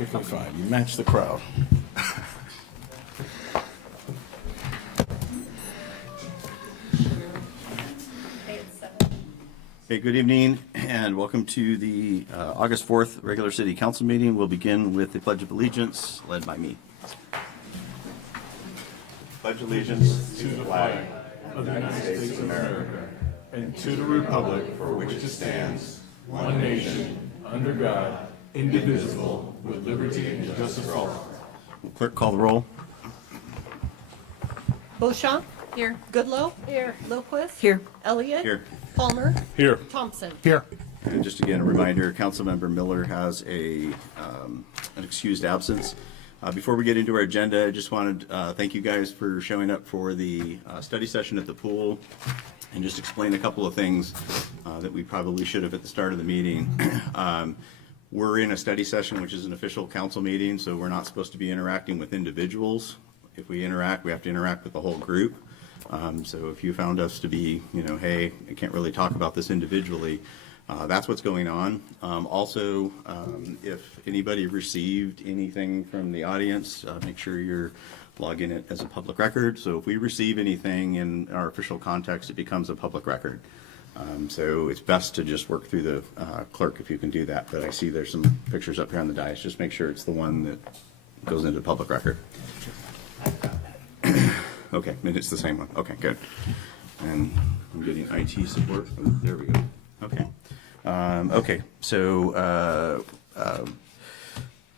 Perfectly fine. You match the crowd. Hey, good evening and welcome to the August 4th regular city council meeting. We'll begin with the Pledge of Allegiance led by me. Pledge allegiance to the flag of the United States of America and to the republic for which it stands, one nation, under God, indivisible, with liberty and justice for all. Clerk, call the roll. Beauchamp. Here. Goodlow. Here. Lopez. Here. Elliott. Here. Palmer. Here. Thompson. Here. And just again, a reminder, Councilmember Miller has an excused absence. Before we get into our agenda, I just wanted to thank you guys for showing up for the study session at the pool and just explain a couple of things that we probably should have at the start of the meeting. We're in a study session, which is an official council meeting, so we're not supposed to be interacting with individuals. If we interact, we have to interact with the whole group. So if you found us to be, hey, I can't really talk about this individually, that's what's going on. Also, if anybody received anything from the audience, make sure you're logging it as a public record. So if we receive anything in our official context, it becomes a public record. So it's best to just work through the clerk if you can do that. But I see there's some pictures up here on the dais. Just make sure it's the one that goes into public record. Okay, and it's the same one. Okay, good. And I'm getting IT support. Oh, there we go. Okay. Okay, so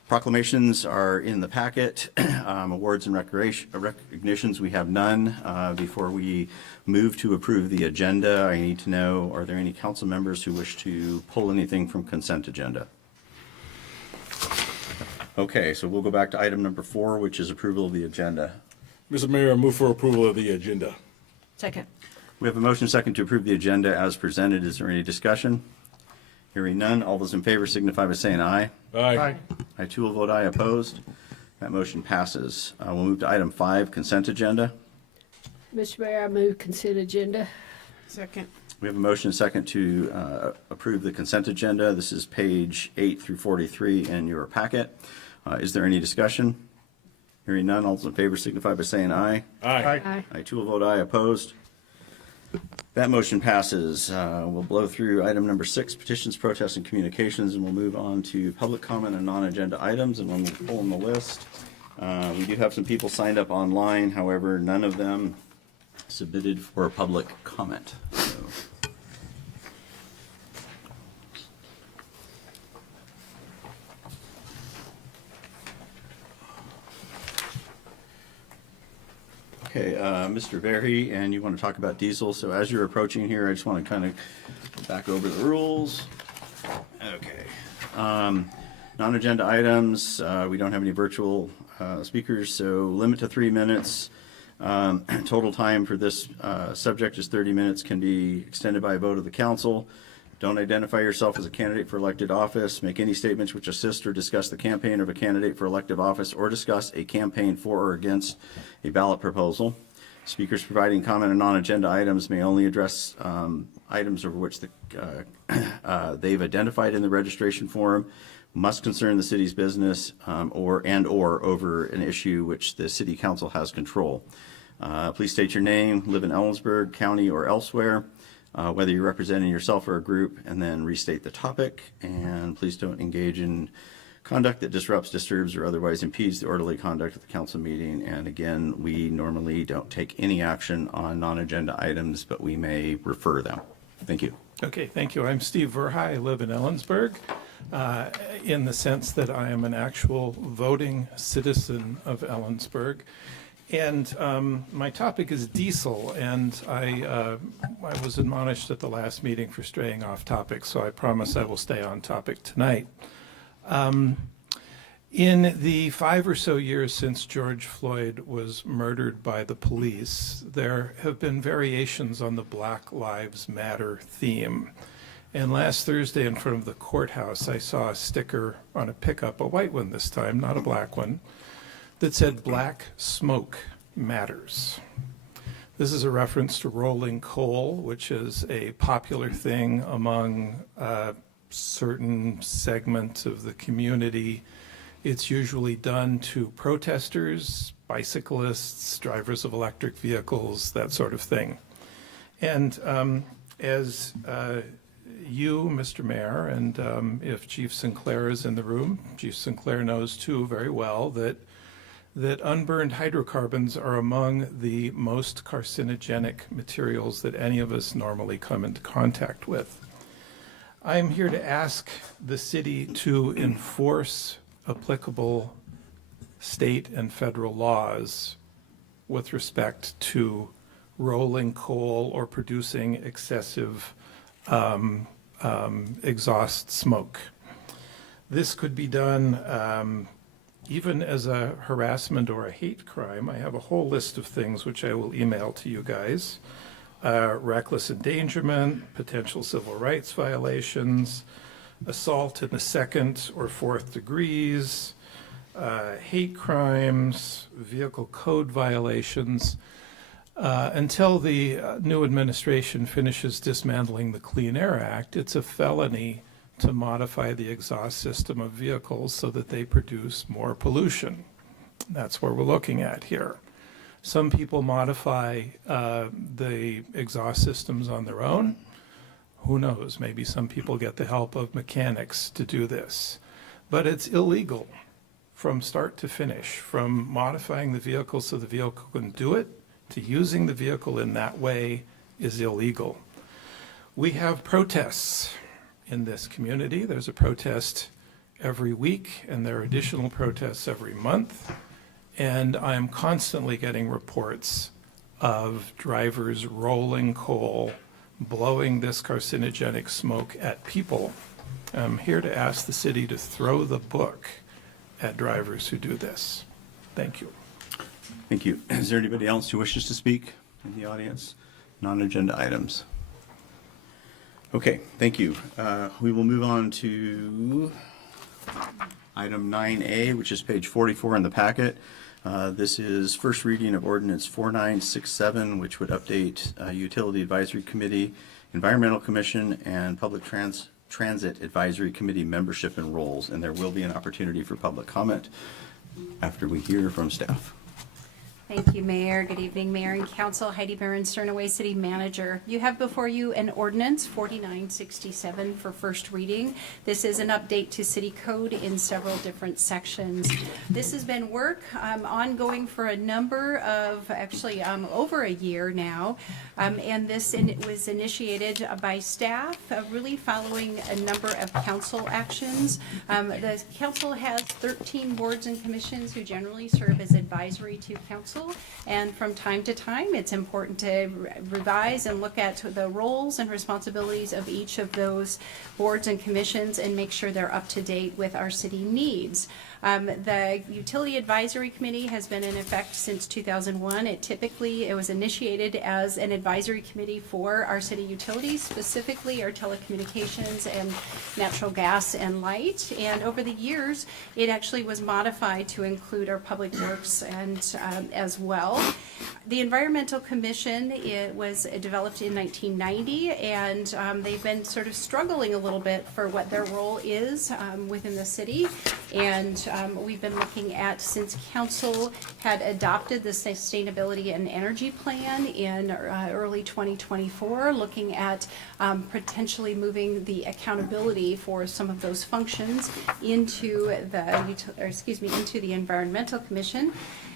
proclamations are in the packet. Awards and recognitions, we have none. Before we move to approve the agenda, I need to know, are there any council members who wish to pull anything from consent agenda? Okay, so we'll go back to item number 4, which is approval of the agenda. Mr. Mayor, I move for approval of the agenda. Second. We have a motion second to approve the agenda as presented. Is there any discussion? Hearing none, all those in favor signify by saying aye. Aye. I too will vote aye. Opposed? That motion passes. We'll move to item 5, consent agenda. Mr. Mayor, I move consent agenda. Second. We have a motion second to approve the consent agenda. This is page 8 through 43 in your packet. Is there any discussion? Hearing none, all those in favor signify by saying aye. Aye. I too will vote aye. Opposed? That motion passes. We'll blow through item number 6, petitions, protests, and communications, and we'll move on to public comment and non-agenda items. And when we pull in the list, we do have some people signed up online. However, none of them submitted for public comment. So. Okay, Mr. Verhey, and you want to talk about diesel. So as you're approaching here, I just want to kind of back over the rules. Okay. Non-agenda items, we don't have any virtual speakers, so limit to 3 minutes. Total time for this subject is 30 minutes, can be extended by a vote of the council. Don't identify yourself as a candidate for elected office. Make any statements which assist or discuss the campaign of a candidate for elective office or discuss a campaign for or against a ballot proposal. Speakers providing comment on non-agenda items may only address items over which they've identified in the registration form, must concern the city's business or over an issue which the city council has control. Please state your name, live in Ellensburg County or elsewhere. Whether you're representing yourself or a group, and then restate the topic. And please don't engage in conduct that disrupts, disturbs, or otherwise impedes the orderly conduct of the council meeting. And again, we normally don't take any action on non-agenda items, but we may refer them. Thank you. Okay, thank you. I'm Steve Verhey. I live in Ellensburg in the sense that I am an actual voting citizen of Ellensburg. And my topic is diesel, and I was admonished at the last meeting for straying off topic, so I promise I will stay on topic tonight. In the 5 or so years since George Floyd was murdered by the police, there have been variations on the Black Lives Matter theme. And last Thursday in front of the courthouse, I saw a sticker on a pickup, a white one this time, not a black one, that said "Black Smoke Matters." This is a reference to rolling coal, which is a popular thing among a certain segment of the community It's usually done to protesters, bicyclists, drivers of electric vehicles, that sort of thing. And as you, Mr. Mayor, and if Chief Sinclair is in the room, Chief Sinclair knows too very well that unburned hydrocarbons are among the most carcinogenic materials that any of us normally come into contact with. I'm here to ask the city to enforce applicable state and federal laws with respect to rolling coal or producing excessive exhaust smoke. This could be done even as a harassment or a hate crime. I have a whole list of things which I will email to you guys. Reckless endangerment, potential civil rights violations, assault in the second or fourth degrees, hate crimes, vehicle code violations. Until the new administration finishes dismantling the Clean Air Act, it's a felony to modify the exhaust system of vehicles so that they produce more pollution. That's what we're looking at here. Some people modify the exhaust systems on their own. Who knows? Maybe some people get the help of mechanics to do this. But it's illegal from start to finish, from modifying the vehicle so the vehicle can do it, to using the vehicle in that way is illegal. We have protests in this community. There's a protest every week, and there are additional protests every month. And I'm constantly getting reports of drivers rolling coal, blowing this carcinogenic smoke at people. I'm here to ask the city to throw the book at drivers who do this. Thank you. Thank you. Is there anybody else who wishes to speak in the audience? Non-agenda items. Okay, thank you. We will move on to item 9A, which is page 44 in the packet. This is first reading of ordinance 4967, which would update Utility Advisory Committee, Environmental Commission, and Public Transit Advisory Committee membership and roles. And there will be an opportunity for public comment after we hear from staff. Thank you, Mayor. Good evening, Mayor and Council. Heidi Barron, Sternaway City Manager. You have before you an ordinance 4967 for first reading. This is an update to city code in several different sections. This has been work ongoing for a number of, actually over a year now. And this was initiated by staff, really following a number of council actions. The council has 13 boards and commissions who generally serve as advisory to council. And from time to time, it's important to revise and look at the roles and responsibilities of each of those boards and commissions and make sure they're up to date with our city needs. The Utility Advisory Committee has been in effect since 2001. It was initiated as an advisory committee for our city utilities, specifically our telecommunications and natural gas and light. And over the years, it actually was modified to include our public works and as well. The Environmental Commission, it was developed in 1990, and they've been sort of struggling a little bit for what their role is within the city. And we've been looking at, since council had adopted the Sustainability and Energy Plan in early 2024, looking at potentially moving the accountability for some of those functions into the Environmental Commission.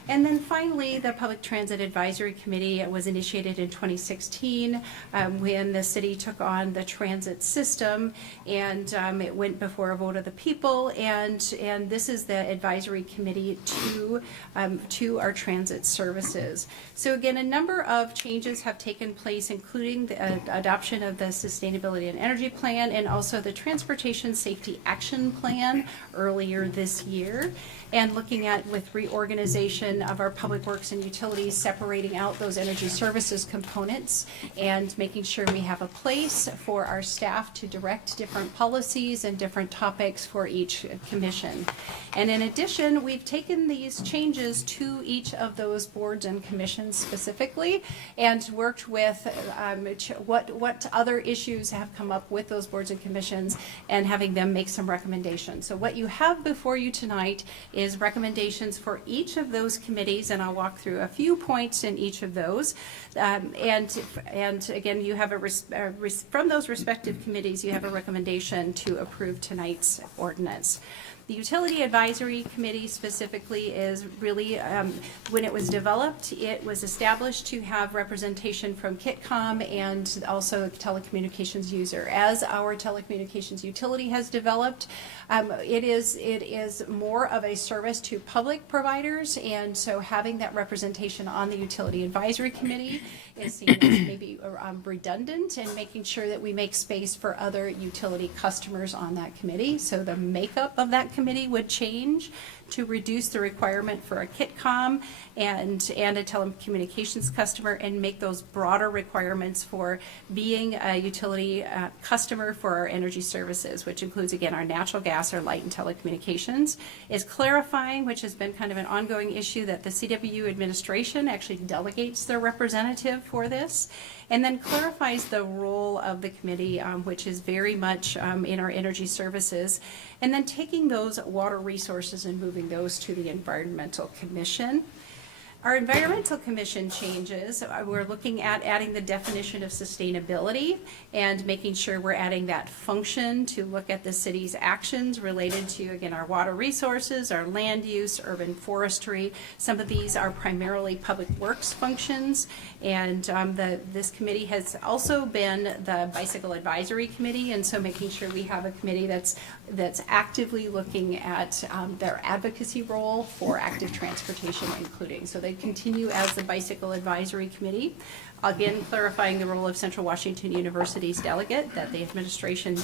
And then finally, the Public Transit Advisory Committee was initiated in 2016 when the city took on the transit system, and it went before a vote of the people, and this is the advisory committee to our transit services. So again, a number of changes have taken place, including the adoption of the Sustainability and Energy Plan and also the Transportation Safety Action Plan earlier this year, and looking at with reorganization separation of our public works and utilities, separating out those energy services components and making sure we have a place for our staff to direct different policies and different topics for each commission. And in addition, we've taken these changes to each of those boards and commissions specifically and worked with what other issues have come up with those boards and commissions and having them make some recommendations. So what you have before you tonight is recommendations for each of those committees, and I'll walk through a few points in each of those. And again, you have from those respective committees, you have a recommendation to approve tonight's ordinance. The Utility Advisory Committee specifically is really, when it was developed, it was established to have representation from Kitcom and also telecommunications user. As our telecommunications utility has developed, it is more of a service to public providers, and so having that representation on the Utility Advisory Committee is seen as maybe redundant, and making sure that we make space for other utility customers on that committee. So the makeup of that committee would change to reduce the requirement for a Kitcom and a telecommunications customer, and make those broader requirements for being a utility customer for our energy services, which includes, again, our natural gas, our light, and telecommunications. Is clarifying, which has been kind of an ongoing issue, that the CWU administration actually delegates their representative for this, and then clarifies the role of the committee, which is very much in our energy services, and then taking those water resources and moving those to the Environmental Commission. Our Environmental Commission changes, we're looking at adding the definition of sustainability and making sure we're adding that function to look at the city's actions related to, again, our water resources, our land use, urban forestry. Some of these are primarily public works functions, and this committee has also been the Bicycle Advisory Committee, and so making sure we have a committee that's actively looking at their advocacy role for active transportation including. So they continue as the Bicycle Advisory Committee. Again, clarifying the role of Central Washington University's delegate, that the administration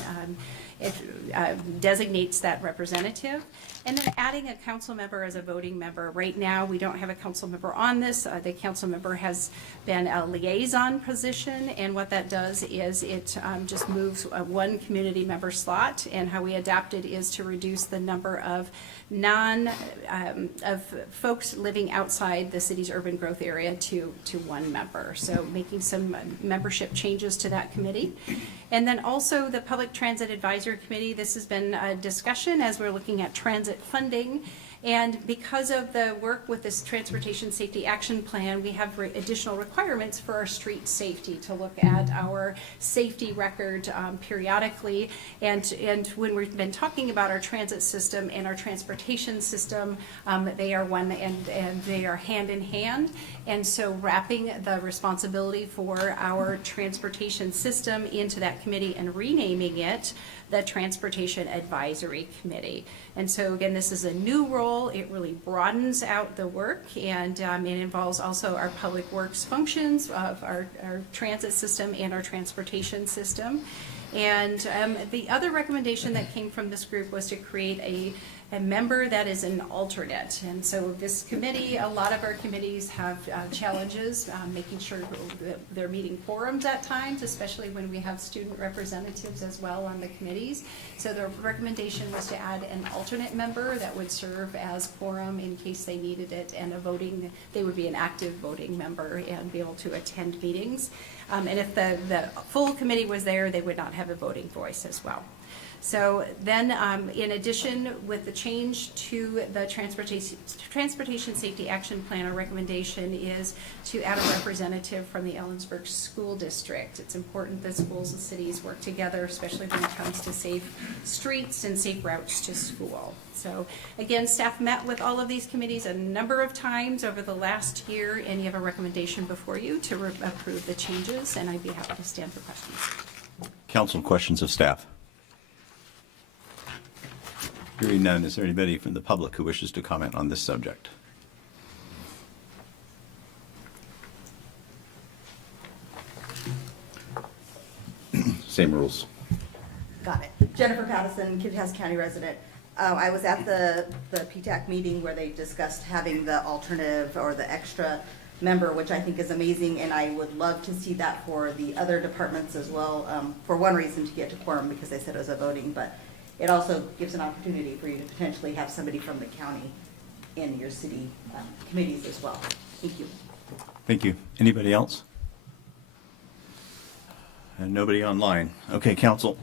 designates that representative. And then adding a council member as a voting member. Right now, we don't have a council member on this. The council member has been a liaison position, and what that does is it just moves one community member slot, and how we adapted is to reduce the number of of folks living outside the city's urban growth area to one member. So making some membership changes to that committee. And then also the Public Transit Advisory Committee, this has been a discussion as we're looking at transit funding. And because of the work with this Transportation Safety Action Plan, we have additional requirements for our street safety to look at our safety record periodically. And when we've been talking about our transit system and our transportation system, they are one and they are hand in hand. And so wrapping the responsibility for our transportation system into that committee and renaming it the Transportation Advisory Committee. And so again, this is a new role. It really broadens out the work, and it involves also our public works functions of our transit system and our transportation system. And the other recommendation that came from this group was to create a member that is an alternate. And so this committee, a lot of our committees have challenges making sure that they're meeting quorums at times, especially when we have student representatives as well on the committees. So the recommendation was to add an alternate member that would serve as quorum in case they needed it, and they would be an active voting member and be able to attend meetings. And if the full committee was there, they would not have a voting voice as well. So then, in addition, with the change to the Transportation Safety Action Plan, our recommendation is to add a representative from the Ellensburg School District. It's important that schools and cities work together, especially when it comes to safe streets and safe routes to school. So again, staff met with all of these committees a number of times over the last year, and you have a recommendation before you to approve the changes, and I'd be happy to stand for questions. Council, questions of staff? Hearing none, is there anybody from the public who wishes to comment on this subject? Same rules. Got it. Jennifer Pattison, Kittitas County resident. I was at the PTAC meeting where they discussed having the alternative or the extra member, which I think is amazing, and I would love to see that for the other departments as well. For one reason, to get to quorum, because they said it was a voting, but it also gives an opportunity for you to potentially have somebody from the county in your city committees as well. Thank you. Thank you. Anybody else? And nobody online. Okay, council.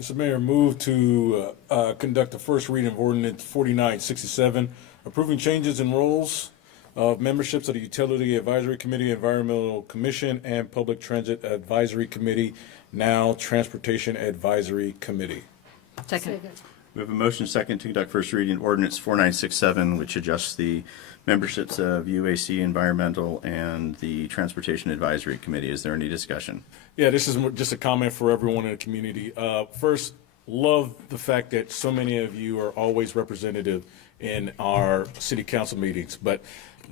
Mr. Mayor, move to conduct the first reading of ordinance 4967, approving changes in roles of memberships of the Utility Advisory Committee, Environmental Commission, and Public Transit Advisory Committee, now Transportation Advisory Committee. Second. We have a motion second to conduct first reading ordinance 4967, which adjusts the memberships of UAC Environmental and the Transportation Advisory Committee. Is there any discussion? Yeah, this is just a comment for everyone in the community. First, love the fact that so many of you are always representative in our city council meetings, but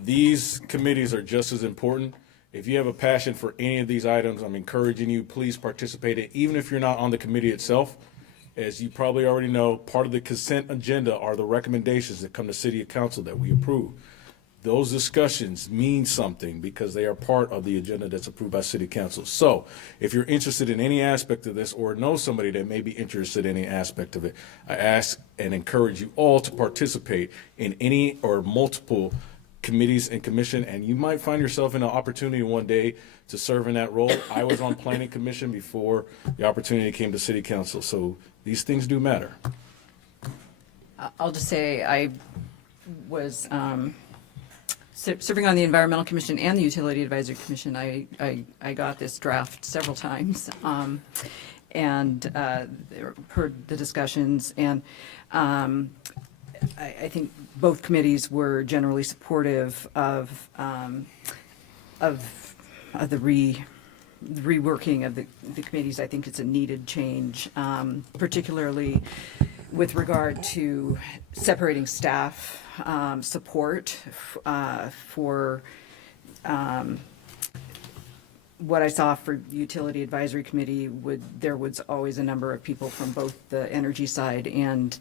these committees are just as important. If you have a passion for any of these items, I'm encouraging you, please participate in, even if you're not on the committee itself. As you probably already know, part of the consent agenda are the recommendations that come to city council that we approve. Those discussions mean something because they are part of the agenda that's approved by city council. So if you're interested in any aspect of this or know somebody that may be interested in any aspect of it, I ask and encourage you all to participate in any or multiple committees and commission, and you might find yourself in an opportunity one day to serve in that role. I was on planning commission before the opportunity came to city council, so these things do matter. I'll just say I was serving on the Environmental Commission and the Utility Advisory Commission. I got this draft several times and heard the discussions, and I think both committees were generally supportive of the reworking of the committees. I think it's a needed change, particularly with regard to separating staff support for what I saw for Utility Advisory Committee. There was always a number of people from both the energy side and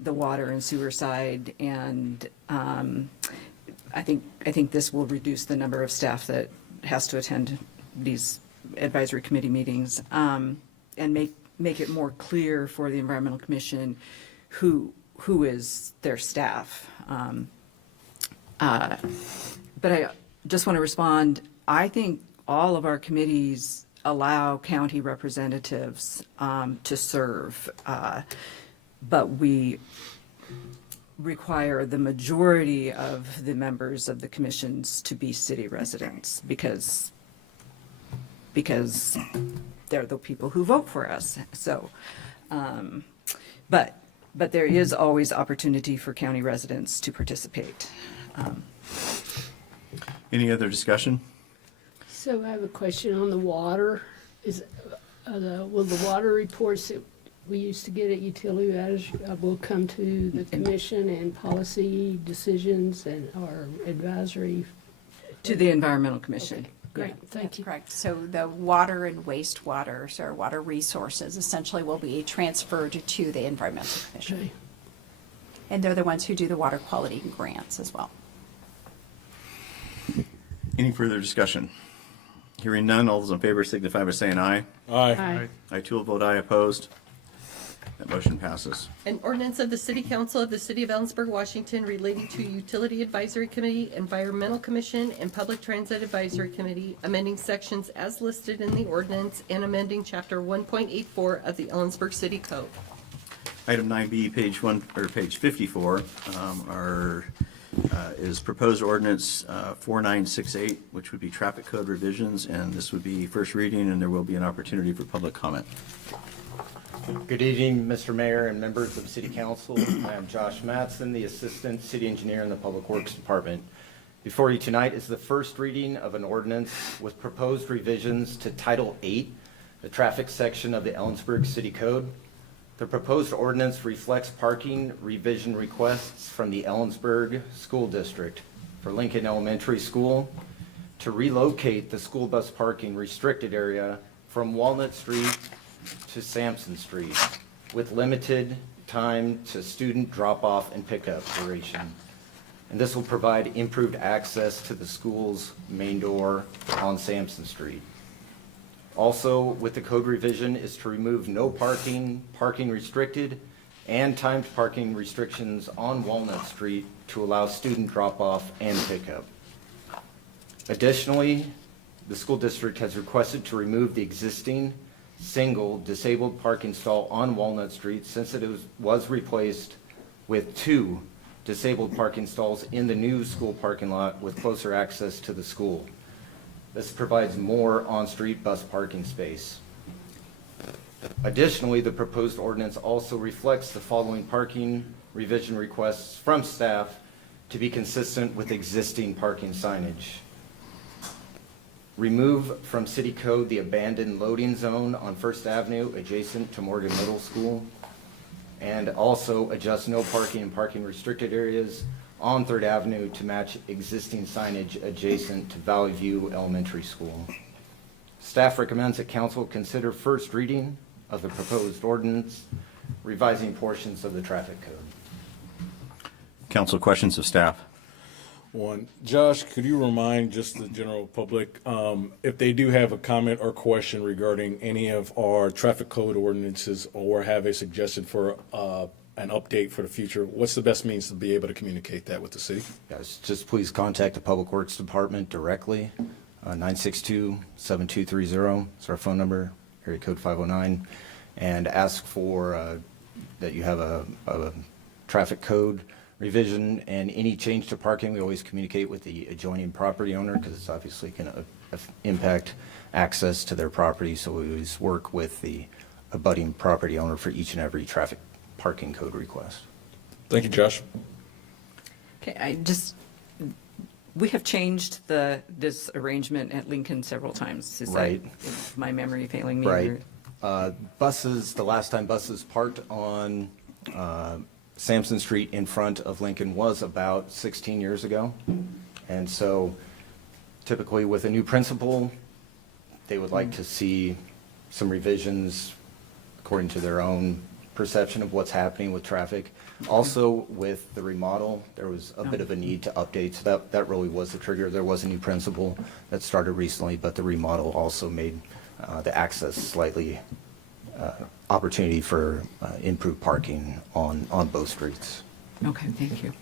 the water and sewer side, and I think this will reduce the number of staff that has to attend these advisory committee meetings, and make it more clear for the Environmental Commission who is their staff. But I just want to respond. I think all of our committees allow county representatives to serve, but we require the majority of the members of the commissions to be city residents because they're the people who vote for us. So, but there is always opportunity for county residents to participate. Any other discussion? So I have a question on the water. Will the water reports that we used to get at utility will come to the commission and policy decisions and our advisory? To the Environmental Commission. Okay, great, thank That's you. correct. So the water and wastewater, so our water resources essentially will be transferred to the Environmental Commission. Okay. And they're the ones who do the water quality grants as well. Any further discussion? Hearing none, all those in favor signify by saying aye. Aye. I too will vote aye. Opposed? That motion passes. An ordinance of the City Council of the City of Ellensburg, Washington relating to Utility Advisory Committee, Environmental Commission, and Public Transit Advisory Committee, amending sections as listed in the ordinance and amending Chapter 1.84 of the Ellensburg City Code. Item 9B, page 54, is proposed ordinance 4968, which would be traffic code revisions, and this would be first reading, and there will be an opportunity for public comment. Good evening, Mr. Mayor and members of the City Council. I am Josh Mattson, the Assistant City Engineer in the Public Works Department. Before you tonight is the first reading of an ordinance with proposed revisions to Title 8, the traffic section of the Ellensburg City Code. The proposed ordinance reflects parking revision requests from the Ellensburg School District for Lincoln Elementary School to relocate the school bus parking restricted area from Walnut Street to Sampson Street. with limited time to student drop-off and pickup duration. And this will provide improved access to the school's main door on Sampson Street. Also, with the code revision is to remove no parking, parking restricted, and timed parking restrictions on Walnut Street to allow student drop-off and pickup. Additionally, the school district has requested to remove the existing single disabled parking stall on Walnut Street since it was replaced with 2 disabled parking stalls in the new school parking lot with closer access to the school. This provides more on-street bus parking space. Additionally, the proposed ordinance also reflects the following parking revision requests from staff to be consistent with existing parking signage. Remove from city code the abandoned loading zone on First Avenue adjacent to Morgan Middle School. And also adjust no parking and parking restricted areas on Third Avenue to match existing signage adjacent to Valley View Elementary School. Staff recommends that council consider first reading of the proposed ordinance, revising portions of the traffic code. Council, questions of staff? One, Josh, could you remind just the general public, if they do have a comment or question regarding any of our traffic code ordinances or have a suggestion for an update for the future, what's the best means to be able to communicate that with the city? Guys, just please contact the Public Works Department directly, 962-7230. It's our phone number, area code 509, and ask for that you have a traffic code revision and any change to parking. We always communicate with the adjoining property owner because it's obviously going to impact access to their property. So we always work with the abutting property owner for each and every traffic parking code request. Thank you, Josh. Okay, we have changed this arrangement at Lincoln several times. Right. Is my memory failing me? Right. Buses, the last time buses parked on Sampson Street in front of Lincoln was about 16 years ago. And so typically with a new principal, they would like to see some revisions according to their own perception of what's happening with traffic. Also with the remodel, there was a bit of a need to update. So that really was the trigger. There was a new principal that started recently, but the remodel also made the access slightly opportunity for improved parking on both streets. Okay, thank you.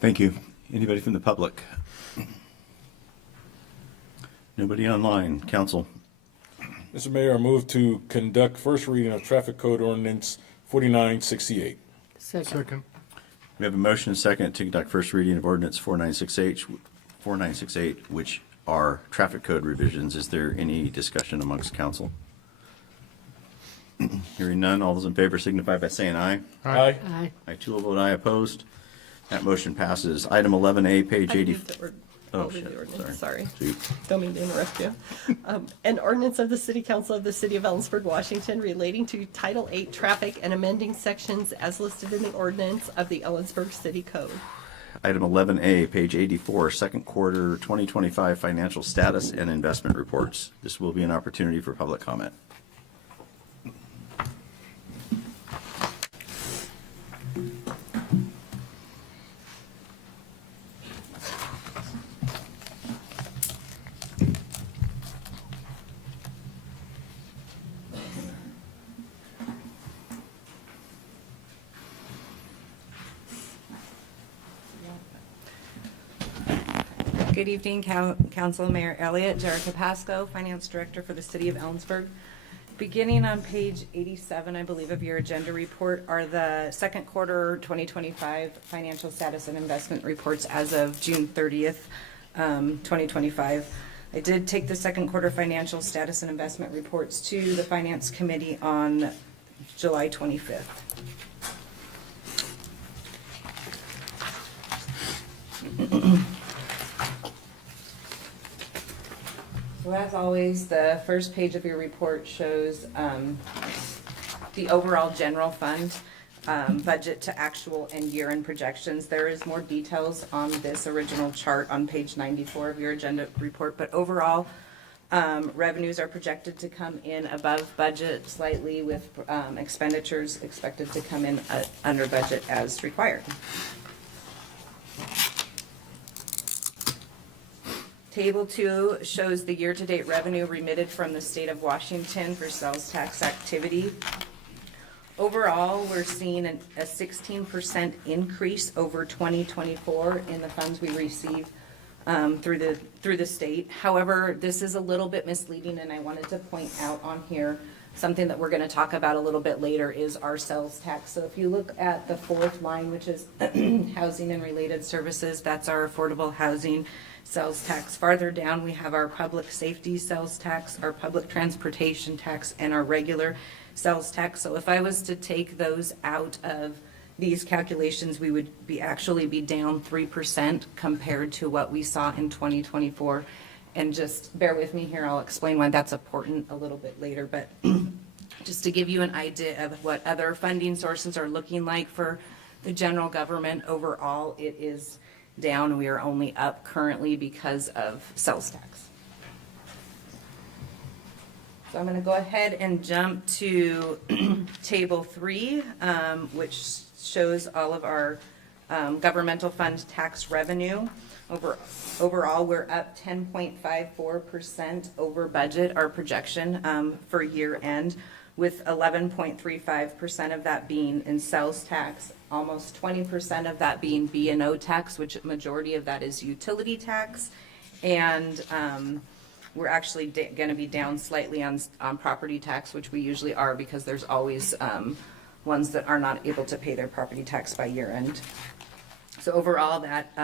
Thank you. Anybody from the public? Nobody online. Council? Mr. Mayor, I move to conduct first reading of traffic code ordinance 4968. Second. We have a motion and a second to conduct first reading of ordinance 4968, which are traffic code revisions. Is there any discussion amongst council? Hearing none, all those in favor signify by saying aye. Aye. Aye. I too will vote aye, opposed. That motion passes. Item 11A, page I 80. move that we're- Oh, I'll read the shit, ordinance, sorry. sorry. Shoot. Don't mean to interrupt you. An ordinance of the City Council of the City of Ellensburg, Washington, relating to Title 8 traffic and amending sections as listed in the ordinance of the Ellensburg City Code. Item 11A, page 84, second quarter 2025 financial status and investment reports. This will be an opportunity for public comment. Good evening, Council, Mayor Elliott, Jerica Pasco, Finance Director for the City of Ellensburg. Beginning on page 87, I believe, of your agenda report are the second quarter 2025 financial status and investment reports as of June 30th, 2025. I did take the second quarter financial status and investment reports to the Finance Committee on July 25th. So as always, the first page of your report shows the overall general fund budget to actual and year-end projections. There is more details on this original chart on page 94 of your agenda report, but overall, Revenues are projected to come in above budget slightly, with expenditures expected to come in under budget as required. Table 2 shows the year-to-date revenue remitted from the state of Washington for sales tax activity. Overall, we're seeing a 16% increase over 2024 in the funds we receive through the state. However, this is a little bit misleading, and I wanted to point out on here something that we're going to talk about a little bit later is our sales tax. So if you look at the fourth line, which is housing and related services, that's our affordable housing sales tax. Farther down, we have our public safety sales tax, our public transportation tax, and our regular sales tax. So if I was to take those out of these calculations, we would actually be down 3% compared to what we saw in 2024. And just bear with me here, I'll explain why that's important a little bit later, but just to give you an idea of what other funding sources are looking like for the general government, overall it is down. We are only up currently because of sales tax. So I'm going to go ahead and jump to Table 3, which shows all of our governmental fund tax revenue. Overall, we're up 10.54% over budget, our projection for year end, with 11.35% of that being in sales tax, almost 20% of that being B&O tax, which majority of that is utility tax, and we're actually going to be down slightly on property tax, which we usually are because there's always ones that are not able to pay their property tax by year end. So overall, that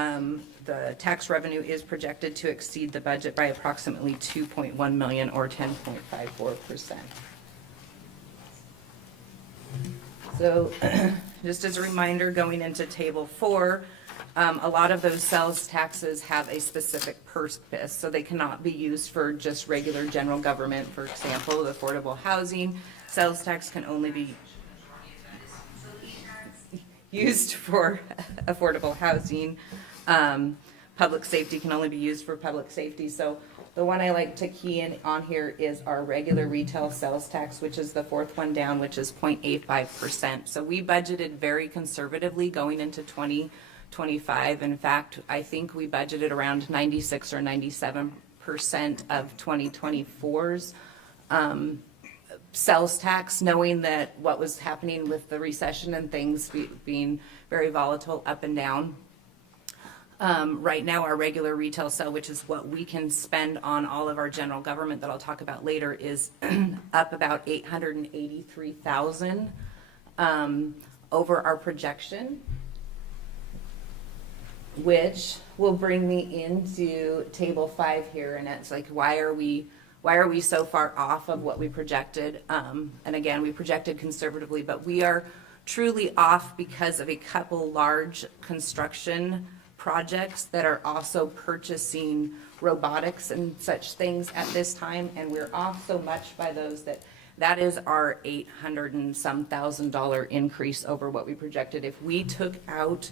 the tax revenue is projected to exceed the budget by approximately $2.1 million or 10.54%. So just as a reminder, going into Table 4, a lot of those sales taxes have a specific purpose, so they cannot be used for just regular general government. For example, the affordable housing sales tax can only be used for affordable housing. Public safety can only be used for public safety. So the one I like to key in on here is our regular retail sales tax, which is the fourth one down, which is 0.85%. So we budgeted very conservatively going into 2025. In fact, I think we budgeted around 96 or 97% of 2024's sales tax, knowing that what was happening with the recession and things being very volatile up and down. Right now, our regular retail sale, which is what we can spend on all of our general government that I'll talk about later, is up about $883,000 over our projection, which will bring me into Table 5 here, and it's like, why are we so far off of what we projected? And again, we projected conservatively, but we are truly off because of a couple large construction projects that are also purchasing robotics and such things at this time, and we're off so much by those that is our $800 and some thousand increase over what we projected. If we took out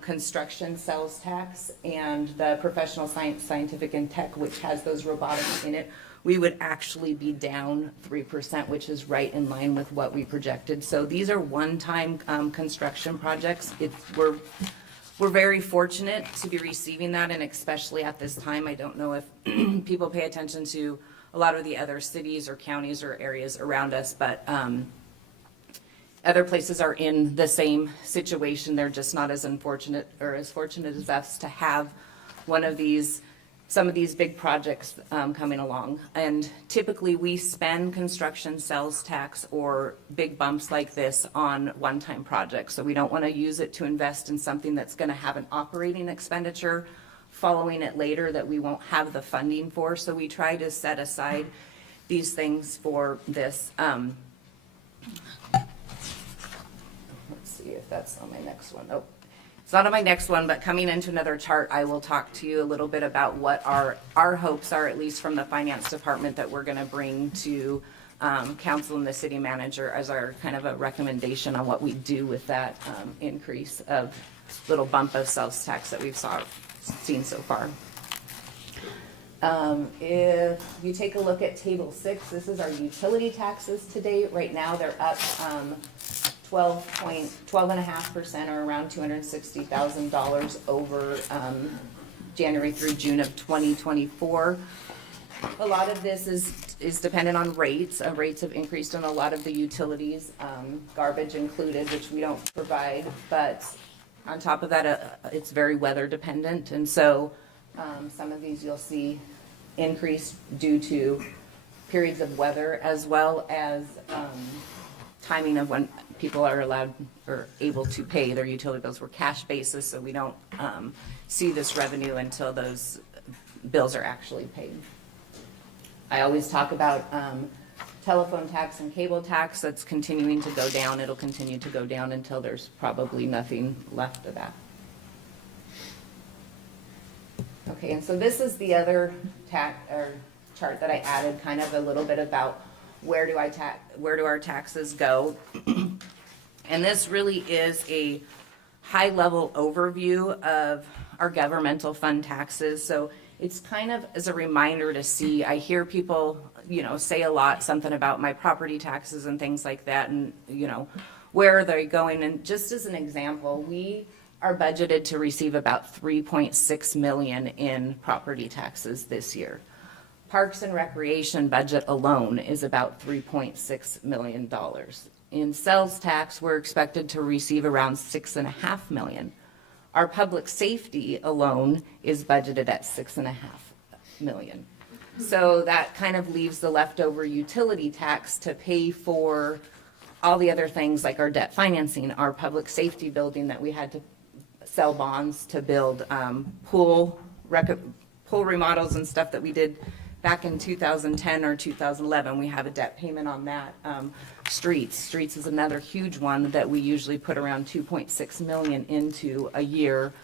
construction sales tax and the professional science, scientific, and tech, which has those robotics in it, we would actually be down 3%, which is right in line with what we projected. So these are one-time construction projects. We're very fortunate to be receiving that, and especially at this time. I don't know if people pay attention to a lot of the other cities or counties or areas around us, but other places are in the same situation. They're just not as unfortunate or as fortunate as us to have some of these big projects coming along. And typically we spend construction sales tax or big bumps like this on one-time projects. So we don't want to use it to invest in something that's going to have an operating expenditure following it later that we won't have the funding for. So we try to set aside these things for this. Let's see if that's on my next one. Oh, it's not on my next one, but coming into another chart, I will talk to you a little bit about what our hopes are, at least from the finance department, that we're going to bring to council and the city manager as our kind of a recommendation on what we do with that increase of little bump of sales tax that we've seen so far. If you take a look at table 6, this is our utility taxes to date. Right now, they're up 12.5%, or around $260,000 over January through June of 2024. A lot of this is dependent on rates. Rates have increased on a lot of the utilities, garbage included, which we don't provide. But on top of that, it's very weather dependent. And so some of these you'll see increase due to periods of weather, as well as timing of when people are allowed or able to pay their utility bills. We're cash basis, so we don't see this revenue until those bills are actually paid. I always talk about telephone tax and cable tax. That's continuing to go down. It'll continue to go down until there's probably nothing left of that. Okay, and so this is the other chart that I added, kind of a little bit about where do our taxes go. And this really is a high-level overview of our governmental fund taxes. So it's kind of as a reminder to see, I hear people, say a lot, something about my property taxes and things like that, and, where are they going? And just as an example, we are budgeted to receive about $3.6 million in property taxes this year. Parks and Recreation budget alone is about $3.6 million. In sales tax, we're expected to receive around $6.5 million. Our public safety alone is budgeted at $6.5 million. So that kind of leaves the leftover utility tax to pay for all the other things like our debt financing, our public safety building that we had to sell bonds to build, pool remodels and stuff that we did back in 2010 or 2011. We have a debt payment on that. Streets is another huge one that we usually put around $2.6 million into a year.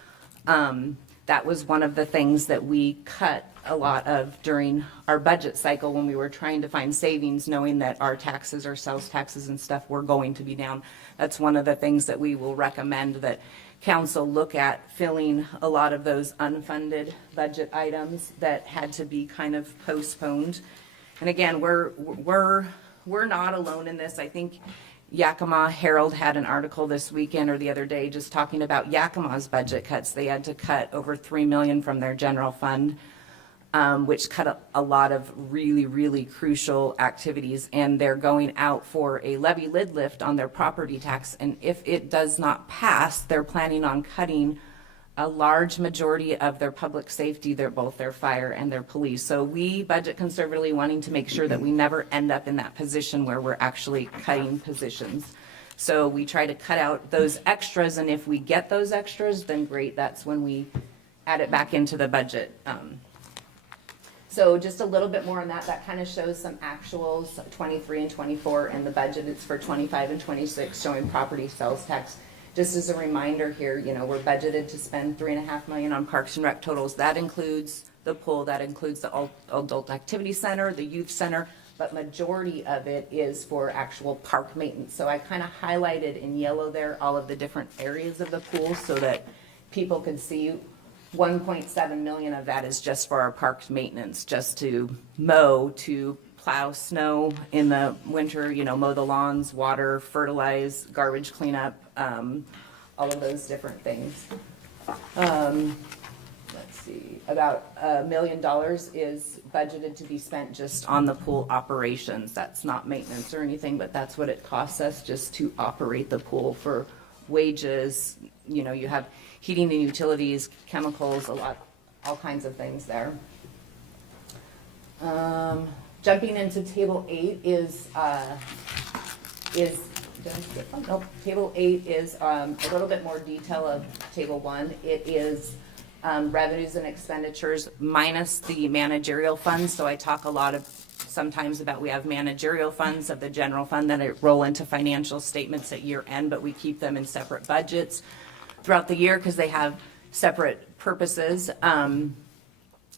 That was one of the things that we cut a lot of during our budget cycle when we were trying to find savings, knowing that our taxes, our sales taxes and stuff were going to be down. That's one of the things that we will recommend that council look at, filling a lot of those unfunded budget items that had to be kind of postponed. And again, we're not alone in this. I think Yakima Herald had an article this weekend or the other day just talking about Yakima's budget cuts. They had to cut over $3 million from their general fund, which cut a lot of really, really crucial activities. And they're going out for a levy lid lift on their property tax. And if it does not pass, they're planning on cutting a large majority of their public safety, both their fire and their police. So we budget conservatively, wanting to make sure that we never end up in that position where we're actually cutting positions. So we try to cut out those extras, and if we get those extras, then great, that's when we add it back into the budget. So just a little bit more on that. That kind of shows some actuals, 23 and 24, and the budget is for 25 and 26, showing property sales tax. Just as a reminder here, we're budgeted to spend $3.5 million on Parks and Rec totals. That includes the pool, that includes the adult activity center, the youth center, but majority of it is for actual park maintenance. So I kind of highlighted in yellow there all of the different areas of the pool so that people could see. 1.7 million of that is just for our parks maintenance, just to mow, to plow snow in the winter, mow the lawns, water, fertilize, garbage cleanup, all of those different things. Let's see, about $1 million is budgeted to be spent just on the pool operations. That's not maintenance or anything, but that's what it costs us just to operate the pool, for wages. You have heating and utilities, chemicals, all kinds of things there. Jumping into table 8 table 8 is a little bit more detail of table 1. It is revenues and expenditures minus the managerial funds. So I talk a lot sometimes about, we have managerial funds of the general fund that roll into financial statements at year end, but we keep them in separate budgets throughout the year because they have separate purposes.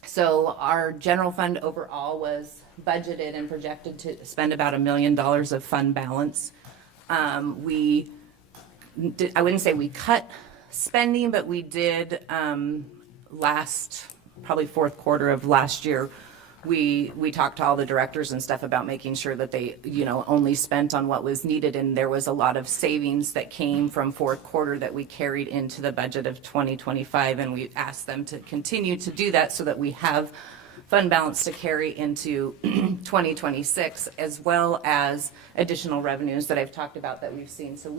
So our general fund overall was budgeted and projected to spend about $1 million of fund balance. I wouldn't say we cut spending, but we did last probably fourth quarter of last year, we talked to all the directors and stuff about making sure that they, only spent on what was needed. And there was a lot of savings that came from fourth quarter that we carried into the budget of 2025. And we asked them to continue to do that so that we have fund balance to carry into 2026, as well as additional revenues that I've talked about that we've seen. So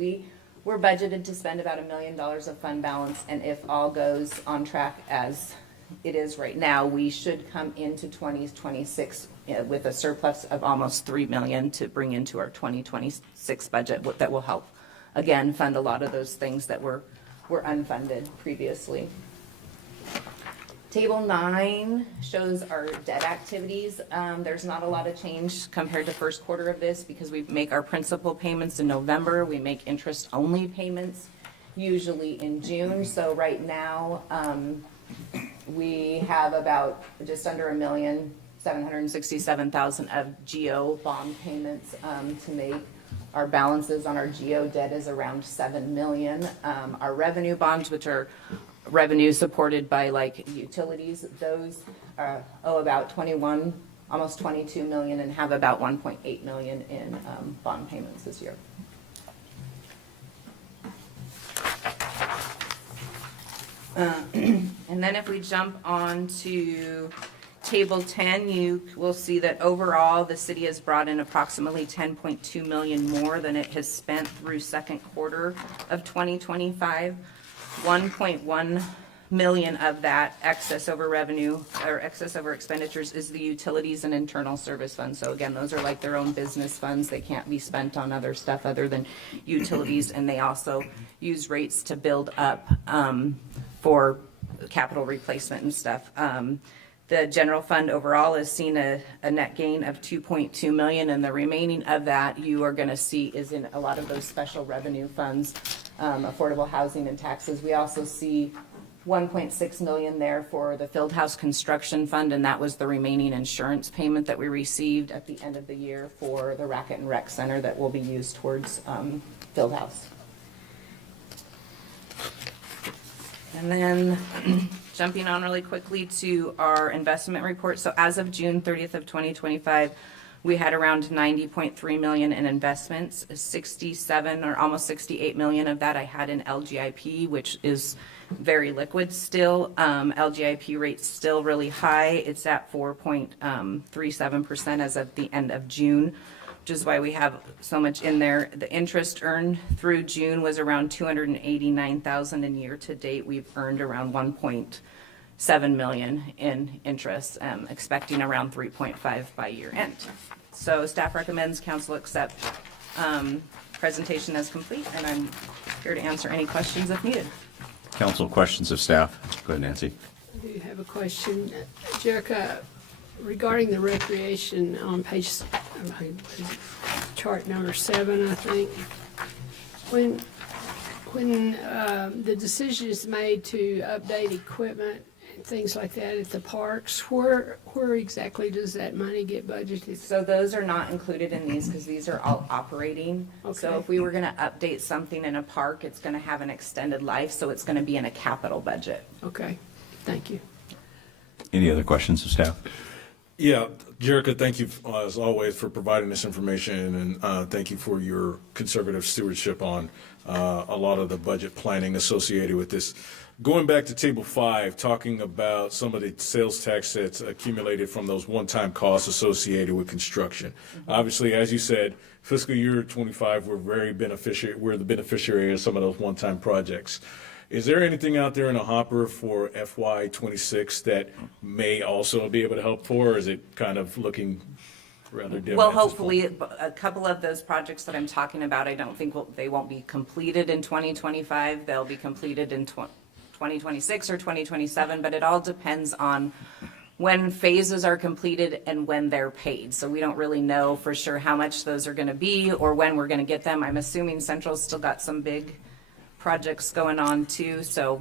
we're budgeted to spend about $1 million of fund balance. And if all goes on track as it is right now, we should come into 2026 with a surplus of almost $3 million to bring into our 2026 budget that will help, again, fund a lot of those things that were unfunded previously. Table 9 shows our debt activities. There's not a lot of change compared to first quarter of this because we make our principal payments in November. We make interest-only payments usually in June. So right now, we have about just under $1,767,000 of GO bond payments to make. Our balances on our GO debt is around $7 million. Our revenue bonds, which are revenue supported by like utilities, those owe about almost $22 million and have about $1.8 million in bond payments this year. And then if we jump on to table 10, you will see that overall the city has brought in approximately $10.2 million more than it has spent through second quarter of 2025. $1.1 million of that excess over revenue or excess over expenditures is the utilities and internal service funds. So again, those are like their own business funds. They can't be spent on other stuff other than utilities, and they also use rates to build up for capital replacement and stuff. The general fund overall has seen a net gain of $2.2 million, and the remaining of that you are going to see is in a lot of those special revenue funds, affordable housing and taxes. We also see $1.6 million there for the Field House Construction Fund, and that was the remaining insurance payment that we received at the end of the year for the Racket and Rec Center that will be used towards Field House. And then jumping on really quickly to our investment report. So as of June 30th of 2025, we had around $90.3 million in investments. 67 or almost $68 million of that I had in LGIP, which is very liquid still. LGIP rate's still really high. It's at 4.37% as of the end of June, which is why we have so much in there. The interest earned through June was around $289,000, and year to date we've earned around $1.7 million in interest, expecting around 3.5 by year end. So staff recommends council accept presentation as complete, and I'm here to answer any questions if needed. Council, questions of staff? Go ahead, Nancy. I do have a question. Jerica, regarding the recreation on page, chart number 7, I think, when the decision is made to update equipment and things like that at the parks, where exactly does that money get budgeted? So those are not included in these because these are all operating. So Okay. if we were going to update something in a park, it's going to have an extended life, so it's going to be in a capital budget. Okay, thank you. Any other questions of staff? Yeah, Jerica, thank you as always for providing this information, and thank you for your conservative stewardship on a lot of the budget planning associated with this. Going back to table 5, talking about some of the sales tax that's accumulated from those one-time costs associated with construction. Obviously, as you said, fiscal year 25, we're the beneficiary of some of those one-time projects. Is there anything out there in a hopper for FY 26 that may also be able to help for, or is it kind of looking rather dim? Well, at this hopefully, point? a couple of those projects that I'm talking about, I don't think they won't be completed in 2025. They'll be completed in 2026 or 2027, but it all depends on when phases are completed and when they're paid. So we don't really know for sure how much those are going to be or when we're going to get them. I'm assuming Central's still got some big projects going on too. So,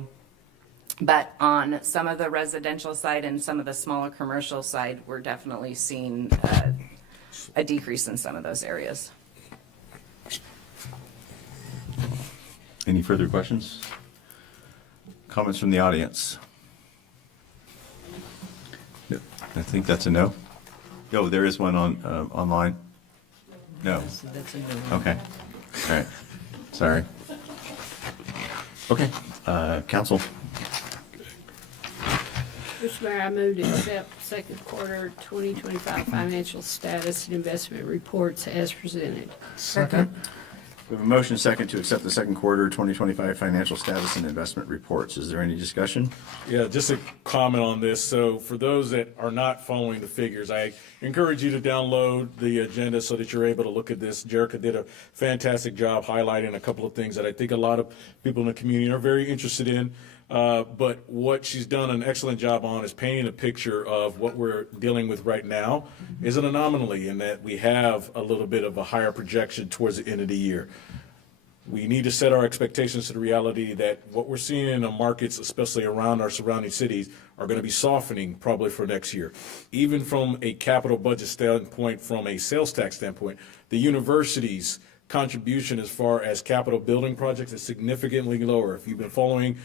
but on some of the residential side and some of the smaller commercial side, we're definitely seeing a decrease in some of those areas. Any further questions? Comments from the audience? I think that's a no. Oh, there is one on, online? No. That's a new one. Okay. All right. Sorry. Okay, council. Mr. Mayor, I move to accept second quarter 2025 financial status and investment reports as presented. Second. We have a motion second to accept the second quarter 2025 financial status and investment reports. Is there any discussion? Yeah, just a comment on this. So for those that are not following the figures, I encourage you to download the agenda so that you're able to look at this. Jerica did a fantastic job highlighting a couple of things that I think a lot of people in the community are very interested in. But what she's done an excellent job on is painting a picture of what we're dealing with right now is an anomaly in that we have a little bit of a higher projection towards the end of the year. We need to set our expectations to the reality that what we're seeing in the markets, especially around our surrounding cities, are going to be softening probably for next year. Even from a capital budget standpoint, from a sales tax standpoint, the university's contribution as far as capital building projects is significantly lower. If you've been following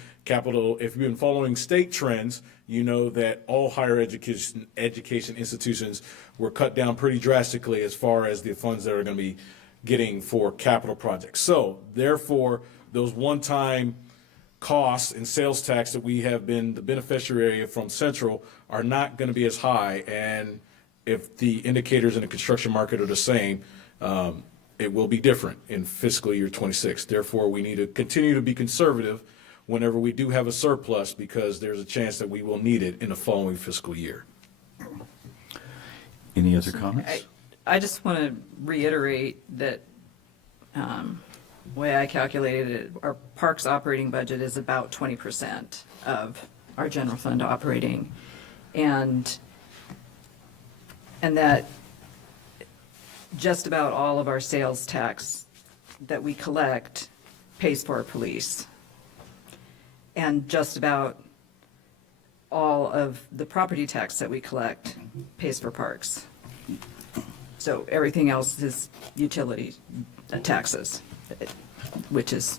state trends, you know that all higher education institutions were cut down pretty drastically as far as the funds that are going to be getting for capital projects. So therefore, those one-time costs and sales tax that we have been the beneficiary of from Central are not going to be as high. And if the indicators in the construction market are the same, it will be different in fiscal year 26. Therefore, we need to continue to be conservative whenever we do have a surplus, because there's a chance that we will need it in the following fiscal year. Any other comments? I just want to reiterate that, way I calculated it, our parks operating budget is about 20% of our general fund operating. And that just about all of our sales tax that we collect pays for our police. And just about all of the property tax that we collect pays for parks. So everything else is utility taxes, which is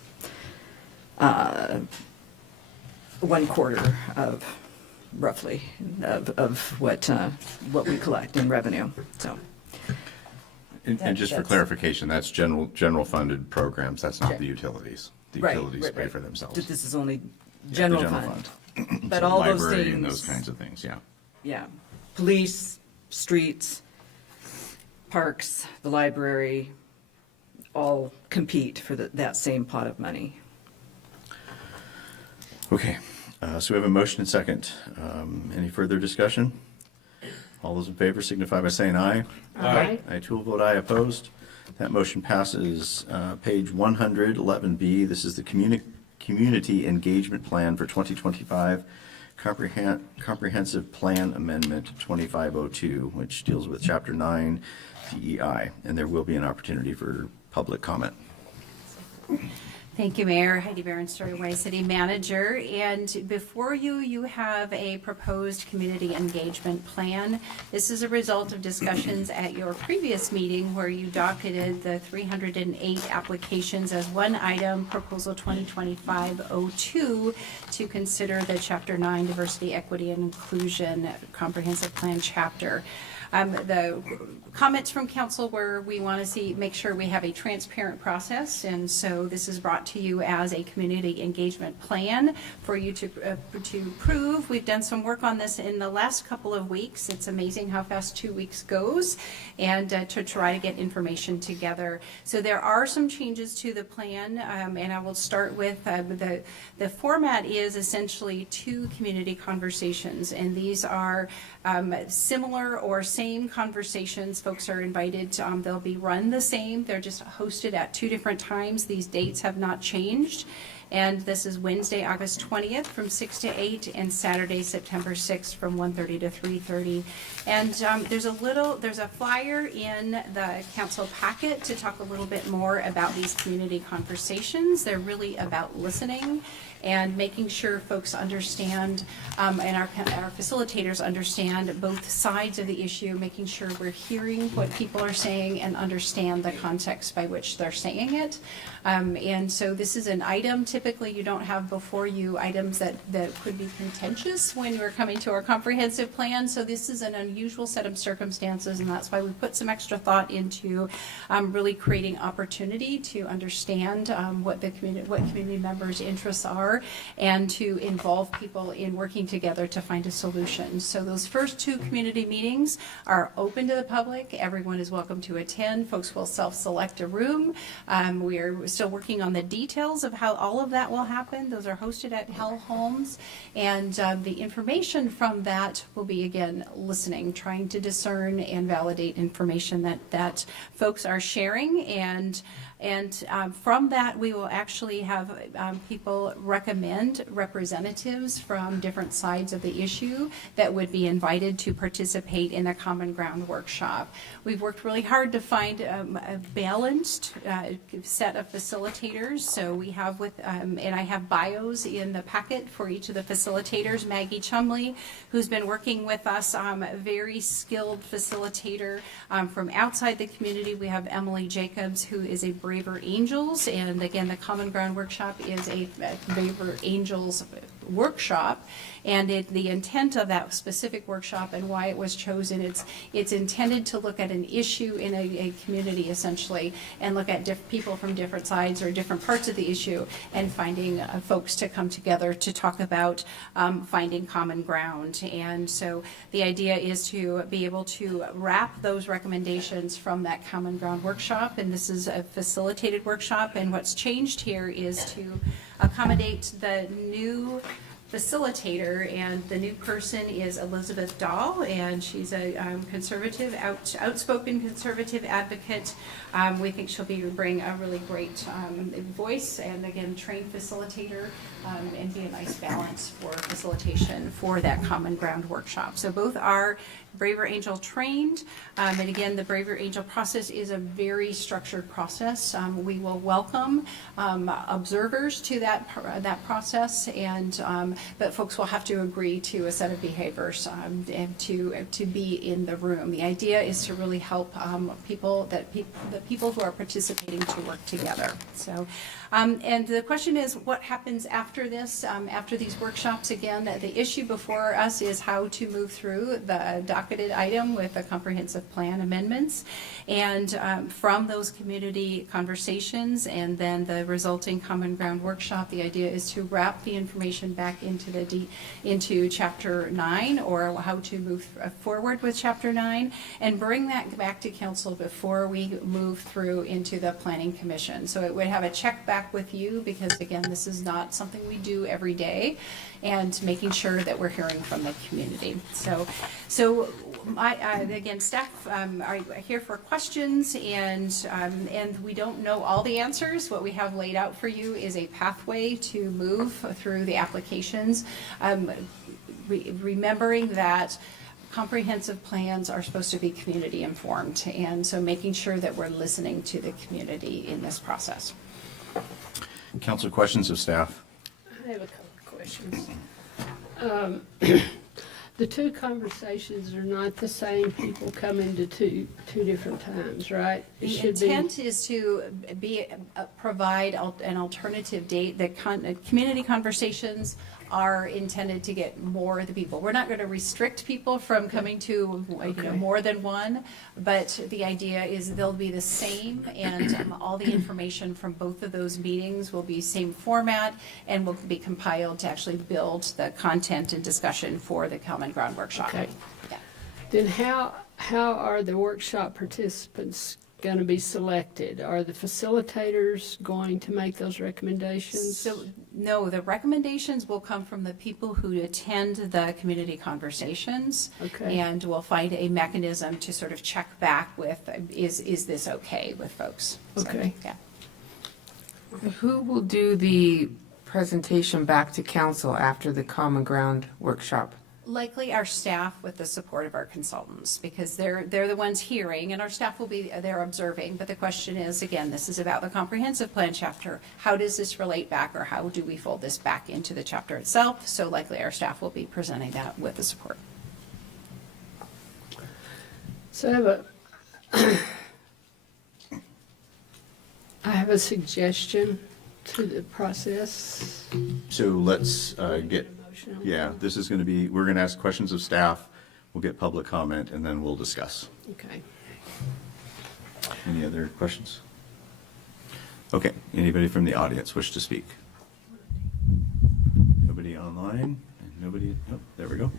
1/4 of roughly of what we collect in revenue. So. And just for clarification, that's general funded programs, that's not the utilities. The Right, utilities right, pay right. for themselves. This is only The general fund. But So all those library and those things, kinds of things, yeah. yeah, police, streets, parks, the library, all compete for that same pot of money. Okay, so we have a motion and second. Any further discussion? All those in favor signify by saying aye. Aye. I too will vote aye. Opposed? That motion passes. Page 111B, this is the Community Engagement Plan for 2025, Comprehensive Plan Amendment 2502, which deals with Chapter 9 DEI, and there will be an opportunity for public comment. Thank you, Mayor. Heidi Barron, Sternaway City Manager. And before you, you have a proposed community engagement plan. This is a result of discussions at your previous meeting where you docketed the 308 applications as one item, Proposal 2025-02, to consider the Chapter 9 Diversity, Equity, and Inclusion Comprehensive Plan chapter. The comments from council were we want to make sure we have a transparent process, and so this is brought to you as a community engagement plan for you to approve. We've done some work on this in the last couple of weeks. It's amazing how fast 2 weeks goes, and to try to get information together. So there are some changes to the plan, and I will start with the format is essentially 2 community conversations, and these are similar or same conversations. Folks are invited. They'll be run the same. They're just hosted at 2 different times. These dates have not changed. And this is Wednesday, August 20th from 6 to 8 and Saturday, September 6th from 1:30 to 3:30. And there's a flyer in the council packet to talk a little bit more about these community conversations. They're really about listening and making sure folks understand, and our facilitators understand both sides of the issue, making sure we're hearing what people are saying and understand the context by which they're saying it. And so this is an item, typically you don't have before you items that could be contentious when you're coming to our comprehensive plan. So this is an unusual set of circumstances, and that's why we put some extra thought into really creating opportunity to understand what community members' interests are, and to involve people in working together to find a solution. So those first two community meetings are open to the public. Everyone is welcome to attend. Folks will self-select a room. We are still working on the details of how all of that will happen. Those are hosted at Hell Homes, and the information from that will be, again, listening, trying to discern and validate information that folks are sharing, and from that, we will actually have people recommend representatives from different sides of the issue that would be invited to participate in a Common Ground workshop. We've worked really hard to find a balanced set of facilitators. So we have and I have bios in the packet for each of the facilitators. Maggie Chumley, who's been working with us, a very skilled facilitator from outside the community. We have Emily Jacobs, who is a Braver Angels, and again, the Common Ground workshop is a Braver Angels workshop, and the intent of that specific workshop and why it was chosen, it's intended to look at an issue in a community essentially, and look at people from different sides or different parts of the issue, and finding folks to come together to talk about finding common ground. And so the idea is to be able to wrap those recommendations from that Common Ground workshop, and this is a facilitated workshop, and what's changed here is to accommodate the new facilitator, and the new person is Elizabeth Dahl, and she's a conservative, outspoken conservative advocate. We think she'll bring a really great voice, and again, trained facilitator, and be a nice balance for facilitation for that Common Ground workshop. So both are Braver Angel trained, and again, the Braver Angel process is a very structured process. We will welcome observers to that process, and but folks will have to agree to a set of behaviors and to be in the room. The idea is to really help the people who are participating to work together. So, and the question is, what happens after this? After these workshops, again, the issue before us is how to move through the docketed item with the comprehensive plan amendments, and from those community conversations and then the resulting Common Ground workshop, the idea is to wrap the information back into Chapter 9, or how to move forward with Chapter 9, and bring that back to council before we move through into the Planning Commission. So it would have a check back with you, because again, this is not something we do every day, and making sure that we're hearing from the community. So again, staff are here for questions, and we don't know all the answers. What we have laid out for you is a pathway to move through the applications, remembering that comprehensive plans are supposed to be community informed, and so making sure that we're listening to the community in this process. Council, questions of staff? I have a couple of questions. The two conversations are not the same people coming to two different times, right? It The should be. intent is to provide an alternative date. The community conversations are intended to get more of the people. We're not going to restrict people from coming to more than one, but the idea is they'll be the same, and all the information from both of those meetings will be same format and will be compiled to actually build the content and discussion for the Common Ground workshop. Okay. Yeah. Then how are the workshop participants going to be selected? Are the facilitators going to make those recommendations? So, no, the recommendations will come from the people who attend the community conversations. Okay. And we'll find a mechanism to sort of check back with, is this okay with folks? So, Okay. Yeah. Who will do the presentation back to council after the Common Ground workshop? Likely our staff with the support of our consultants, because they're the ones hearing, and our staff will be there observing. But the question is, again, this is about the comprehensive plan chapter. How does this relate back, or how do we fold this back into the chapter itself? So likely our staff will be presenting that with the support. So I have a suggestion to the process. So let's get, Motion. yeah, this is going to be, we're going to ask questions of staff, we'll get public comment, and then we'll discuss. Okay. Any other questions? Okay, anybody from the audience wish to speak? Nobody online? And nobody, oh, there we go.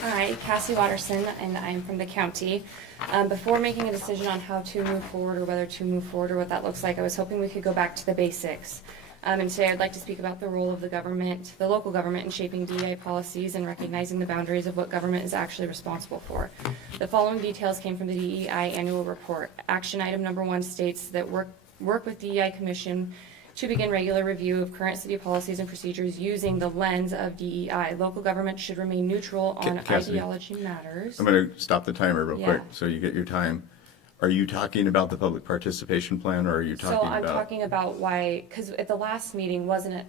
Hi, Cassie Watterson, and I'm from the county. Before making a decision on how to move forward or whether to move forward or what that looks like, I was hoping we could go back to the basics. And today I'd like to speak about the role of the government, the local government, in shaping DEI policies and recognizing the boundaries of what government is actually responsible for. The following details came from the DEI annual report. Action item number 1 states that work with DEI Commission to begin regular review of current city policies and procedures using the lens of DEI. Local government should remain neutral on Cassidy, ideology matters. I'm going to stop the timer real quick, Yeah. so you get your time. Are you talking about the public participation plan, or are you talking So about? I'm talking about why, because at the last meeting, wasn't it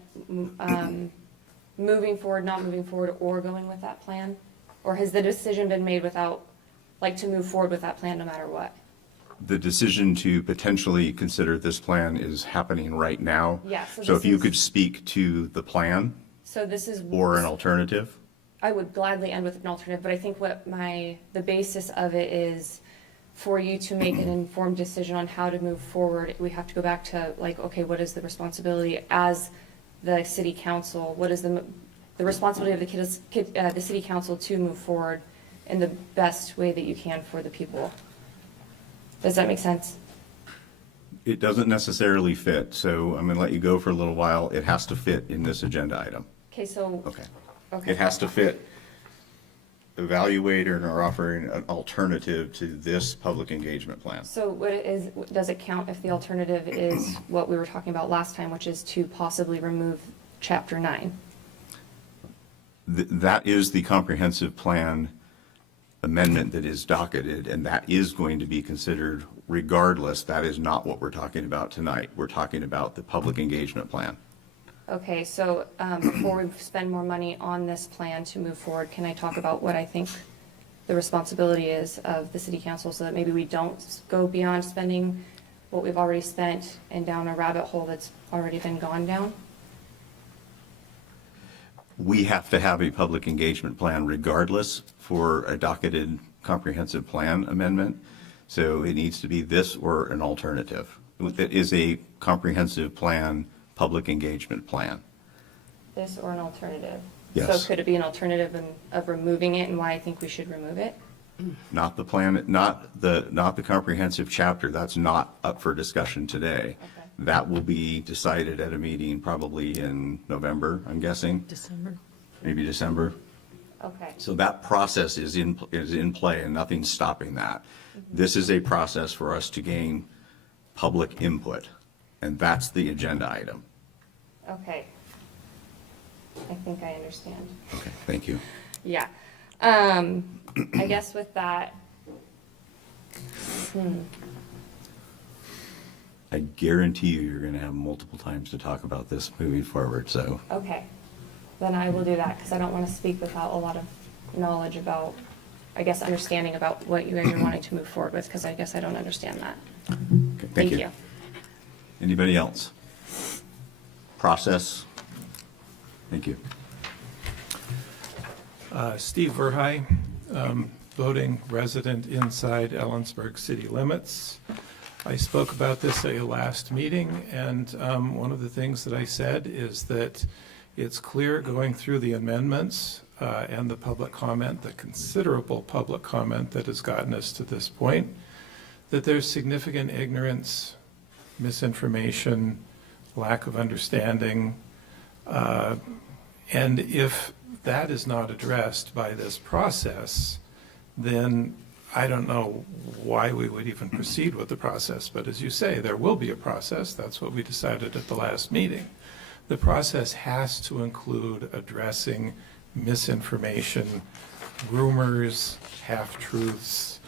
moving forward, not moving forward, or going with that plan? Or has the decision been made without, like, to move forward with that plan no matter what? The decision to potentially consider this plan is happening right now. Yeah, So so if you this could is- speak to the plan So this is. or an alternative. I would gladly end with an alternative, but I think the basis of it is for you to make an informed decision on how to move forward. We have to go back to, like, okay, what is the responsibility as the city council? What is the responsibility of the city council to move forward in the best way that you can for the people? Does that make sense? It doesn't necessarily fit, so I'm going to let you go for a little while. It has to fit in this agenda item. Okay, so. Okay. Okay. It has to fit. Evaluator and are offering an alternative to this public engagement plan. So does it count if the alternative is what we were talking about last time, which is to possibly remove chapter 9? That is the comprehensive plan amendment that is docketed, and that is going to be considered regardless. That is not what we're talking about tonight. We're talking about the public engagement plan. Okay, so before we spend more money on this plan to move forward, can I talk about what I think the responsibility is of the city council so that maybe we don't go beyond spending what we've already spent and down a rabbit hole that's already been gone down? We have to have a public engagement plan regardless for a docketed comprehensive plan amendment. So it needs to be this or an alternative. That is a comprehensive plan, public engagement plan. This or an alternative? Yes. So could it be an alternative of removing it and why I think we should remove it? Not the plan, not the comprehensive chapter. That's not up for discussion today. Okay. That will be decided at a meeting probably in November, I'm guessing. December. Maybe December. Okay. So that process is in play and nothing's stopping that. This is a process for us to gain public input, and that's the agenda item. Okay. I think I understand. Okay, thank you. Yeah. I guess with that, I guarantee you're going to have multiple times to talk about this moving forward, so. okay, then I will do that because I don't want to speak without a lot of knowledge about, I guess, understanding about what you guys are wanting to move forward with, because I guess I don't understand that. Okay, Thank you. Anybody else? Process? Thank you. Steve Verhey, voting resident inside Ellensburg city limits. I spoke about this at a last meeting, and one of the things that I said is that it's clear going through the amendments and the public comment, the considerable public comment that has gotten us to this point, that there's significant ignorance, misinformation, lack of understanding, and if that is not addressed by this process, then I don't know why we would even proceed with the process. But as you say, there will be a process. That's what we decided at the last meeting. The process has to include addressing misinformation, rumors, half-truths,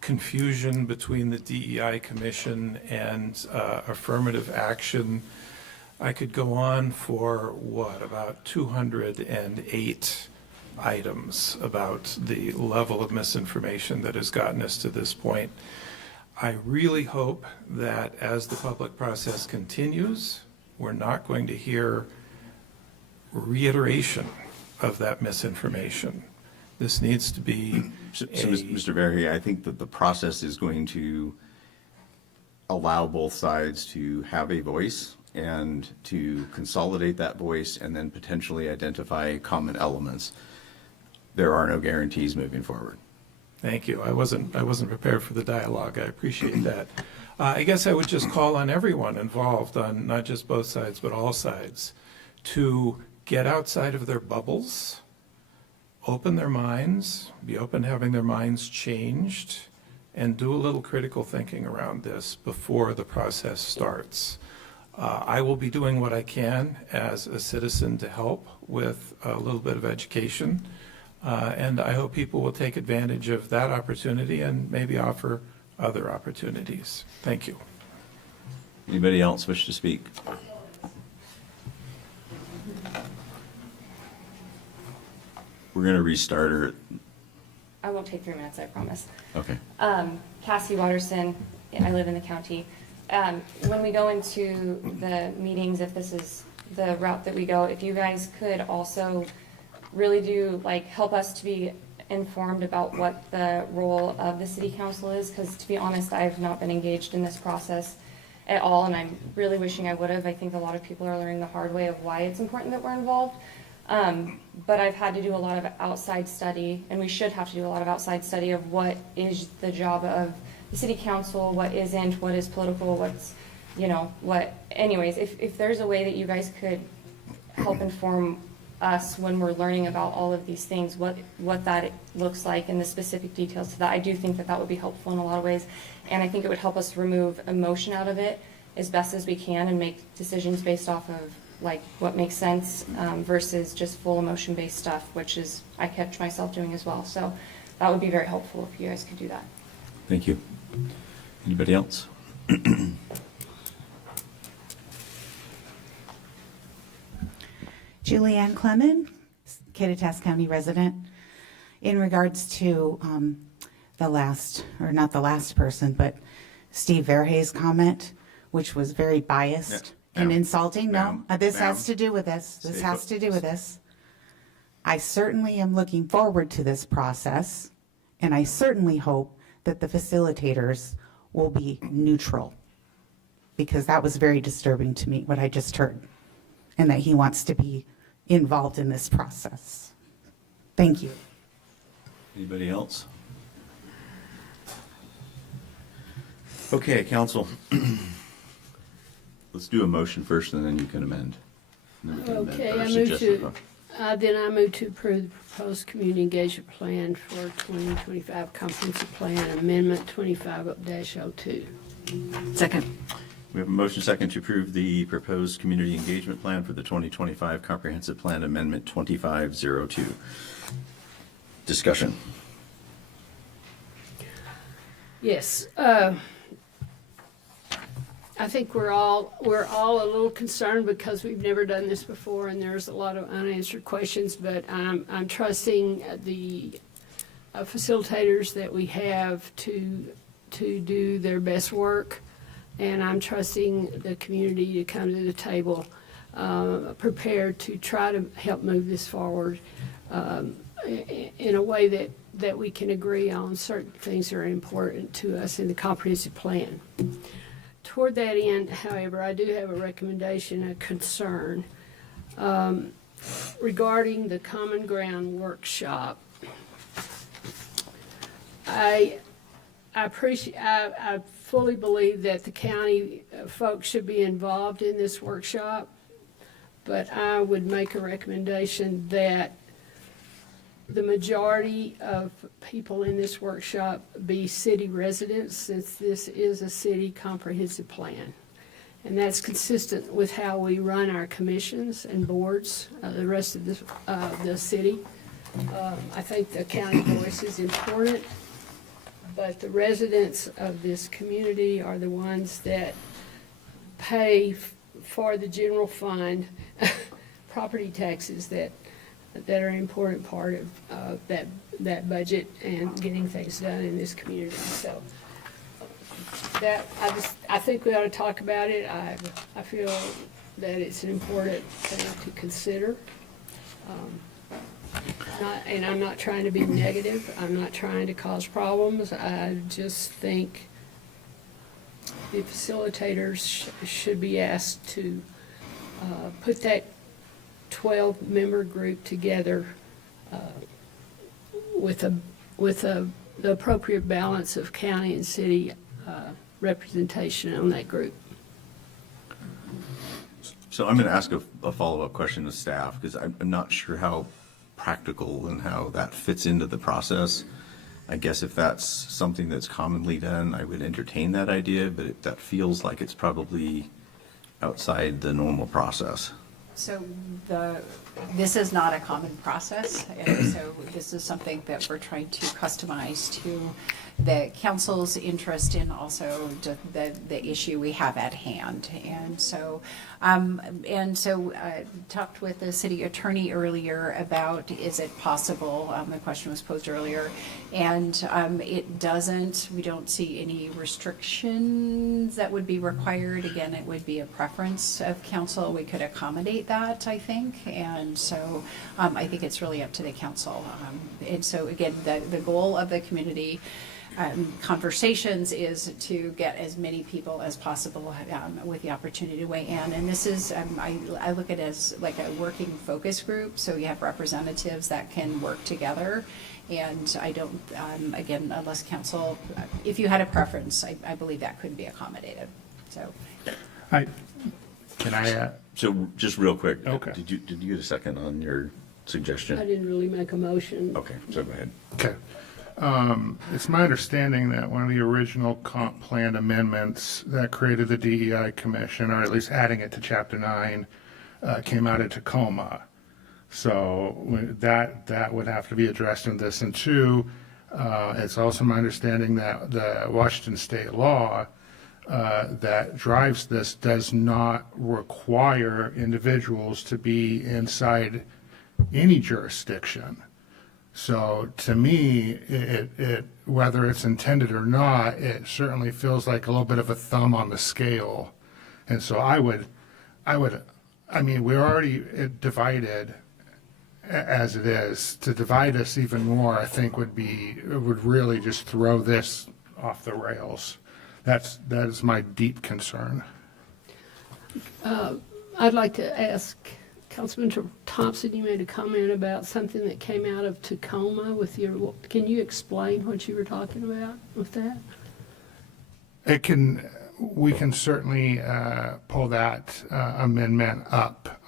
confusion between the DEI Commission and affirmative action. I could go on for, about 208 items about the level of misinformation that has gotten us to this point. I really hope that as the public process continues, we're not going to hear reiteration of that misinformation. This needs to be Mr. Verhey, I think that the process is going to allow both sides to have a voice and to consolidate that voice and then potentially identify common elements. There are no guarantees moving forward. Thank you. I wasn't prepared for the dialogue. I appreciate that. I guess I would just call on everyone involved, on not just both sides, but all sides, to get outside of their bubbles, open their minds, be open to having their minds changed, and do a little critical thinking around this before the process starts. I will be doing what I can as a citizen to help with a little bit of education. And I hope people will take advantage of that opportunity and maybe offer other opportunities. Thank you. Anybody else wish to speak? We're going to restart her. I won't take 3 minutes, I promise. Okay. Cassie Watterson, I live in the county. When we go into the meetings, if this is the route that we go, if you guys could also really do, help us to be informed about what the role of the city council is, because to be honest, I've not been engaged in this process at all, and I'm really wishing I would have. I think a lot of people are learning the hard way of why it's important that we're involved. But I've had to do a lot of outside study, and we should have to do a lot of outside study of what is the job of the city council, what isn't, what is political, what's, what. Anyways, if there's a way that you guys could help inform us when we're learning about all of these things, what that looks like and the specific details to that, I do think that that would be helpful in a lot of ways. And I think it would help us remove emotion out of it as best as we can and make decisions based off of what makes sense versus just full emotion-based stuff, which is I catch myself doing as well. So that would be very helpful if you guys could do that. Thank you. Anybody else? Julianne Clement, Kittitas County resident. In regards to the last, or not the last person, but Steve Verhey's comment, which was very biased and insulting. No, this has to do with this. This has to do with this. I certainly am looking forward to this process, and I certainly hope that the facilitators will be neutral, because that was very disturbing to me, what I just heard, and that he wants to be involved in this process. Thank you. Anybody else? Okay, council. Let's do a motion first, and then you can amend. And then we can amend Okay, or I move suggest a to, vote. then I move to approve the proposed community engagement plan for 2025 comprehensive plan amendment 25-02. Second. We have a motion second to approve the proposed community engagement plan for the 2025 comprehensive plan amendment 2502. Discussion. Yes, I think we're all a little concerned because we've never done this before, and there's a lot of unanswered questions. But I'm trusting the facilitators that we have to do their best work, and I'm trusting the community to come to the table prepared to try to help move this forward in a way that we can agree on certain things that are important to us in the comprehensive plan. Toward that end, however, I do have a recommendation, a concern regarding the Common Ground workshop. I fully believe that the county folks should be involved in this workshop, but I would make a recommendation that the majority of people in this workshop be city residents, since this is a city comprehensive plan. And that's consistent with how we run our commissions and boards, the rest of the city. I think the county voice is important, but the residents of this community are the ones that pay for the general fund property taxes that are an important part of that budget and getting things done in this community. So that, I think we ought to talk about it. I feel that it's an important thing to consider. And I'm not trying to be negative. I'm not trying to cause problems. I just think the facilitators should be asked to put that 12-member group together with the appropriate balance of county and city representation on that group. So I'm going to ask a follow-up question to staff, because I'm not sure how practical and how that fits into the process. I guess if that's something that's commonly done, I would entertain that idea, but that feels like it's probably outside the normal process. So this is not a common process, and so this is something that we're trying to customize to the council's interest in also the issue we have at hand. And so talked with the city attorney earlier about, is it possible, the question was posed earlier, and we don't see any restrictions that would be required. Again, it would be a preference of council. We could accommodate that, I think, and so I think it's really up to the council. And so again, the goal of the community conversations is to get as many people as possible with the opportunity to weigh in. And this is, I look at it as like a working focus group, so you have representatives that can work together. And I don't, again, unless council, if you had a preference, I believe that could be accommodated, so. Can I, So just real quick. Okay. Did you get a second on your suggestion? I didn't really make a motion. Okay, so go ahead. okay. It's my understanding that one of the original comp plan amendments that created the DEI commission, or at least adding it to chapter 9, came out of Tacoma. So that would have to be addressed in this. And two, it's also my understanding that the Washington state law that drives this does not require individuals to be inside any jurisdiction. So to me, it whether it's intended or not, it certainly feels like a little bit of a thumb on the scale. And so I mean, we're already divided as it is. To divide us even more, I think would really just throw this off the rails. That is my deep concern. I'd like to ask Councilman Thompson, you made a comment about something that came out of Tacoma with your, can you explain what you were talking about with that? We can certainly pull that amendment up.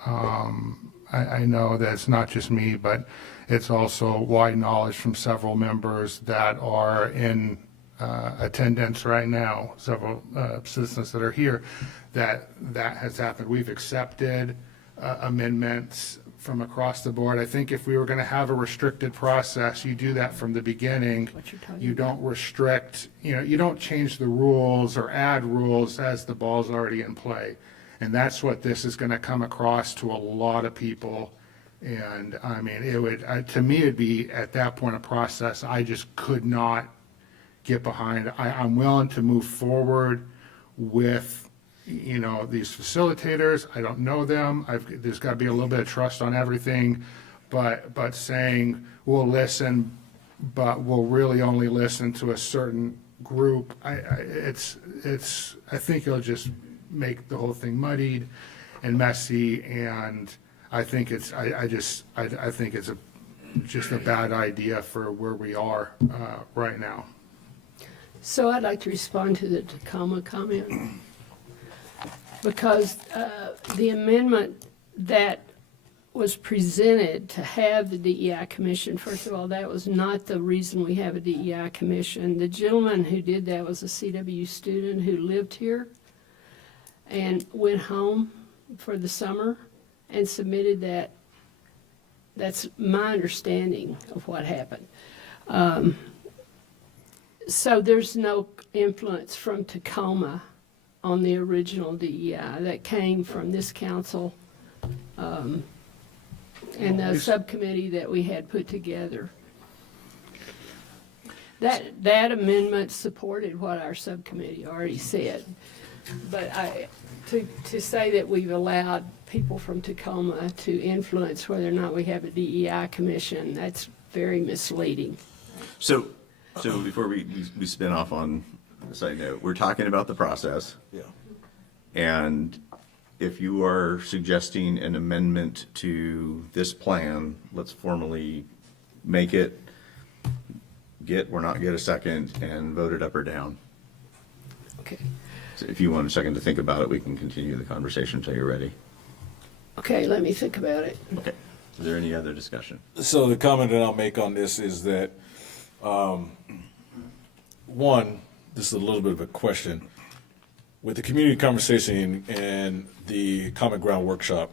I know that it's not just me, but it's also wide knowledge from several members that are in attendance right now, several citizens that are here, that has happened. We've accepted amendments from across the board. I think if we were going to have a restricted process, you do that from the beginning. You don't restrict, you don't change the rules or add rules as the ball's already in play. And that's what this is going to come across to a lot of people. And I mean, it would, to me, it'd be at that point a process I just could not get behind. I'm willing to move forward with these facilitators. I don't know them. There's got to be a little bit of trust on everything, but saying we'll listen, but we'll really only listen to a certain group. I think it'll just make the whole thing muddied and messy, and I think it's just a bad idea for where we are right now. So I'd like to respond to the Tacoma comment. Because the amendment that was presented to have the DEI commission, first of all, that was not the reason we have a DEI commission. The gentleman who did that was a CW student who lived here. and went home for the summer and submitted that. That's my understanding of what happened. So there's no influence from Tacoma on the original DEI. That came from this council and the subcommittee that we had put together. That amendment supported what our subcommittee already said. But to say that we've allowed people from Tacoma to influence whether or not we have a DEI commission, that's very misleading. So before we spin off on a side note, we're talking about the process. Yeah. And if you are suggesting an amendment to this plan, let's formally make it, get a second, and vote it up or down. Okay. So if you want a second to think about it, we can continue the conversation until you're ready. Okay, let me think about it. Okay. Is there any other discussion? So the comment that I'll make on this is that, one, this is a little bit of a question. With the community conversation and the Common Ground workshop,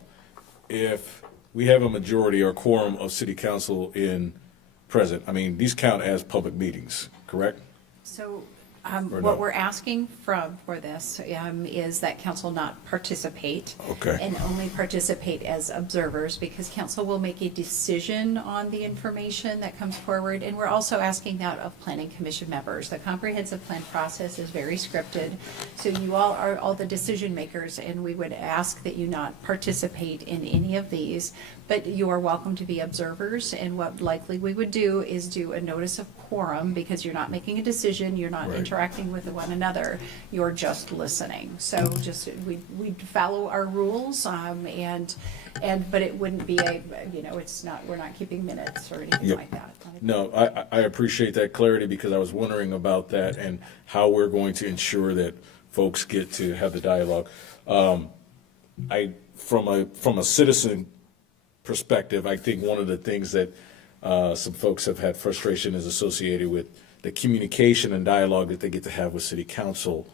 if we have a majority or quorum of city council in present, I mean, these count as public meetings, correct? So Or what no? we're asking for this is that council not participate. Okay. And only participate as observers, because council will make a decision on the information that comes forward. And we're also asking that of planning commission members. The comprehensive plan process is very scripted, so you all are all the decision makers, and we would ask that you not participate in any of these. But you are welcome to be observers, and what likely we would do is do a notice of quorum, because you're not making a decision, you're not Right. interacting with one another, you're just listening. So just, we'd follow our rules, but it wouldn't be it's not, we're not keeping minutes or anything Yep. like that. No, I appreciate that clarity, because I was wondering about that and how we're going to ensure that folks get to have the dialogue. From a citizen perspective, I think one of the things that some folks have had frustration is associated with the communication and dialogue that they get to have with city council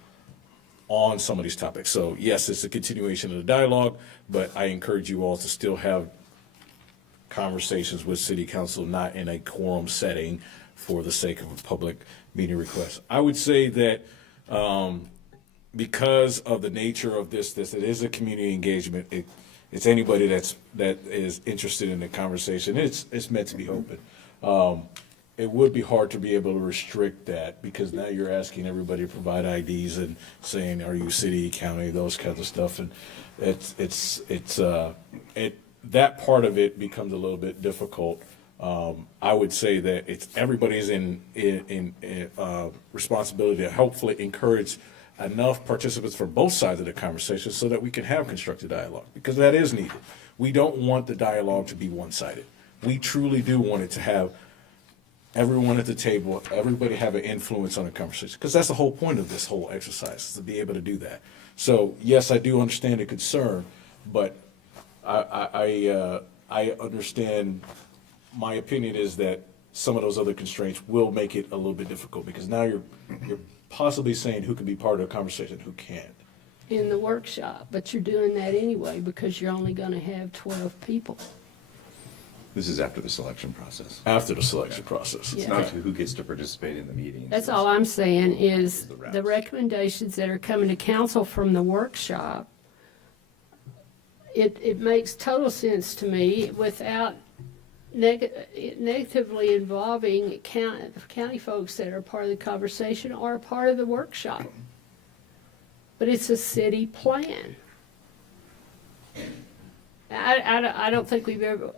on some of these topics. So yes, it's a continuation of the dialogue, but I encourage you all to still have conversations with city council, not in a quorum setting for the sake of a public meeting request. I would say that because of the nature of this it is a community engagement. It's anybody that is interested in the conversation. It's meant to be open. It would be hard to be able to restrict that, because now you're asking everybody to provide IDs and saying, are you city, county, those kinds of stuff, and that part of it becomes a little bit difficult. I would say that it's everybody's in responsibility to hopefully encourage enough participants from both sides of the conversation so that we can have constructive dialogue, because that is needed. We don't want the dialogue to be one-sided. We truly do want it to have everyone at the table, everybody have an influence on the conversation, because that's the whole point of this whole exercise, is to be able to do that. So yes, I do understand the concern, but I understand, my opinion is that some of those other constraints will make it a little bit difficult, because now you're possibly saying who can be part of the conversation, who can't. In the workshop, but you're doing that anyway because you're only going to have 12 people. This is after the selection process. After the selection process. It's not who gets to participate in the meetings. That's all I'm saying is The the recommendations that are coming to council from the workshop, it makes total sense to me without negatively involving county folks that are part of the conversation or part of the workshop. But it's a city plan. I don't think we've ever,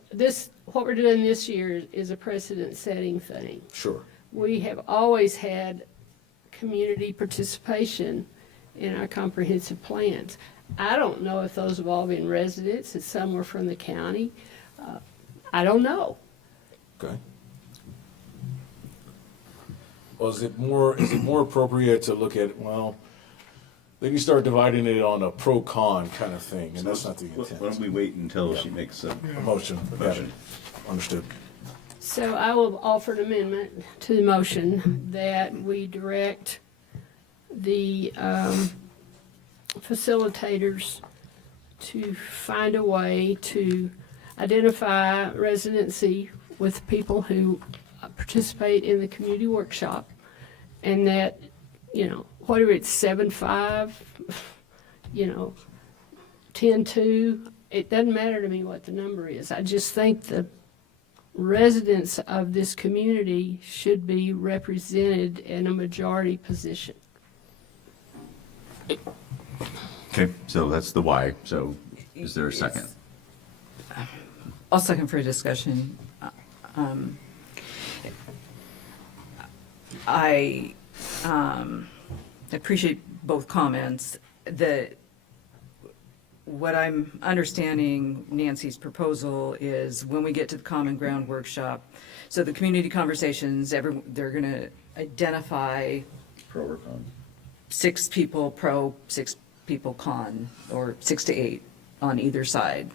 what we're doing this year is a precedent-setting thing. Sure. We have always had community participation in our comprehensive plans. I don't know if those have all been residents, if some were from the county. I don't know. Okay. Well, is it more appropriate to look at, well, then you start dividing it on a pro-con kind of thing, and that's not the intent. Why don't we wait until she makes a Motion. Got it. Understood. So I will offer an amendment to the motion that we direct the facilitators to find a way to identify residency with people who participate in the community workshop, and that, you know, whether it's 7-5, you know, 10-2, it doesn't matter to me what the number is. I just think the residents of this community should be represented in a majority position. Okay, so that's the why. So is there a second? I'll second for a discussion. I appreciate both comments. What I'm understanding Nancy's proposal is when we get to the Common Ground workshop, so the community conversations, they're going to identify Pro or con? 6 people pro, 6 people con, or 6 to 8 on either side.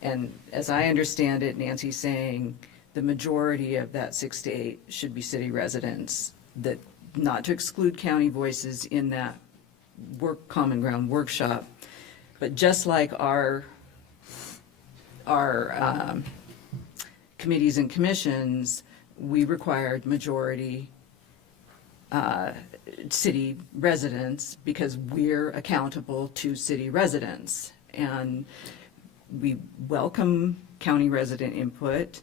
And as I understand it, Nancy's saying the majority of that 6 to 8 should be city residents, that not to exclude county voices in that Common Ground workshop. But just like our committees and commissions, we required majority city residents because we're accountable to city residents. And we welcome county resident input,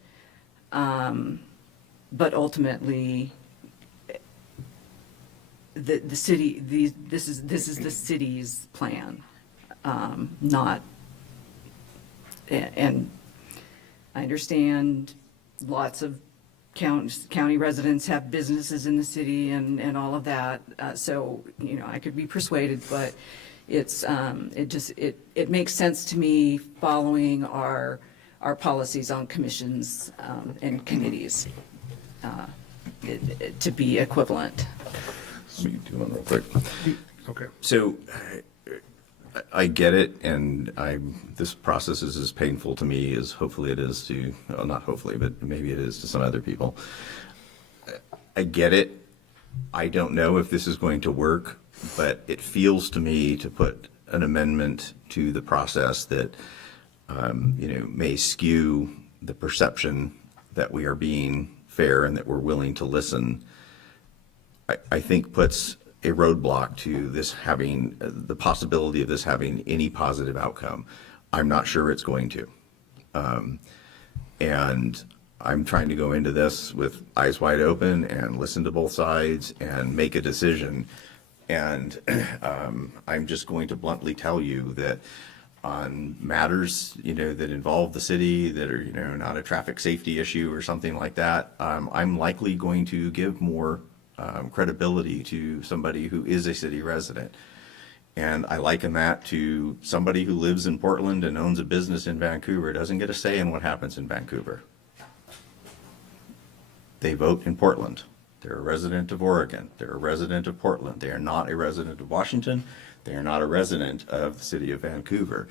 but ultimately, the city, this is the city's plan. Not, and I understand lots of county residents have businesses in the city and all of that. So, you know, I could be persuaded, but it makes sense to me following our policies on commissions and committees to be equivalent. Let me do one real quick. Okay. So I get it, and this process is as painful to me as hopefully it is to, well, not hopefully, but maybe it is to some other people. I get it. I don't know if this is going to work, but it feels to me to put an amendment to the process that, may skew the perception that we are being fair and that we're willing to listen, I think puts a roadblock to this having, the possibility of this having any positive outcome. I'm not sure it's going to. And I'm trying to go into this with eyes wide open and listen to both sides and make a decision. And I'm just going to bluntly tell you that on matters, that involve the city, that are, not a traffic safety issue or something like that, I'm likely going to give more credibility to somebody who is a city resident. And I liken that to somebody who lives in Portland and owns a business in Vancouver doesn't get a say in what happens in Vancouver. They vote in Portland. They're a resident of Oregon. They're a resident of Portland. They are not a resident of Washington. They are not a resident of the city of Vancouver.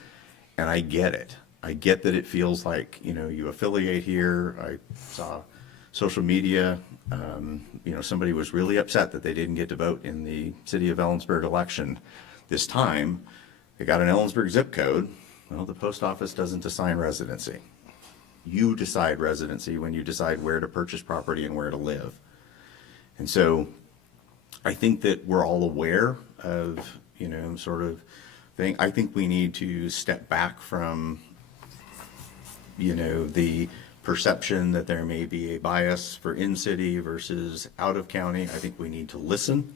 And I get it. I get that it feels like, you affiliate here. I saw social media, somebody was really upset that they didn't get to vote in the city of Ellensburg election this time. They got an Ellensburg zip code. Well, the post office doesn't assign residency. You decide residency when you decide where to purchase property and where to live. And so I think that we're all aware of, sort of thing. I think we need to step back from, the perception that there may be a bias for in-city versus out-of-county. I think we need to listen,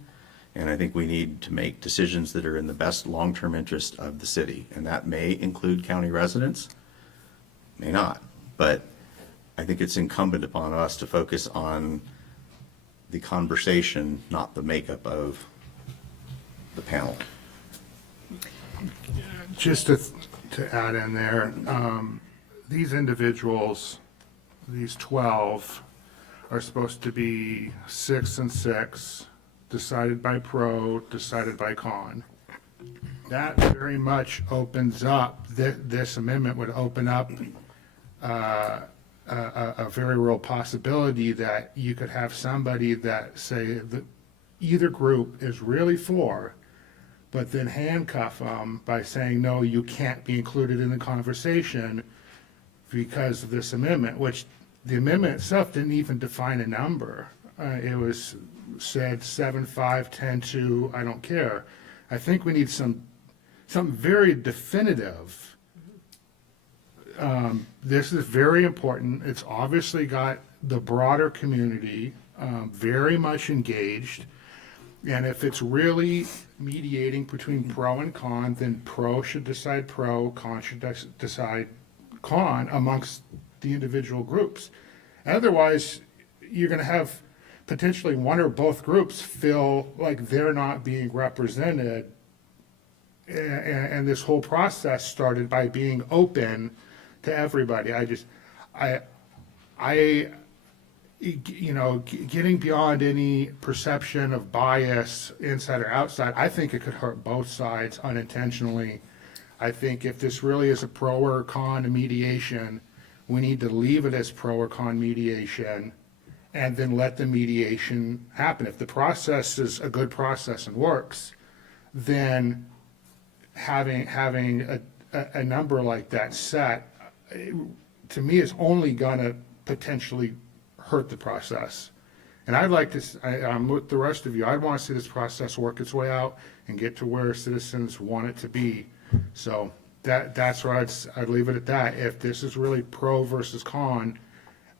and I think we need to make decisions that are in the best long-term interest of the city. And that may include county residents, may not. But I think it's incumbent upon us to focus on the conversation, not the makeup of the panel. Just to add in there, these individuals, these 12, are supposed to be 6 and 6, decided by pro, decided by con. That very much opens up, this amendment would open up a very real possibility that you could have somebody that say that either group is really for, but then handcuff them by saying, no, you can't be included in the conversation because of this amendment, which the amendment itself didn't even define a number. It was said 7, 5, 10, 2, I don't care. I think we need something very definitive. This is very important. It's obviously got the broader community very much engaged. And if it's really mediating between pro and con, then pro should decide pro, con should decide con amongst the individual groups. Otherwise, you're going to have potentially one or both groups feel like they're not being represented. And this whole process started by being open to everybody. Getting beyond any perception of bias inside or outside, I think it could hurt both sides unintentionally. I think if this really is a pro or con mediation, we need to leave it as pro or con mediation and then let the mediation happen. If the process is a good process and works, then having a number like that set, to me, is only going to potentially hurt the process. And I'd like to, I'm with the rest of you, I'd want to see this process work its way out and get to where citizens want it to be. So that's where I'd leave it at that. If this is really pro versus con,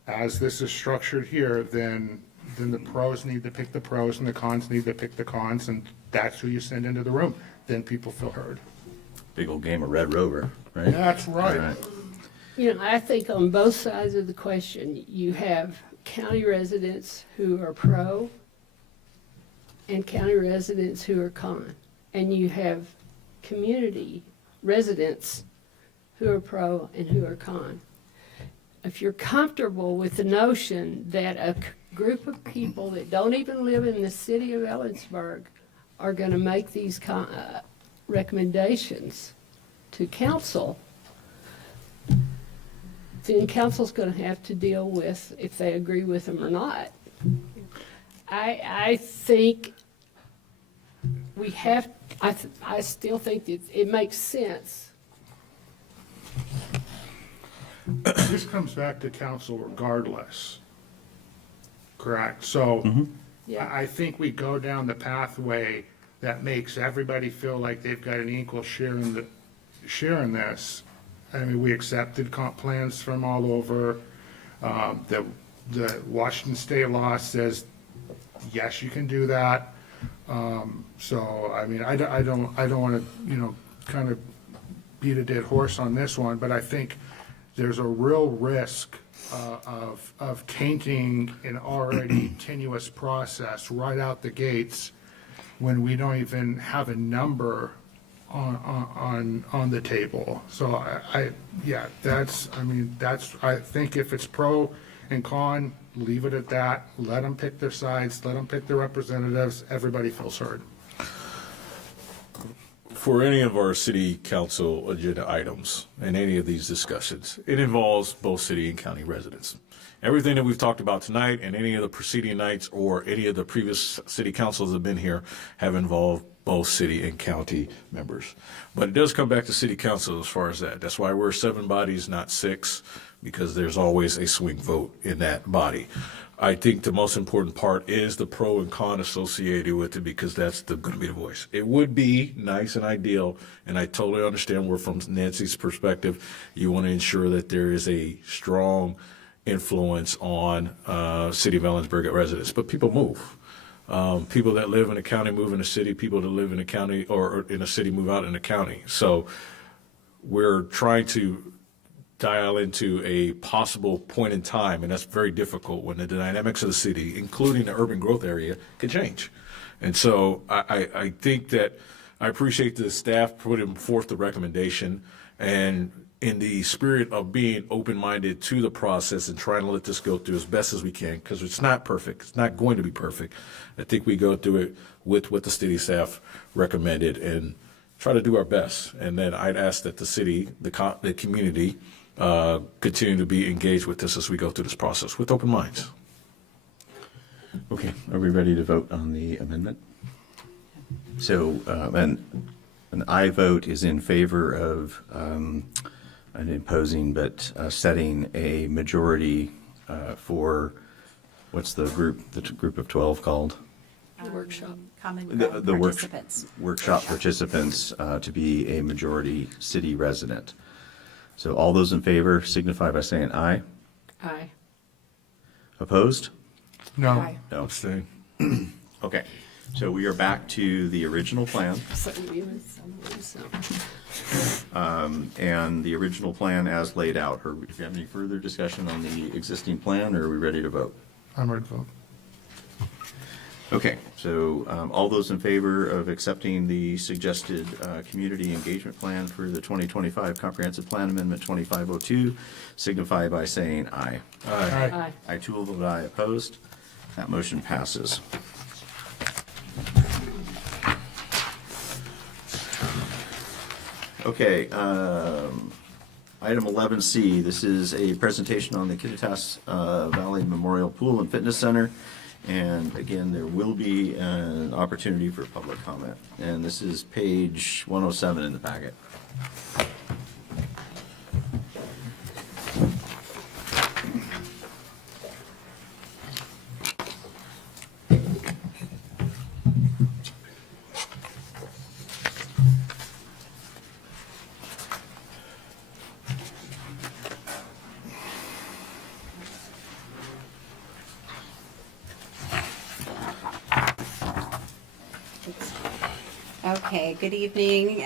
as this is structured here, then the pros need to pick the pros and the cons need to pick the cons, and that's who you send into the room. Then people feel heard. Big old game of Red Rover, right? That's right. All right. I think on both sides of the question, you have county residents who are pro and county residents who are con. And you have community residents who are pro and who are con. If you're comfortable with the notion that a group of people that don't even live in the city of Ellensburg are going to make these recommendations to council, then council's going to have to deal with if they agree with them or not. I think we have, I still think that it makes sense. This comes back to council regardless. Correct. So Yeah. I think we go down the pathway that makes everybody feel like they've got an equal share in this. I mean, we accepted comp plans from all over. The Washington state law says, yes, you can do that. So, I mean, I don't want to, kind of beat a dead horse on this one, but I think there's a real risk of tainting an already tenuous process right out the gates when we don't even have a number on the table. So I think if it's pro and con, leave it at that. Let them pick their sides, let them pick their representatives. Everybody feels heard. For any of our city council agenda items and any of these discussions, it involves both city and county residents. Everything that we've talked about tonight and any of the preceding nights or any of the previous city councils that have been here have involved both city and county members. But it does come back to city council as far as that. That's why we're 7 bodies, not 6, because there's always a swing vote in that body. I think the most important part is the pro and con associated with it, because that's going to be the voice. It would be nice and ideal, and I totally understand where from Nancy's perspective, you want to ensure that there is a strong influence on City of Ellensburg residents. But people move. People that live in a county move in a city. People that live in a county or in a city move out in a county. So we're trying to dial into a possible point in time, and that's very difficult when the dynamics of the city, including the urban growth area, can change. And so I think that I appreciate the staff putting forth the recommendation, and in the spirit of being open-minded to the process and trying to let this go through as best as we can, because it's not perfect. It's not going to be perfect. I think we go through it with what the city staff recommended and try to do our best. And then I'd ask that the city, the community, continue to be engaged with this as we go through this process with open minds. Okay, are we ready to vote on the amendment? So, an I vote is in favor of, not imposing, but setting a majority for, what's the group of 12 called? Workshop. Common The Ground work- participants. Workshop participants to be a majority city resident. So all those in favor signify by saying aye. Aye. Opposed? No. No. Abstain. Okay, so we are back to the original plan. And the original plan as laid out. Or do you have any further discussion on the existing plan, or are we ready to vote? I'm ready to vote. Okay, so all those in favor of accepting the suggested community engagement plan for the 2025 Comprehensive Plan Amendment 2502 signify by saying aye. Aye. I too will vote aye. Opposed? That motion passes. Okay, item 11C, this is a presentation on the Kittitas Valley Memorial Pool and Fitness Center. And again, there will be an opportunity for public comment. And this is page 107 in the packet. Okay, good evening,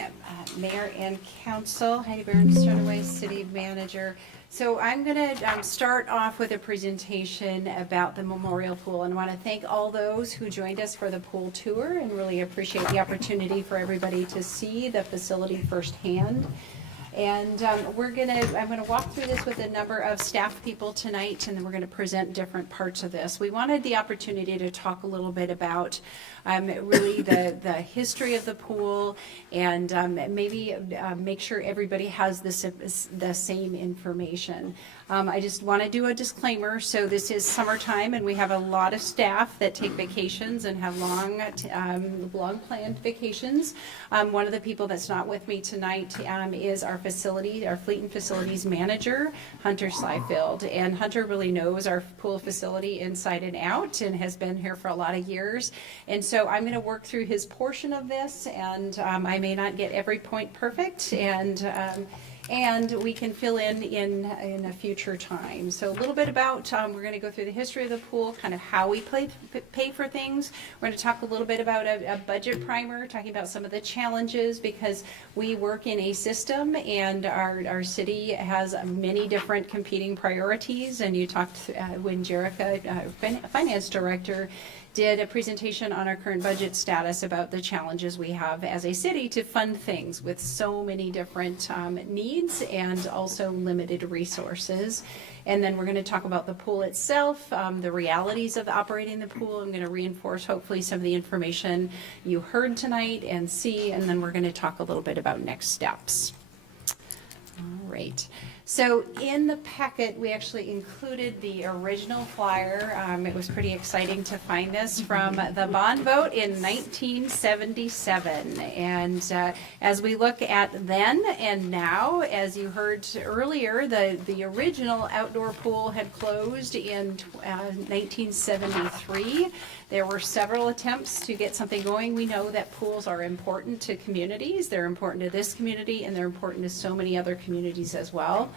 Mayor and Council. Heidi Behrens-Sternaway, City Manager. So I'm going to start off with a presentation about the Memorial Pool, and I want to thank all those who joined us for the pool tour and really appreciate the opportunity for everybody to see the facility firsthand. And I'm going to walk through this with a number of staff people tonight, and then we're going to present different parts of this. We wanted the opportunity to talk a little bit about really the history of the pool, and maybe make sure everybody has the same information. I just want to do a disclaimer. So this is summertime, and we have a lot of staff that take vacations and have long planned vacations. One of the people that's not with me tonight is our fleet and facilities manager, Hunter Slyfield. And Hunter really knows our pool facility inside and out and has been here for a lot of years. And so I'm going to work through his portion of this, and I may not get every point perfect, and we can fill in a future time. So a little bit about, we're going to go through the history of the pool, kind of how we pay for things. We're going to talk a little bit about a budget primer, talking about some of the challenges, because we work in a system and our city has many different competing priorities. And you talked when Jerica, Finance Director, did a presentation on our current budget status about the challenges we have as a city to fund things with so many different needs and also limited resources. And then we're going to talk about the pool itself, the realities of operating the pool. I'm going to reinforce hopefully some of the information you heard tonight and see, and then we're going to talk a little bit about next steps. All right. So in the packet, we actually included the original flyer. It was pretty exciting to find this from the bond vote in 1977. And as we look at then and now, as you heard earlier, the original outdoor pool had closed in 1973. There were several attempts to get something going. We know that pools are important to communities. They're important to this community, and they're important to so many other communities as well.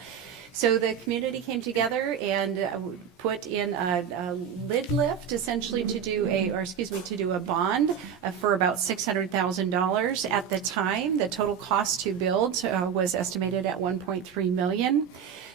So the community came together and put in a lid lift, essentially to do a bond for about $600,000 at the time. The total cost to build was estimated at $1.3 million.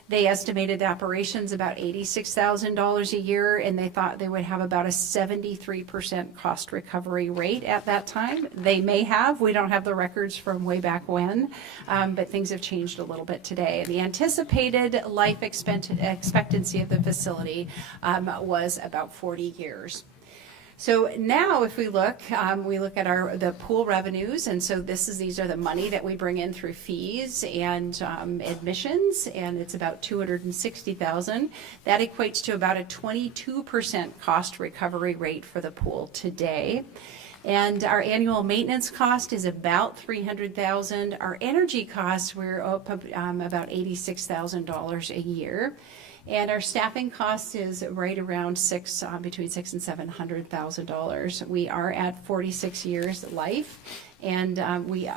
They estimated the operations about $86,000 a year, and they thought they would have about a 73% cost recovery rate at that time. They may have. We don't have the records from way back when, but things have changed a little bit today. The anticipated life expectancy of the facility was about 40 years. So now if we look at the pool revenues, and so these are the money that we bring in through fees and admissions, and it's about $260,000. That equates to about a 22% cost recovery rate for the pool today. And our annual maintenance cost is about $300,000. Our energy costs, we're up about $86,000 a year. And our staffing cost is right around between $600,000 and $700,000. We are at 46 years life, and we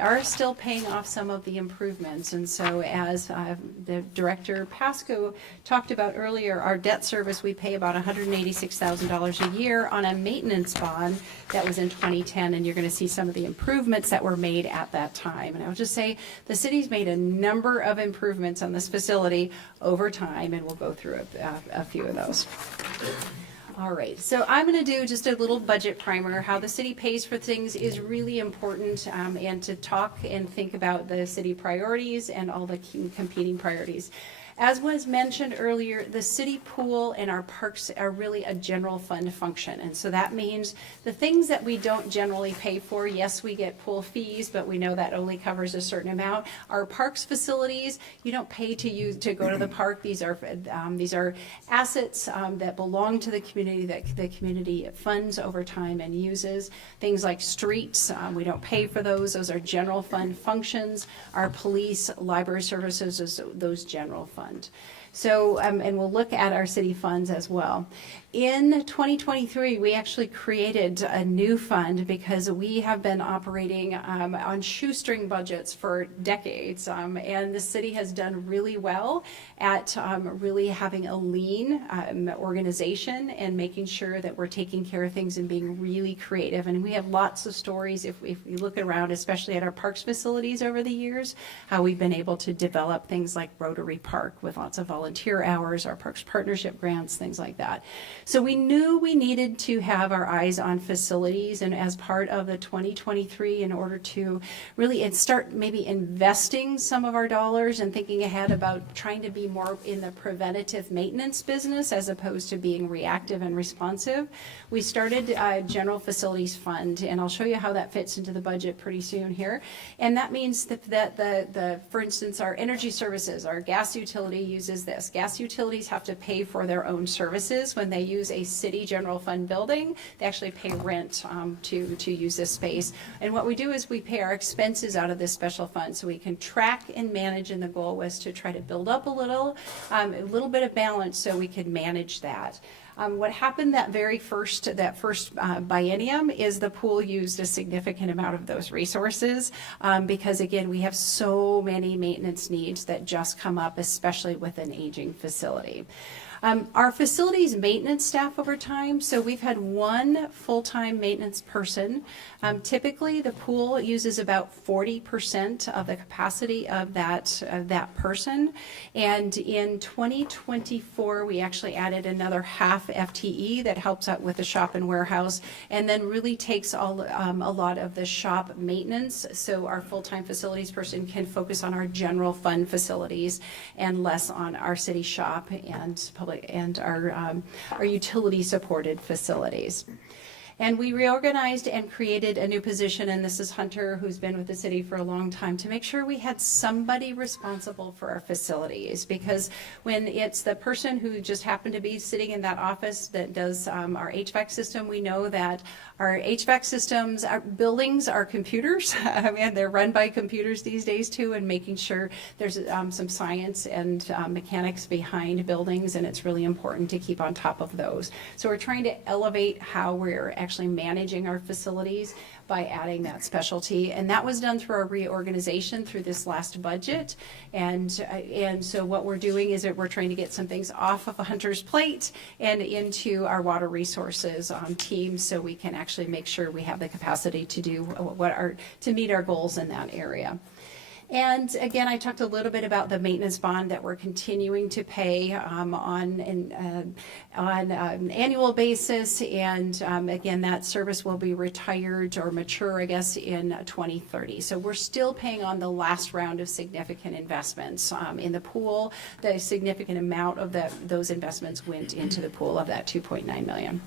are still paying off some of the improvements. And so, as the Director Pasco talked about earlier, our debt service, we pay about $186,000 a year on a maintenance bond that was in 2010, and you're going to see some of the improvements that were made at that time. And I would just say the city's made a number of improvements on this facility over time, and we'll go through a few of those. All right, so I'm going to do just a little budget primer. How the city pays for things is really important, and to talk and think about the city priorities and all the competing priorities. As was mentioned earlier, the city pool and our parks are really a general fund function. And so that means the things that we don't generally pay for, yes, we get pool fees, but we know that only covers a certain amount. Our parks facilities, you don't pay to go to the park. These are assets that belong to the community, that the community funds over time and uses. Things like streets, we don't pay for those. Those are general fund functions. Our police, library services, those general funds. So, and we'll look at our city funds as well. In 2023, we actually created a new fund because we have been operating on shoestring budgets for decades, and the city has done really well at really having a lean organization and making sure that we're taking care of things and being really creative. And we have lots of stories if we look around, especially at our parks facilities over the years, how we've been able to develop things like Rotary Park with lots of volunteer hours, our parks partnership grants, things like that. So we knew we needed to have our eyes on facilities, and as part of the 2023, in order to really start maybe investing some of our dollars and thinking ahead about trying to be more in the preventative maintenance business as opposed to being reactive and responsive, we started a general facilities fund, and I'll show you how that fits into the budget pretty soon here. And that means that for instance, our energy services, our gas utility uses this. Gas utilities have to pay for their own services when they use a city general fund building. They actually pay rent to use this space. And what we do is we pay our expenses out of this special fund so we can track and manage, and the goal was to try to build up a little bit of balance so we could manage that. What happened that first biennium is the pool used a significant amount of those resources because, again, we have so many maintenance needs that just come up, especially with an aging facility. Our facilities maintenance staff over time, so we've had one full-time maintenance person. Typically, the pool uses about 40% of the capacity of that person. And in 2024, we actually added another half FTE that helps out with the shop and warehouse, and then really takes a lot of the shop maintenance. So our full-time facilities person can focus on our general fund facilities and less on our city shop and our utility supported facilities. And we reorganized and created a new position, and this is Hunter, who's been with the city for a long time, to make sure we had somebody responsible for our facilities. Because when it's the person who just happened to be sitting in that office that does our HVAC system, we know that our HVAC systems, our buildings are computers. And they're run by computers these days too, and making sure there's some science and mechanics behind buildings, and it's really important to keep on top of those. So we're trying to elevate how we're actually managing our facilities by adding that specialty, and that was done through our reorganization through this last budget. And so what we're doing is that we're trying to get some things off of Hunter's plate and into our water resources team, so we can actually make sure we have the capacity to do to meet our goals in that area. And again, I talked a little bit about the maintenance bond that we're continuing to pay on an annual basis. And again, that service will be retired or mature, I guess, in 2030. So we're still paying on the last round of significant investments in the pool. The significant amount of those investments went into the pool of that $2.9 million.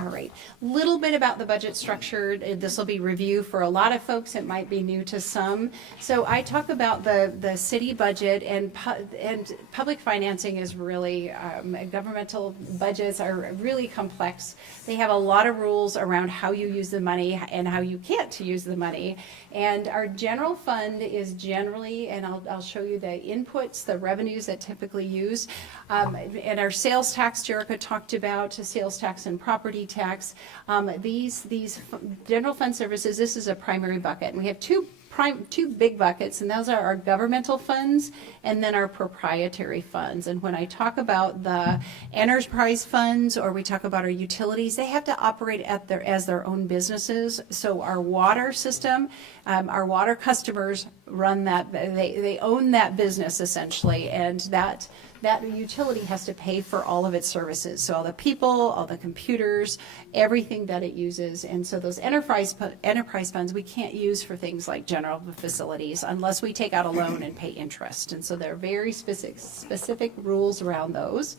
All right, little bit about the budget structure. This will be review for a lot of folks. It might be new to some. So I talk about the city budget, and public financing is really, governmental budgets are really complex. They have a lot of rules around how you use the money and how you can't use the money. And our general fund is generally, and I'll show you the inputs, the revenues that typically use. And our sales tax, Jerica talked about, sales tax and property tax. These general fund services, this is a primary bucket. And we have two big buckets, and those are our governmental funds and then our proprietary funds. And when I talk about the enterprise funds, or we talk about our utilities, they have to operate as their own businesses. So our water system, our water customers run that, they own that business essentially, and that utility has to pay for all of its services. So all the people, all the computers, everything that it uses. And so those enterprise funds we can't use for things like general facilities unless we take out a loan and pay interest. And so there are very specific rules around those.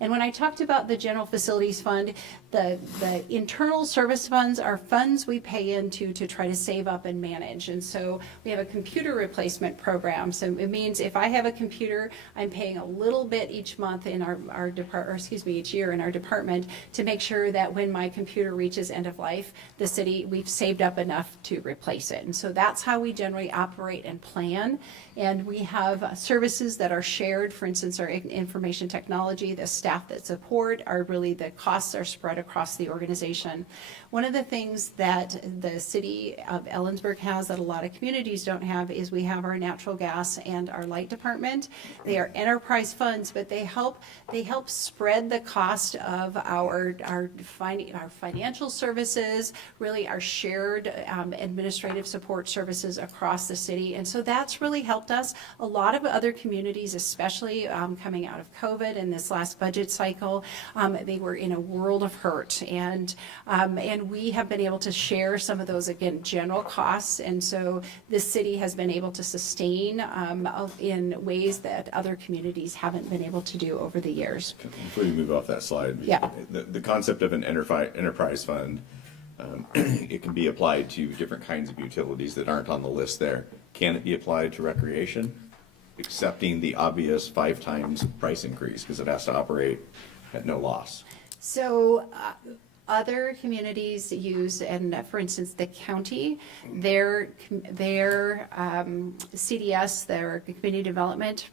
And when I talked about the general facilities fund, the internal service funds are funds we pay into to try to save up and manage. And so we have a computer replacement program. So it means if I have a computer, I'm paying a little bit each month in our department, or excuse me, each year in our department, to make sure that when my computer reaches end of life, the city, we've saved up enough to replace it. And so that's how we generally operate and plan. And we have services that are shared. For instance, our information technology, the staff that support are really, the costs are spread across the organization. One of the things that the city of Ellensburg has that a lot of communities don't have is we have our natural gas and our light department. They are enterprise funds, but they help spread the cost of our financial services, really our shared administrative support services across the city. And so that's really helped us. A lot of other communities, especially coming out of COVID and this last budget cycle, they were in a world of hurt, and we have been able to share some of those, again, general costs. And so this city has been able to sustain in ways that other communities haven't been able to do over the years. Before you move off that slide, Yeah. the concept of an enterprise fund, it can be applied to different kinds of utilities that aren't on the list there. Can it be applied to recreation? Accepting the obvious 5 times price increase because it has to operate at no loss. So other communities use, and for instance, the county, their CDS, their community development,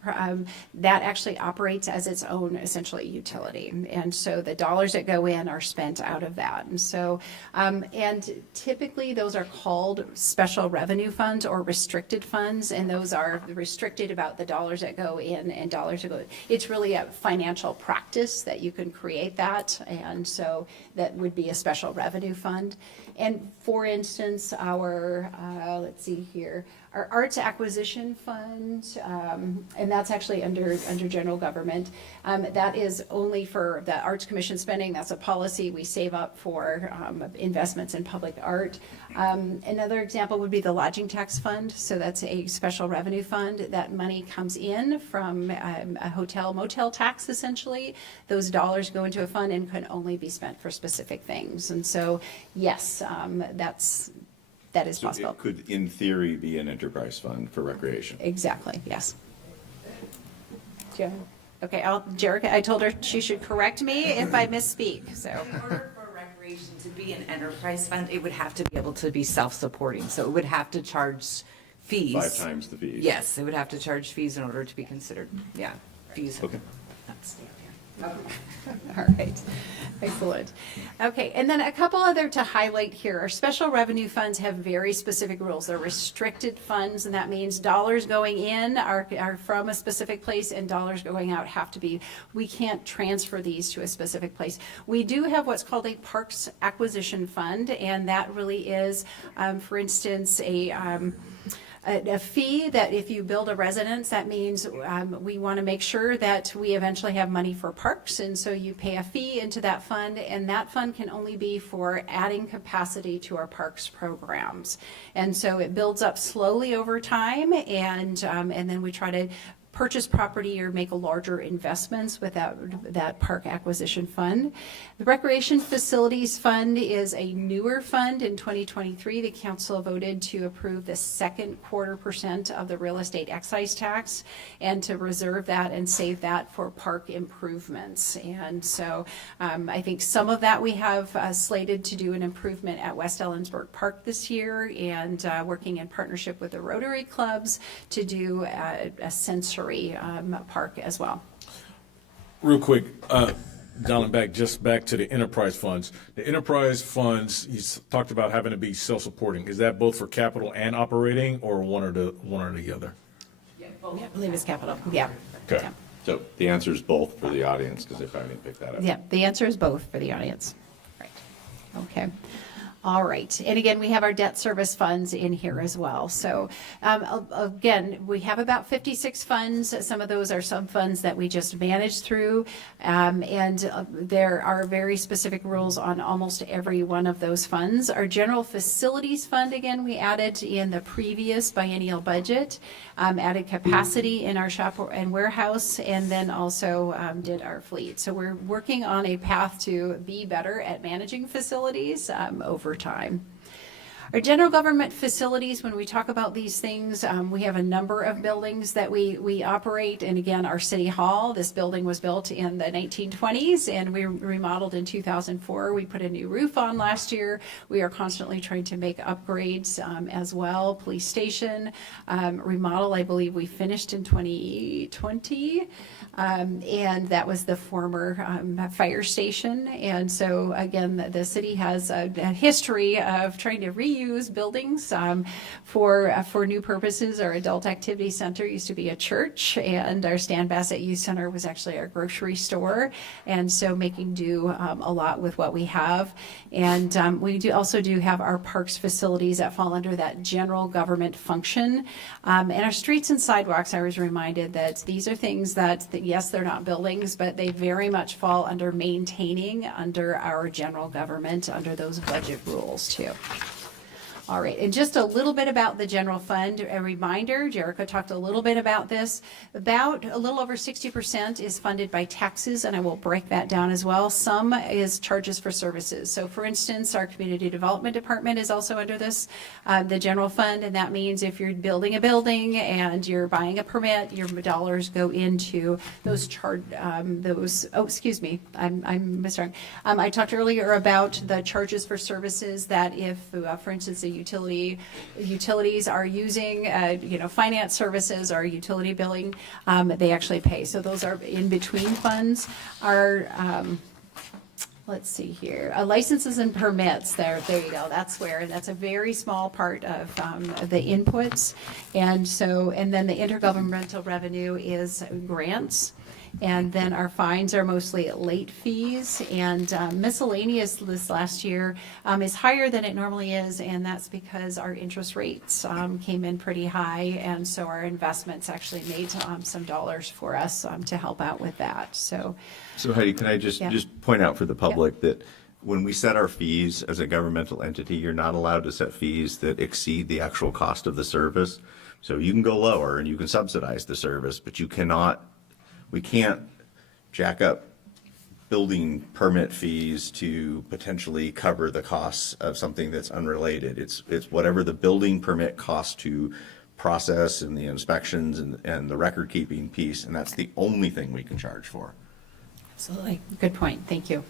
that actually operates as its own essentially utility. And so the dollars that go in are spent out of that. And so, and typically those are called special revenue funds or restricted funds, and those are restricted about the dollars that go in and dollars that go. It's really a financial practice that you can create that, and so that would be a special revenue fund. And for instance, our, let's see here, our arts acquisition fund, and that's actually under general government. That is only for the Arts Commission spending. That's a policy we save up for investments in public art. Another example would be the lodging tax fund. So that's a special revenue fund. That money comes in from a hotel motel tax, essentially. Those dollars go into a fund and can only be spent for specific things. And so, yes, that is possible. It could, in theory, be an enterprise fund for recreation. Exactly, yes. Okay, Jerica, I told her she should correct me if I misspeak, so. In order for recreation to be an enterprise fund, it would have to be able to be self-supporting. So it would have to charge fees. 5 times the fees. Yes, it would have to charge fees in order to be considered, fees. Okay. All right, excellent. Okay, and then a couple other to highlight here. Our special revenue funds have very specific rules. They're restricted funds, and that means dollars going in are from a specific place, and dollars going out have to be, we can't transfer these to a specific place. We do have what's called a parks acquisition fund, and that really is, for instance, a fee that if you build a residence, that means we want to make sure that we eventually have money for parks, and so you pay a fee into that fund, and that fund can only be for adding capacity to our parks programs. And so it builds up slowly over time, and then we try to purchase property or make larger investments with that park acquisition fund. The Recreation Facilities Fund is a newer fund. In 2023, the council voted to approve the second quarter % of the real estate excise tax and to reserve that and save that for park improvements. And so I think some of that we have slated to do an improvement at West Ellensburg Park this year, and working in partnership with the Rotary Clubs to do a sensory park as well. Real quick, dialing back to the enterprise funds. The enterprise funds, you talked about having to be self-supporting. Is that both for capital and operating, or one or the other? Yeah, I believe it's capital. Yeah. Okay. Yeah. So the answer is both for the audience, because they probably didn't pick that up. Yeah, the answer is both for the audience. Right. Okay. All right. And again, we have our debt service funds in here as well. So again, we have about 56 funds. Some of those are sub funds that we just manage through. And there are very specific rules on almost every one of those funds. Our general facilities fund, again, we added in the previous biennial budget, added capacity in our shop and warehouse, and then also did our fleet. So we're working on a path to be better at managing facilities over time. Our general government facilities, when we talk about these things, we have a number of buildings that we operate. And again, our city hall, this building was built in the 1920s and we remodeled in 2004. We put a new roof on last year. We are constantly trying to make upgrades as well. Police station remodel, I believe we finished in 2020. And that was the former fire station. And so again, the city has a history of trying to reuse buildings for new purposes. Our adult activity center used to be a church, and our Stan Bassett Youth Center was actually our grocery store. And so making do a lot with what we have. And we also do have our parks facilities that fall under that general government function. And our streets and sidewalks, I was reminded that these are things that yes, they're not buildings, but they very much fall under maintaining under our general government, under those budget rules too. All right, and just a little bit about the general fund. A reminder, Jericho talked a little bit about this. About a little over 60% is funded by taxes, and I will break that down as well. Some is charges for services. So for instance, our community development department is also under this, the general fund, and that means if you're building a building and you're buying a permit, your dollars go into those I'm sorry. I talked earlier about the charges for services that if, for instance, the utilities are using, finance services or utility billing, they actually pay. So those are in between funds. Our let's see here, licenses and permits. There you go. That's a very small part of the inputs, and then the intergovernmental revenue is grants. And then our fines are mostly late fees, and miscellaneous this last year is higher than it normally is, and that's because our interest rates came in pretty high, and so our investments actually made some dollars for us to help out with that. So Heidi, can I just point out for the public that when we set our fees as a governmental entity, you're not allowed to set fees that exceed the actual cost of the service. So you can go lower and you can subsidize the service, but we can't jack up building permit fees to potentially cover the costs of something that's unrelated. It's whatever the building permit costs to process and the inspections and the record keeping piece, and that's the only thing we can charge for. absolutely, good point. Thank you.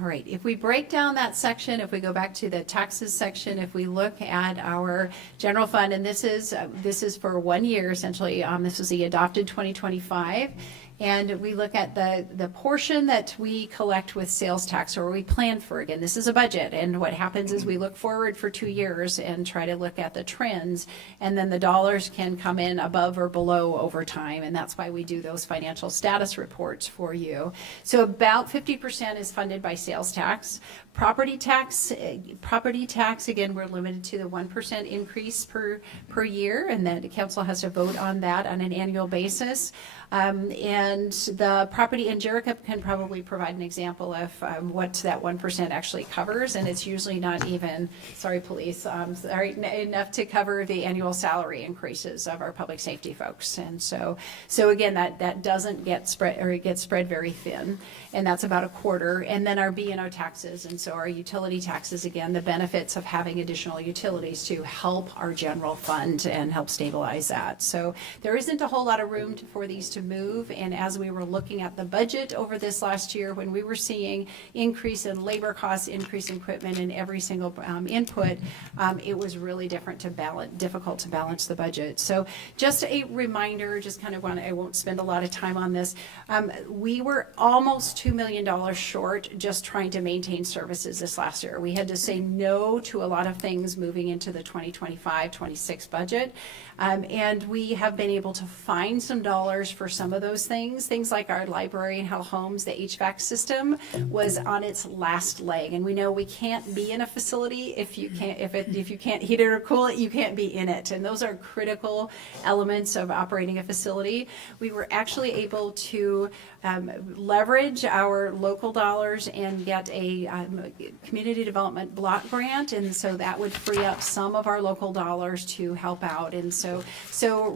All right, if we break down that section, if we go back to the taxes section, if we look at our general fund, and this is for 1 year essentially, this is the adopted 2025, and we look at the portion that we collect with sales tax, or we plan for. Again, this is a budget, and what happens is we look forward for 2 years and try to look at the trends, and then the dollars can come in above or below over time, and that's why we do those financial status reports for you. So about 50% is funded by sales tax. Property tax, again, we're limited to the 1% increase per year, and then the council has to vote on that on an annual basis. And the property, and Jerica can probably provide an example of what that 1% actually covers, and it's usually not even, sorry, police, enough to cover the annual salary increases of our public safety folks. And so again, that doesn't get spread, or it gets spread very thin, and that's about a quarter. And then our B&O taxes, and so our utility taxes, again, the benefits of having additional utilities to help our general fund and help stabilize that. So there isn't a whole lot of room for these to move, and as we were looking at the budget over this last year, when we were seeing increase in labor costs, increase in equipment, and every single input, it was really difficult to balance the budget. So just a reminder, I won't spend a lot of time on this. We were almost $2 million short just trying to maintain services this last year. We had to say no to a lot of things moving into the 2025-26 budget. And we have been able to find some dollars for some of those things like our library and health homes. The HVAC system was on its last leg, and we know we can't be in a facility if you can't heat it or cool it, you can't be in it. And those are critical elements of operating a facility. We were actually able to leverage our local dollars and get a community development block grant, and so that would free up some of our local dollars to help out. And so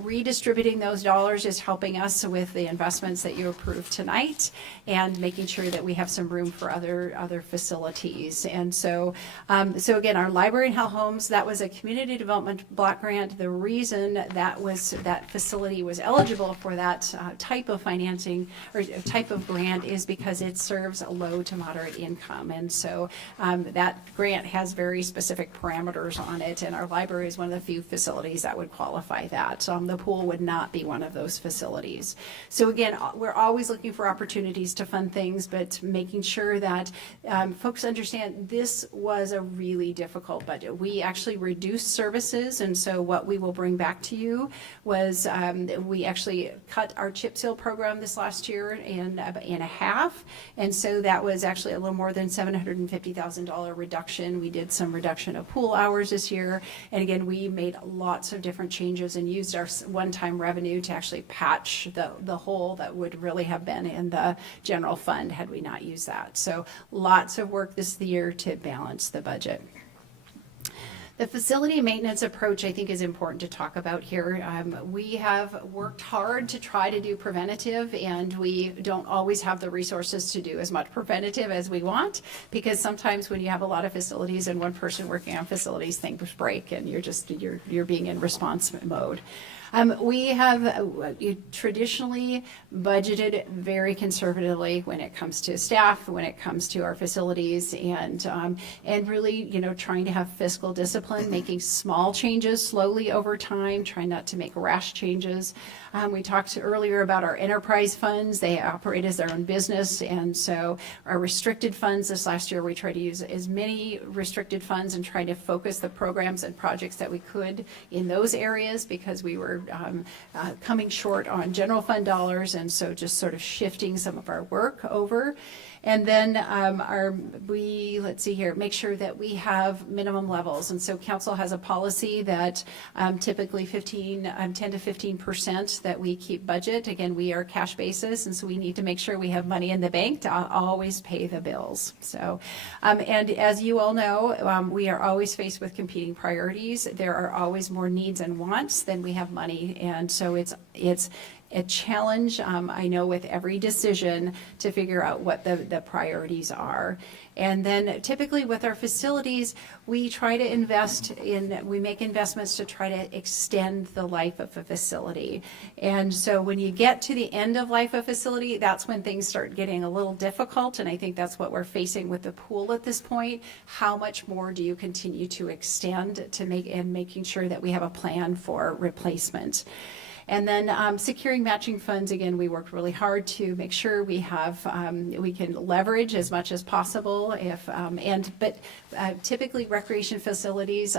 redistributing those dollars is helping us with the investments that you approved tonight, and making sure that we have some room for other facilities. And so again, our library and health homes, that was a community development block grant. The reason that facility was eligible for that type of financing or type of grant is because it serves a low to moderate income. And so that grant has very specific parameters on it, and our library is one of the few facilities that would qualify that. The pool would not be one of those facilities. So again, we're always looking for opportunities to fund things, but making sure that folks understand this was a really difficult budget. We actually reduced services, and so what we will bring back to you was we actually cut our chip seal program this last year in a half, and so that was actually a little more than $750,000 reduction. We did some reduction of pool hours this year, and again, we made lots of different changes and used our one-time revenue to actually patch the hole that would really have been in the general fund had we not used that. So lots of work this year to balance the budget. The facility maintenance approach, I think, is important to talk about here. We have worked hard to try to do preventative, and we don't always have the resources to do as much preventative as we want, because sometimes when you have a lot of facilities and one person working on facilities, things break, and you're being in response mode. We have traditionally budgeted very conservatively when it comes to staff, when it comes to our facilities, and really, trying to have fiscal discipline, making small changes slowly over time, trying not to make rash changes. We talked earlier about our enterprise funds. They operate as their own business, and so our restricted funds this last year, we tried to use as many restricted funds and try to focus the programs and projects that we could in those areas, because we were coming short on general fund dollars, and so just sort of shifting some of our work over. And then make sure that we have minimum levels. And so council has a policy that typically 10 to 15% that we keep budget. Again, we are cash basis, and so we need to make sure we have money in the bank to always pay the bills. So, and as you all know, we are always faced with competing priorities. There are always more needs and wants than we have money. And so it's a challenge, I know, with every decision to figure out what the priorities are. And then typically with our facilities, we try to we make investments to try to extend the life of a facility. And so when you get to the end of life of a facility, that's when things start getting a little difficult. And I think that's what we're facing with the pool at this point. How much more do you continue to extend making sure that we have a plan for replacement? And then securing matching funds, again, we worked really hard to make sure we have, we can leverage as much as possible but typically recreation facilities,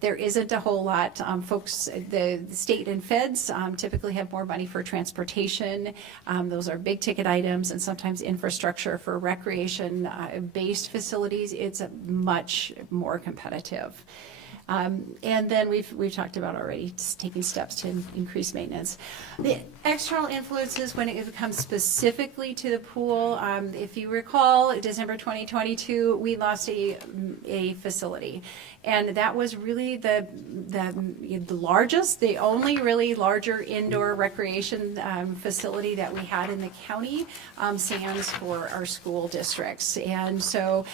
there isn't a whole lot. Folks, the state and feds typically have more money for transportation. Those are big ticket items, and sometimes infrastructure. For recreation based facilities, it's much more competitive. And then we've talked about already taking steps to increase maintenance. The external influences when it comes specifically to the pool, if you recall, December 2022, we lost a facility. And that was really the largest, the only really larger indoor recreation facility that we had in the county, sans for our school districts. And so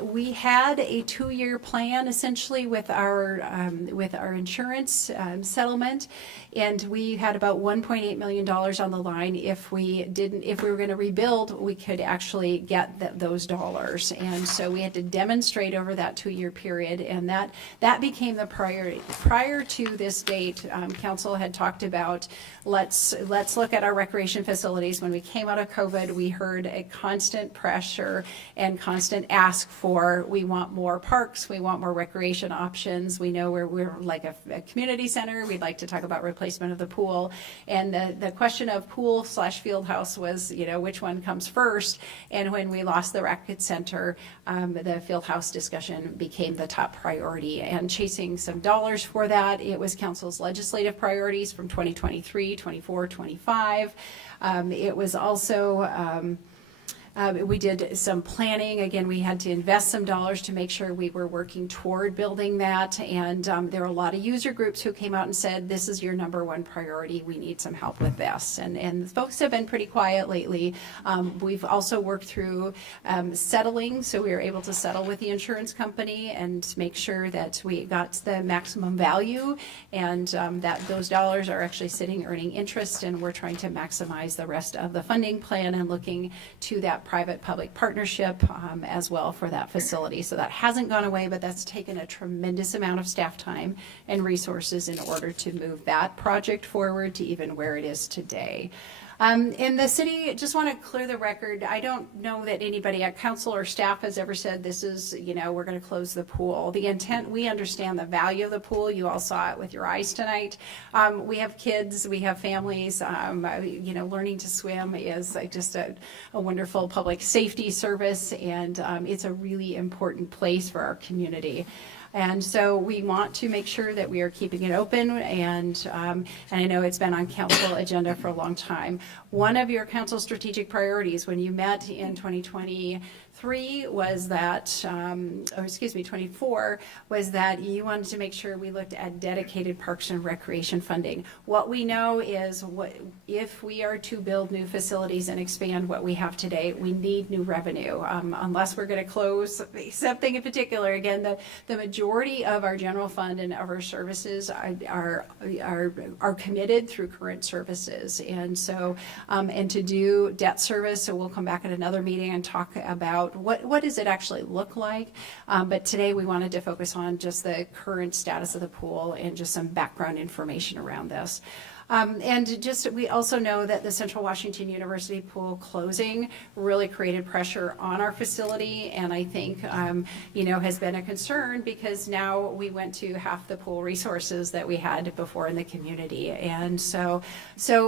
we had a 2-year plan essentially with our insurance settlement, and we had about $1.8 million on the line. If we were going to rebuild, we could actually get those dollars. And so we had to demonstrate over that 2-year period, and that became the priority. Prior to this date, council had talked about let's look at our recreation facilities. When we came out of COVID, we heard a constant pressure and constant ask for, we want more parks, we want more recreation options. We know we're like a community center. We'd like to talk about replacement of the pool. And the question of pool/field house was, which one comes first? And when we lost the rec center, the field house discussion became the top priority. And chasing some dollars for that, it was council's legislative priorities from 2023, 24, 25. It was also we did some planning. Again, we had to invest some dollars to make sure we were working toward building that. And there were a lot of user groups who came out and said, this is your number one priority. We need some help with this. And folks have been pretty quiet lately. We've also worked through settling. So we were able to settle with the insurance company and make sure that we got the maximum value, and that those dollars are actually sitting earning interest. And we're trying to maximize the rest of the funding plan and looking to that private-public partnership as well for that facility. So that hasn't gone away, but that's taken a tremendous amount of staff time and resources in order to move that project forward to even where it is today. In the city, just want to clear the record. I don't know that anybody at council or staff has ever said this is, we're going to close the pool. The intent, we understand the value of the pool. You all saw it with your eyes tonight. We have kids, we have families. Learning to swim is just a wonderful public safety service, and it's a really important place for our community. And so we want to make sure that we are keeping it open, and I know it's been on council agenda for a long time. One of your council strategic priorities when you met in 2023 was that, 24, was that you wanted to make sure we looked at dedicated parks and recreation funding. What we know is if we are to build new facilities and expand what we have today, we need new revenue. Unless we're going to close something in particular, again, the majority of our general fund and of our services are committed through current services. And so, and to do debt service, so we'll come back at another meeting and talk about what does it actually look like. But today we wanted to focus on just the current status of the pool and just some background information around this. And just, we also know that the Central Washington University pool closing really created pressure on our facility, and I think, has been a concern because now we went to half the pool resources that we had before in the community. And so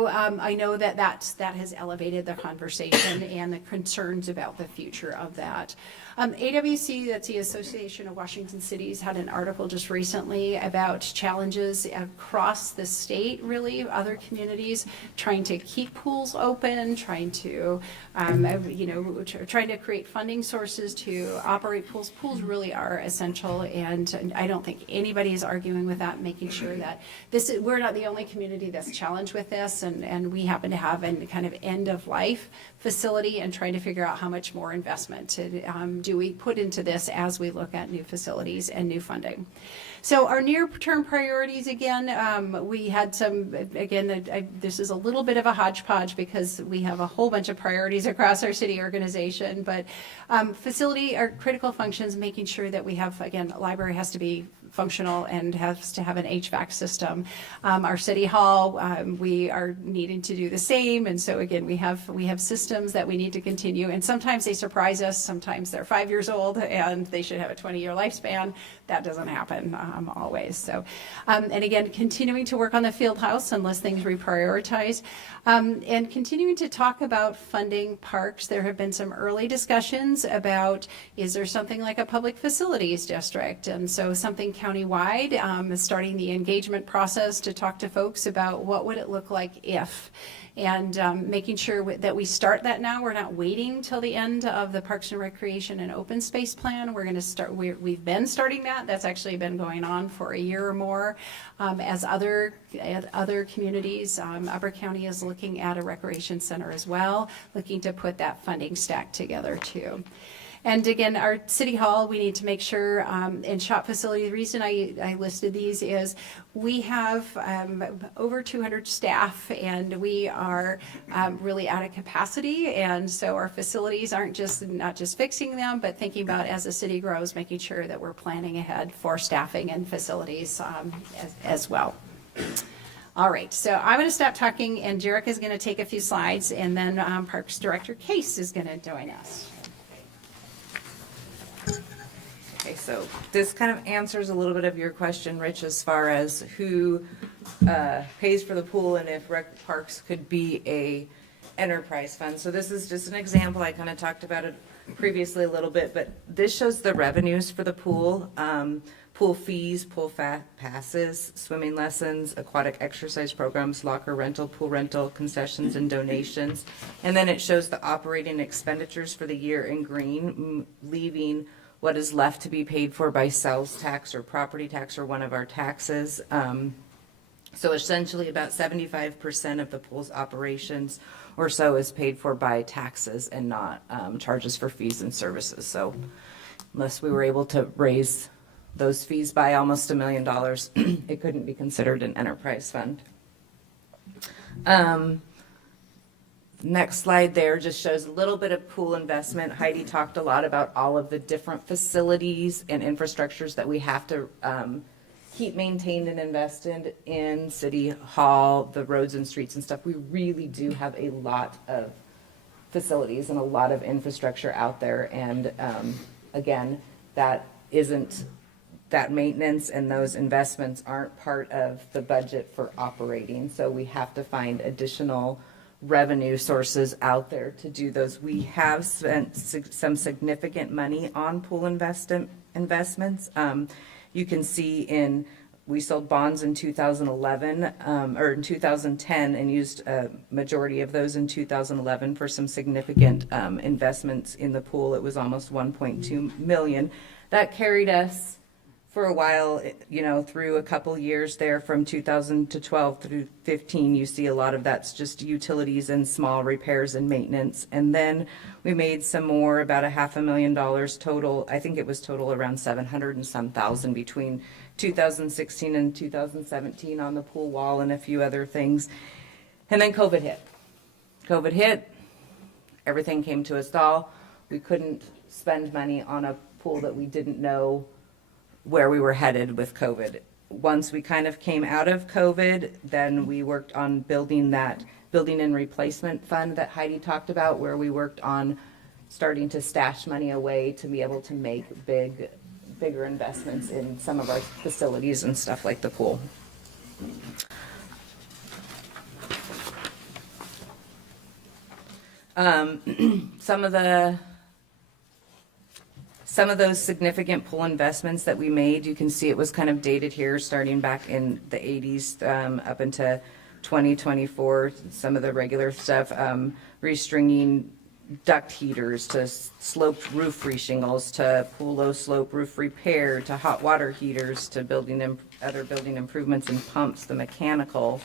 I know that has elevated the conversation and the concerns about the future of that. AWC, that's the Association of Washington Cities, had an article just recently about challenges across the state, really, other communities trying to keep pools open, trying to create funding sources to operate pools. Pools really are essential, and I don't think anybody is arguing with that, making sure that we're not the only community that's challenged with this, and we happen to have a kind of end of life facility and trying to figure out how much more investment do we put into this as we look at new facilities and new funding. So our near-term priorities, again, we had some, again, this is a little bit of a hodgepodge because we have a whole bunch of priorities across our city organization, but facility, our critical functions, making sure that we have, again, library has to be functional and has to have an HVAC system. Our city hall, we are needing to do the same, and so again, we have systems that we need to continue, and sometimes they surprise us. Sometimes they're 5 years old and they should have a 20-year lifespan. That doesn't happen always. So, and again, continuing to work on the field house unless things reprioritize, and continuing to talk about funding parks. There have been some early discussions about, is there something like a public facilities district? And so something countywide, is starting the engagement process to talk to folks about what would it look like if, and making sure that we start that now. We're not waiting till the end of the Parks and Recreation and Open Space Plan. We're going to start, we've been starting that. That's actually been going on for a year or more. As other communities, Upper County is looking at a recreation center as well, looking to put that funding stack together too. And again, our city hall, we need to make sure, and shop facility, the reason I listed these is we have over 200 staff, and we are really out of capacity. And so our facilities aren't not just fixing them, but thinking about, as the city grows, making sure that we're planning ahead for staffing and facilities as well. All right, so I'm going to stop talking, and Jarek is going to take a few slides, and then Parks Director Case is going to join us. Okay, so this kind of answers a little bit of your question, Rich, as far as who pays for the pool and if rec parks could be a enterprise fund. So this is just an example. I kind of talked about it previously a little bit, but this shows the revenues for the pool. Pool fees, pool passes, swimming lessons, aquatic exercise programs, locker rental, pool rental, concessions, and donations. And then it shows the operating expenditures for the year in green, leaving what is left to be paid for by sales tax or property tax or one of our taxes. So essentially about 75% of the pool's operations or so is paid for by taxes and not charges for fees and services. So unless we were able to raise those fees by almost $1 million, it couldn't be considered an enterprise fund. Next slide there just shows a little bit of pool investment. Heidi talked a lot about all of the different facilities and infrastructures that we have to keep maintained and invested in City Hall, the roads and streets and stuff. We really do have a lot of facilities and a lot of infrastructure out there. And again, that maintenance and those investments aren't part of the budget for operating. So we have to find additional revenue sources out there to do those. We have spent some significant money on pool investments. You can see we sold bonds in 2011 or in 2010 and used a majority of those in 2011 for some significant investments in the pool. It was almost 1.2 million. That carried us for a while, through a couple years there from 2012 through 15. You see a lot of that's just utilities and small repairs and maintenance. And then we made some more, about $500,000 total. I think it was total around 700 and some thousand between 2016 and 2017 on the pool wall and a few other things. And then COVID hit. Everything came to a stall. We couldn't spend money on a pool that we didn't know where we were headed with COVID. Once we kind of came out of COVID, then we worked on building and replacement fund that Heidi talked about, where we worked on starting to stash money away to be able to make bigger investments in some of our facilities and stuff like the pool. Some of those significant pool investments that we made, you can see it was kind of dated here, starting back in the 80s up into 2024. Some of the regular stuff, restringing duct heaters to sloped roof reshingles to pool low slope roof repair to hot water heaters to other building improvements and pumps, the mechanical.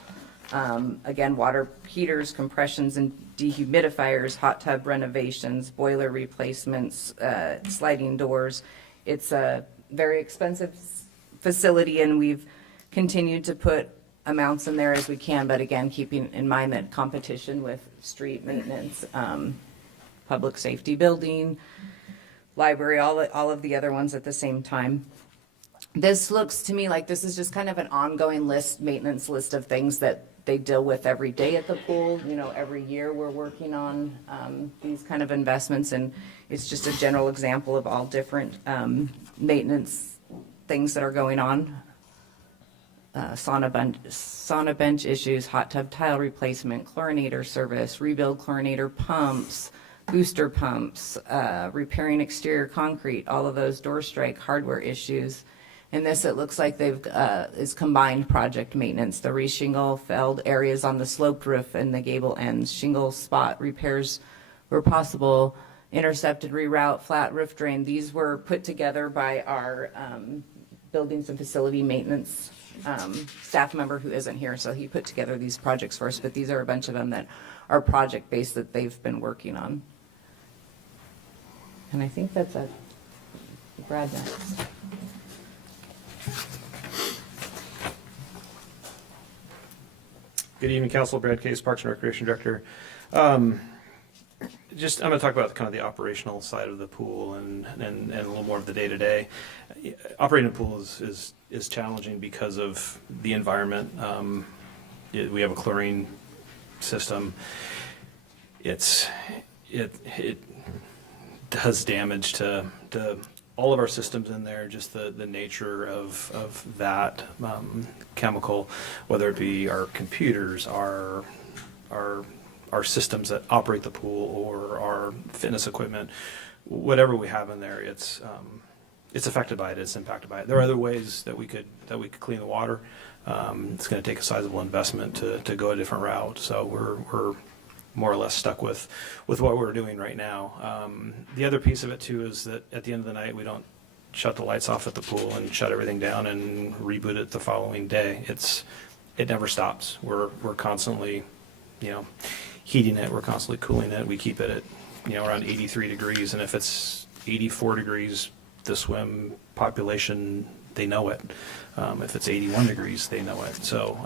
Again, water heaters, compressions and dehumidifiers, hot tub renovations, boiler replacements, sliding doors. It's a very expensive facility, and we've continued to put amounts in there as we can, but again, keeping in mind that competition with street maintenance, public safety building, library, all of the other ones at the same time. This looks to me like this is just kind of an ongoing maintenance list of things that they deal with every day at the pool. You know, every year we're working on these kind of investments, and it's just a general example of all different maintenance things that are going on. Sauna bench issues, hot tub tile replacement, chlorinator service, rebuild chlorinator pumps, booster pumps, repairing exterior concrete, all of those door strike hardware issues. In this, it looks like they've is combined project maintenance, the reshingle, felled areas on the sloped roof and the gable ends, shingle spot repairs where possible, intercepted reroute, flat roof drain. These were put together by our buildings and facility maintenance staff member who isn't here, so he put together these projects for us, but these are a bunch of them that are project-based that they've been working on. And I think that's a Brad next. Good evening, Council. Brad Case, Parks and Recreation Director. I'm going to talk about kind of the operational side of the pool and a little more of the day-to-day. Operating a pool is challenging because of the environment. We have a chlorine system. It does damage to all of our systems in there, just the nature of that chemical, whether it be our computers, our systems that operate the pool, or our fitness equipment, whatever we have in there, it's affected by it, it's impacted by it. There are other ways that we could clean the water. It's going to take a sizable investment to go a different route, so we're more or less stuck with what we're doing right now. The other piece of it too is that at the end of the night, we don't shut the lights off at the pool and shut everything down and reboot it the following day. It never stops. We're constantly, heating it. We're constantly cooling it. We keep it at, around 83 degrees. And if it's 84 degrees, the swim population, they know it. If it's 81 degrees, they know it. So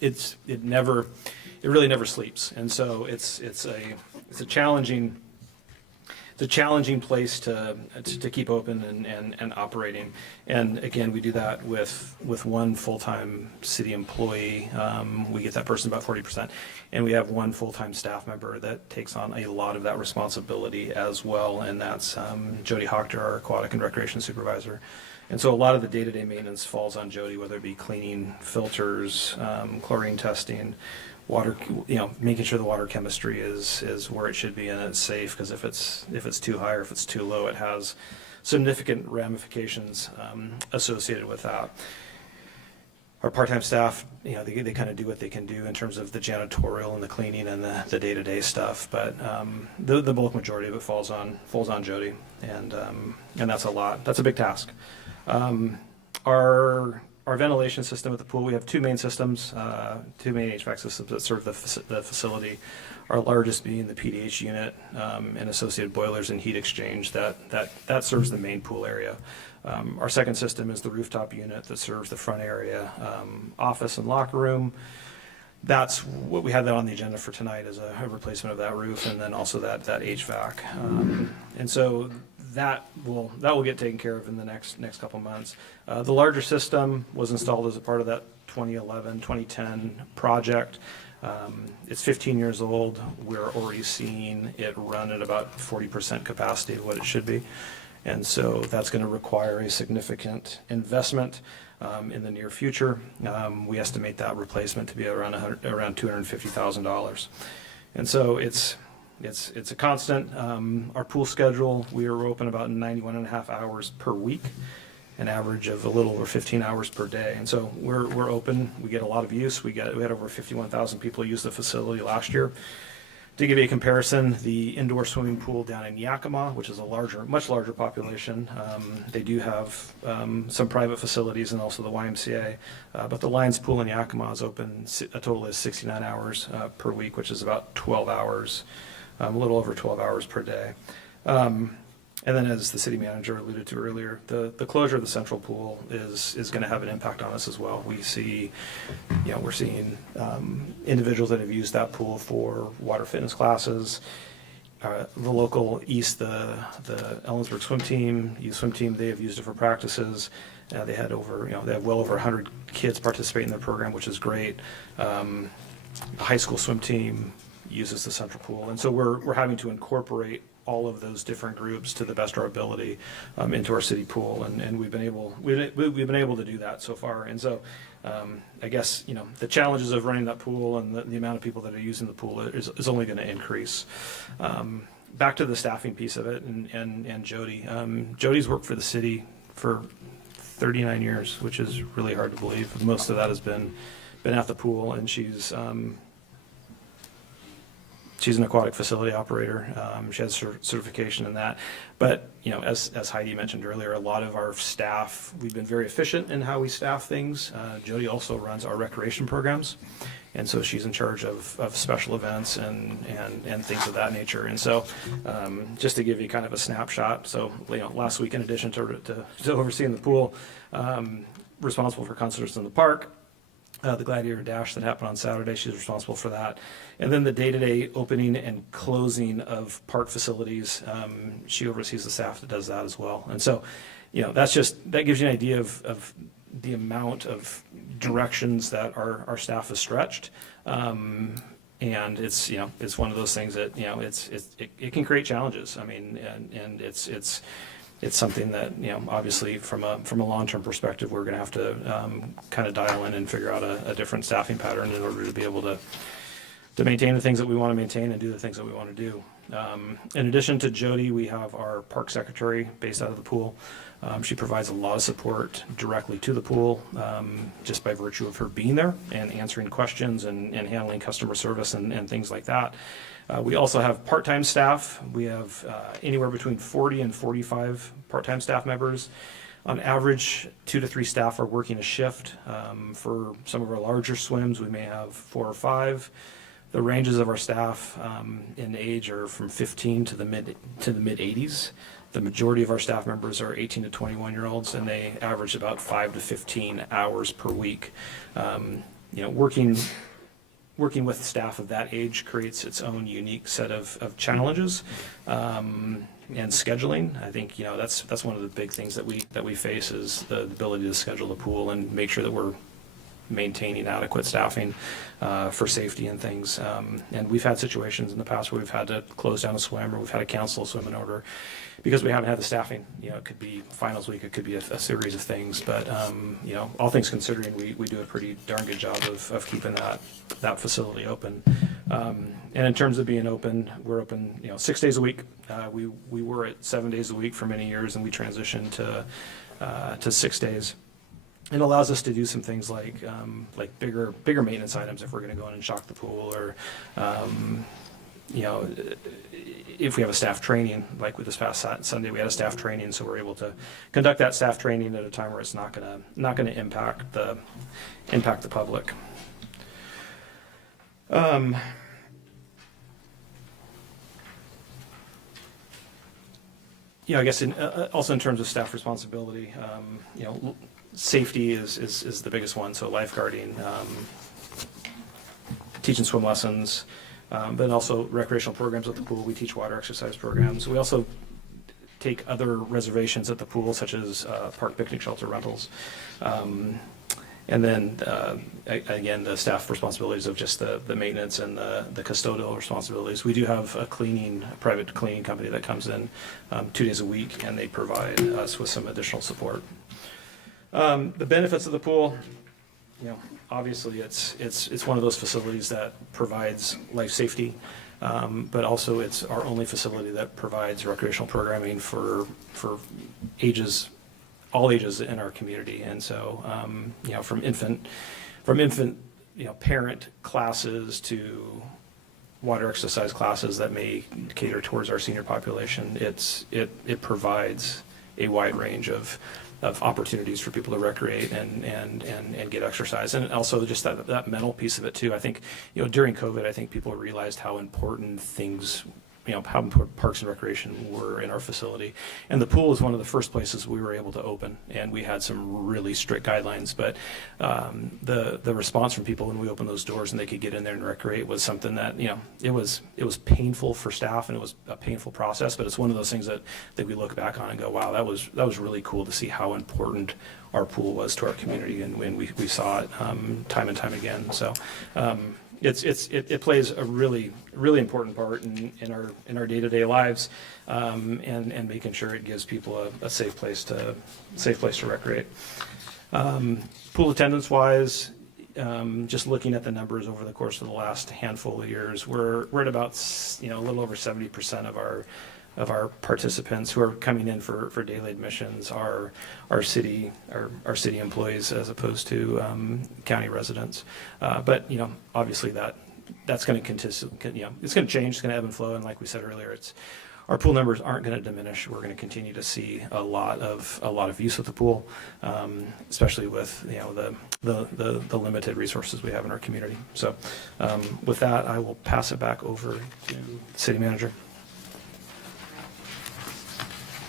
it really never sleeps. And so it's a challenging place to keep open and operating. And again, we do that with one full-time city employee. We get that person about 40%, and we have one full-time staff member that takes on a lot of that responsibility as well, and that's Jody Hochter, our aquatic and recreation supervisor. And so a lot of the day-to-day maintenance falls on Jody, whether it be cleaning filters, chlorine testing, water, making sure the water chemistry is where it should be and it's safe, because if it's too high or if it's too low, it has significant ramifications associated with that. Our part-time staff, they kind of do what they can do in terms of the janitorial and the cleaning and the day-to-day stuff, but the bulk majority of it falls on Jody, and that's a lot. That's a big task. Our ventilation system at the pool, we have two main systems, two main HVAC systems that serve the facility. Our largest being the PDH unit and associated boilers and heat exchange that serves the main pool area. Our second system is the rooftop unit that serves the front area, office and locker room. That's what we had that on the agenda for tonight, is a replacement of that roof, and then also that HVAC. And so that will get taken care of in the next couple months. The larger system was installed as a part of that 2011-2010 project. It's 15 years old. We're already seeing it run at about 40% capacity of what it should be. And so that's going to require a significant investment in the near future. We estimate that replacement to be around $250,000. And so it's a constant. Our pool schedule, we are open about 91.5 hours per week, an average of a little over 15 hours per day. And so we're open. We get a lot of use. We had over 51,000 people use the facility last year. To give you a comparison, the indoor swimming pool down in Yakima, which is much larger population, they do have some private facilities and also the YMCA, but the Lions pool in Yakima is open a total of 69 hours per week, which is about 12 hours, a little over 12 hours per day. And then, as the city manager alluded to earlier, the closure of the central pool is going to have an impact on us as well. We're seeing individuals that have used that pool for water fitness classes. the local East, the Ellensburg swim team, youth swim team, they have used it for practices. They had they have well over 100 kids participate in their program, which is great. The high school swim team uses the central pool, and so we're having to incorporate all of those different groups to the best of our ability into our city pool, and we've been able to do that so far. And so I guess the challenges of running that pool and the amount of people that are using the pool is only going to increase. Back to the staffing piece of it, and Jody. Jody's worked for the city for 39 years, which is really hard to believe. Most of that has been at the pool, and she's an aquatic facility operator. She has certification in that. But as Heidi mentioned earlier, a lot of our staff, we've been very efficient in how we staff things. Jody also runs our recreation programs, and so she's in charge of special events and things of that nature. And so just to give you kind of a snapshot, so last week, in addition to overseeing the pool, responsible for concerts in the park, the Gladiator Dash that happened on Saturday, she's responsible for that. And then the day-to-day opening and closing of park facilities, she oversees the staff that does that as well. And so, that gives you an idea of the amount of directions that our staff is stretched. And it's one of those things that it can create challenges. I mean, and it's something that obviously from a long-term perspective, we're going to have to kind of dial in and figure out a different staffing pattern in order to be able to maintain the things that we want to maintain and do the things that we want to do. In addition to Jody, we have our park secretary based out of the pool. She provides a lot of support directly to the pool, just by virtue of her being there and answering questions and handling customer service and things like that. We also have part-time staff. We have anywhere between 40 and 45 part-time staff members. On average, 2 to 3 staff are working a shift. For some of our larger swims, we may have 4 or 5. The ranges of our staff in age are from 15 to the mid 80s. The majority of our staff members are 18 to 21-year-olds, and they average about 5 to 15 hours per week. Working with staff of that age creates its own unique set of challenges, and scheduling. I think that's one of the big things that we face is the ability to schedule the pool and make sure that we're maintaining adequate staffing for safety and things. And we've had situations in the past where we've had to close down a swim, or we've had to cancel a swim in order because we haven't had the staffing. It could be finals week, it could be a series of things, but all things considering, we do a pretty darn good job of keeping that facility open. And in terms of being open, we're open 6 days a week. We were at 7 days a week for many years, and we transitioned to 6 days. It allows us to do some things like bigger maintenance items if we're going to go in and shock the pool, or if we have a staff training, like with this past Sunday, we had a staff training, so we're able to conduct that staff training at a time where it's not going to impact the public. I guess also in terms of staff responsibility, safety is the biggest one. So lifeguarding, teaching swim lessons, but also recreational programs at the pool. We teach water exercise programs. We also take other reservations at the pool, such as park picnic shelter rentals. And then, again, the staff responsibilities of just the maintenance and the custodial responsibilities. We do have a private cleaning company that comes in 2 days a week, and they provide us with some additional support. The benefits of the pool, obviously it's one of those facilities that provides life safety, but also it's our only facility that provides recreational programming for all ages in our community. And so, from infant, parent classes to water exercise classes that may cater towards our senior population, it provides a wide range of opportunities for people to recreate and get exercise. And also just that mental piece of it too. I think, during COVID, I think people realized how important things how important Parks and Recreation were in our facility. And the pool is one of the first places we were able to open, and we had some really strict guidelines. But the response from people when we opened those doors and they could get in there and recreate was something that, it was painful for staff, and it was a painful process. But it's one of those things that we look back on and go, wow, that was really cool to see how important our pool was to our community, and when we saw it time and time again. So it plays a really important part in our day-to-day lives, and making sure it gives people a safe place to recreate. Pool attendance wise, just looking at the numbers over the course of the last handful of years, we're at about a little over 70% of our participants who are coming in for daily admissions are city employees as opposed to county residents. But obviously that's going to continue. It's going to change. It's going to ebb and flow. And like we said earlier, our pool numbers aren't going to diminish. We're going to continue to see a lot of use of the pool, especially with the limited resources we have in our community. So with that, I will pass it back over to the city manager.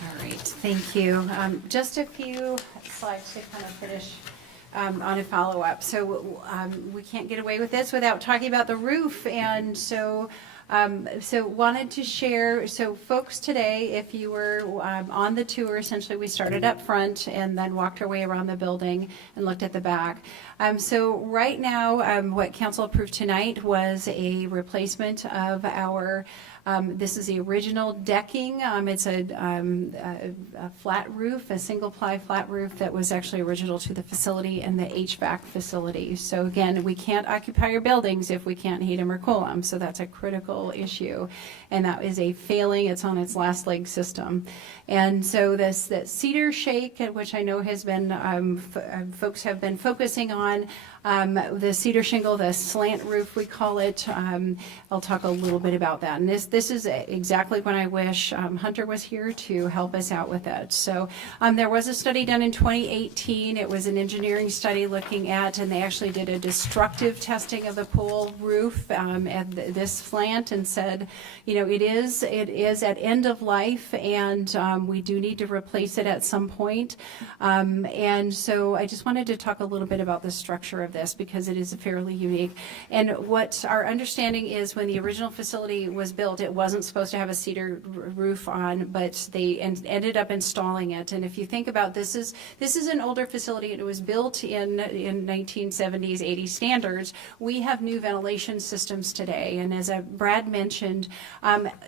All right, thank you. Just a few slides to kind of finish on a follow-up. So we can't get away with this without talking about the roof. And so wanted to share, so folks today, if you were on the tour, essentially we started up front and then walked our way around the building and looked at the back. So right now, what council approved tonight was a replacement of our this is the original decking. It's a flat roof, a single ply flat roof that was actually original to the facility and the HVAC facility. So again, we can't occupy our buildings if we can't heat them or cool them. So that's a critical issue. And that is a failing, it's on its last leg system. And so that cedar shake, which I know has been, folks have been focusing on, the cedar shingle, the slant roof we call it. I'll talk a little bit about that. And this is exactly when I wish Hunter was here to help us out with it. So there was a study done in 2018. It was an engineering study looking at, and they actually did a destructive testing of the pool roof at this slant and said, it is at end of life, and we do need to replace it at some point. And so I just wanted to talk a little bit about the structure of this because it is fairly unique. And what our understanding is, when the original facility was built, it wasn't supposed to have a cedar roof on, but they ended up installing it. And if you think about this is an older facility. It was built in 1970s, 80s standards. We have new ventilation systems today, and as Brad mentioned,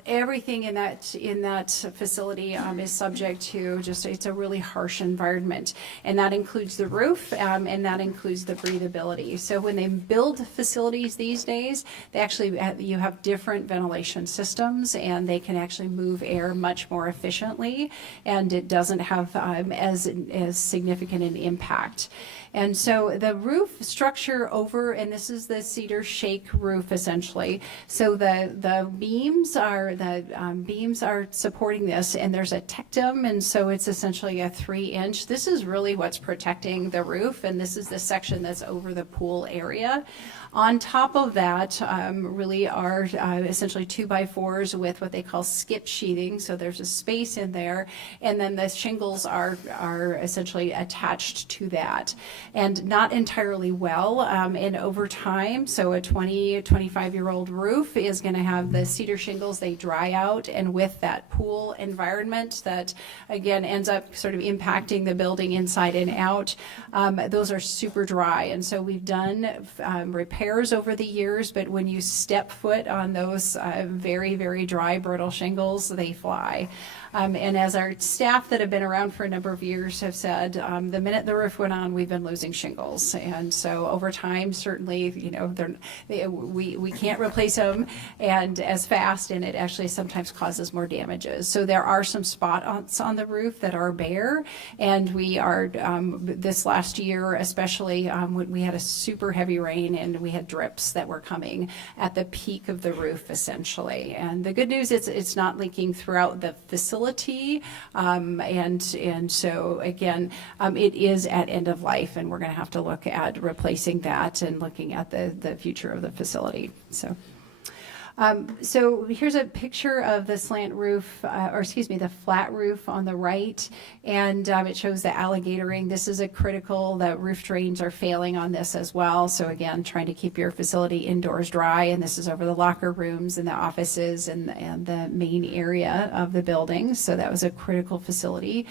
everything in that facility is subject to it's a really harsh environment, and that includes the roof, and that includes the breathability. So when they build facilities these days, they actually you have different ventilation systems, and they can actually move air much more efficiently, and it doesn't have as significant an impact. And so the roof structure and this is the cedar shake roof essentially. So the beams are supporting this, and there's a tectum, and so it's essentially a 3-inch. This is really what's protecting the roof, and this is the section that's over the pool area. On top of that, really are essentially 2x4s with what they call skip sheathing. So there's a space in there, and then the shingles are essentially attached to that, and not entirely well. And over time, so a 25-year-old roof is going to have the cedar shingles. They dry out, and with that pool environment that again ends up sort of impacting the building inside and out, those are super dry. And so we've done repairs over the years, but when you step foot on those very, very dry, brittle shingles, they fly. And as our staff that have been around for a number of years have said, the minute the roof went on, we've been losing shingles. And so over time, certainly, we can't replace them and as fast, and it actually sometimes causes more damages. So there are some spots on the roof that are bare, and we are, this last year especially, when we had a super heavy rain and we had drips that were coming at the peak of the roof essentially. And the good news is it's not leaking throughout the facility. And so again, it is at end of life, and we're going to have to look at replacing that and looking at the future of the facility. So So here's a picture of the slant roof, the flat roof on the right, and it shows the alligatoring. This is the roof drains are failing on this as well. So again, trying to keep your facility indoors dry, and this is over the locker rooms and the offices and the main area of the building. So that was a critical facility.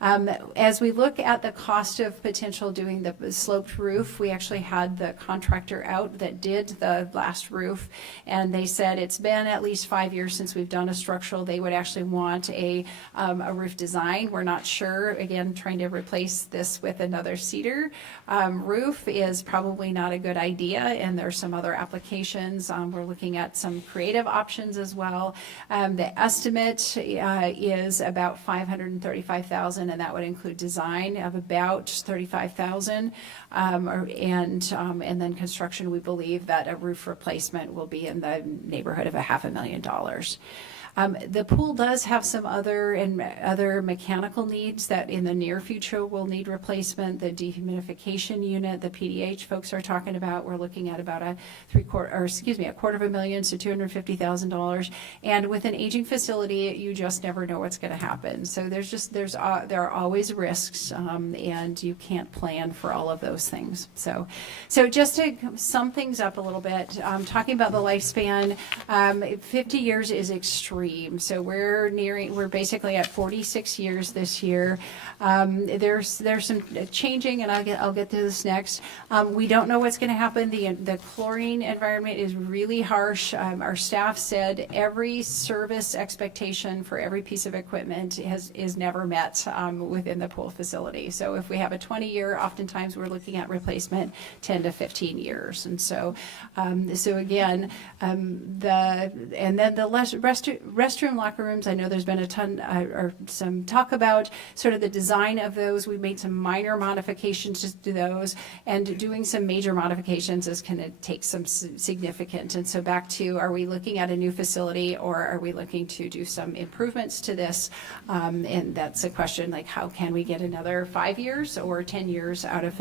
As we look at the cost of potential doing the sloped roof, we actually had the contractor out that did the last roof, and they said it's been at least 5 years since we've done a structural. They would actually want a roof design. We're not sure. Again, trying to replace this with another cedar roof is probably not a good idea, and there's some other applications. We're looking at some creative options as well. The estimate is about $535,000, and that would include design of about $35,000, and then construction. We believe that a roof replacement will be in the neighborhood of $500,000. The pool does have some other mechanical needs that in the near future will need replacement. The dehumidification unit, the PDH folks are talking about, we're looking at about a $250,000, so $250,000. And with an aging facility, you just never know what's going to happen. So there are always risks, and you can't plan for all of those things. So just to sum things up a little bit, talking about the lifespan, 50 years is extreme. So we're basically at 46 years this year. There's some changing, and I'll get to this next. We don't know what's going to happen. The chlorine environment is really harsh. Our staff said every service expectation for every piece of equipment is never met within the pool facility. So if we have a 20-year, oftentimes we're looking at replacement 10 to 15 years. And so again, the restroom locker rooms, I know there's been a ton or some talk about sort of the design of those. We've made some minor modifications to those, and doing some major modifications is going to take some significant. And so back to, are we looking at a new facility, or are we looking to do some improvements to this? And that's a question, like, how can we get another 5 years or 10 years out of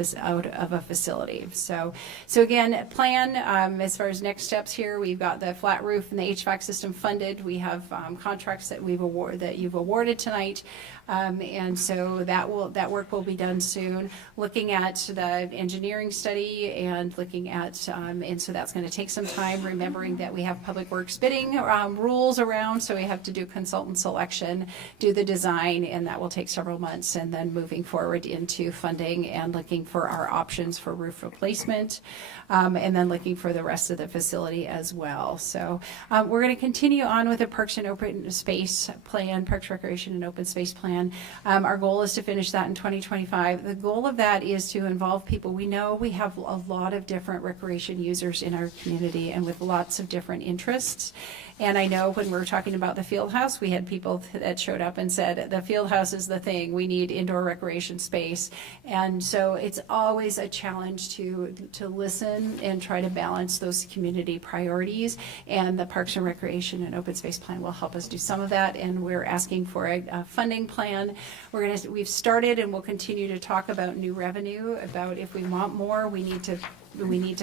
a facility? So again, plan as far as next steps here. We've got the flat roof and the HVAC system funded. We have contracts that you've awarded tonight, and so that work will be done soon. Looking at the engineering study and looking at and so that's going to take some time. Remembering that we have public works bidding rules around, so we have to do consultant selection, do the design, and that will take several months. And then moving forward into funding and looking for our options for roof replacement, and then looking for the rest of the facility as well. So we're going to continue on with the Parks and Open Space Plan, Parks, Recreation, and Open Space Plan. Our goal is to finish that in 2025. The goal of that is to involve people. We know we have a lot of different recreation users in our community and with lots of different interests. And I know when we were talking about the field house, we had people that showed up and said, the field house is the thing. We need indoor recreation space. And so it's always a challenge to listen and try to balance those community priorities. And the Parks and Recreation and Open Space Plan will help us do some of that. And we're asking for a funding plan. We've started and we'll continue to talk about new revenue, about if we want more, we need to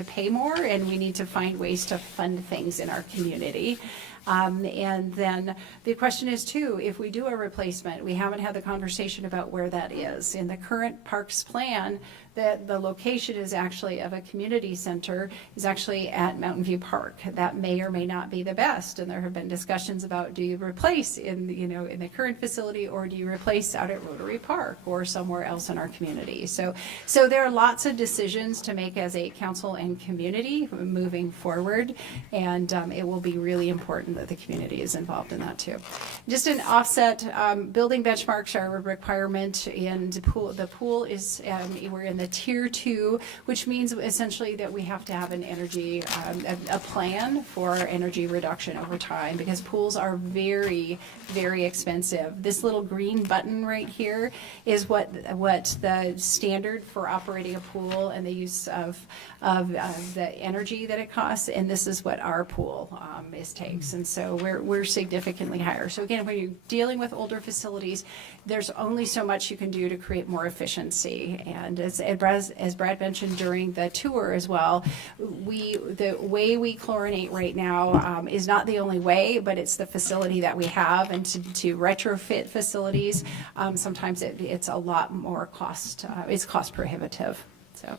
pay more, and we need to find ways to fund things in our community. And then the question is too, if we do a replacement, we haven't had the conversation about where that is. In the current parks plan, the location is actually of a community center is actually at Mountain View Park. That may or may not be the best. And there have been discussions about, do you replace in the current facility, or do you replace out at Rotary Park or somewhere else in our community? So there are lots of decisions to make as a council and community moving forward. And it will be really important that the community is involved in that too. Just an offset, building benchmarks are a requirement, and the pool is, we're in the tier 2, which means essentially that we have to have an energy, a plan for energy reduction over time, because pools are very, very expensive. This little green button right here is what the standard for operating a pool and the use of the energy that it costs, and this is what our pool takes. And so we're significantly higher. So again, when you're dealing with older facilities, there's only so much you can do to create more efficiency. And as Brad mentioned during the tour as well, the way we chlorinate right now is not the only way, but it's the facility that we have. And to retrofit facilities, sometimes it's a lot more it's cost prohibitive. So.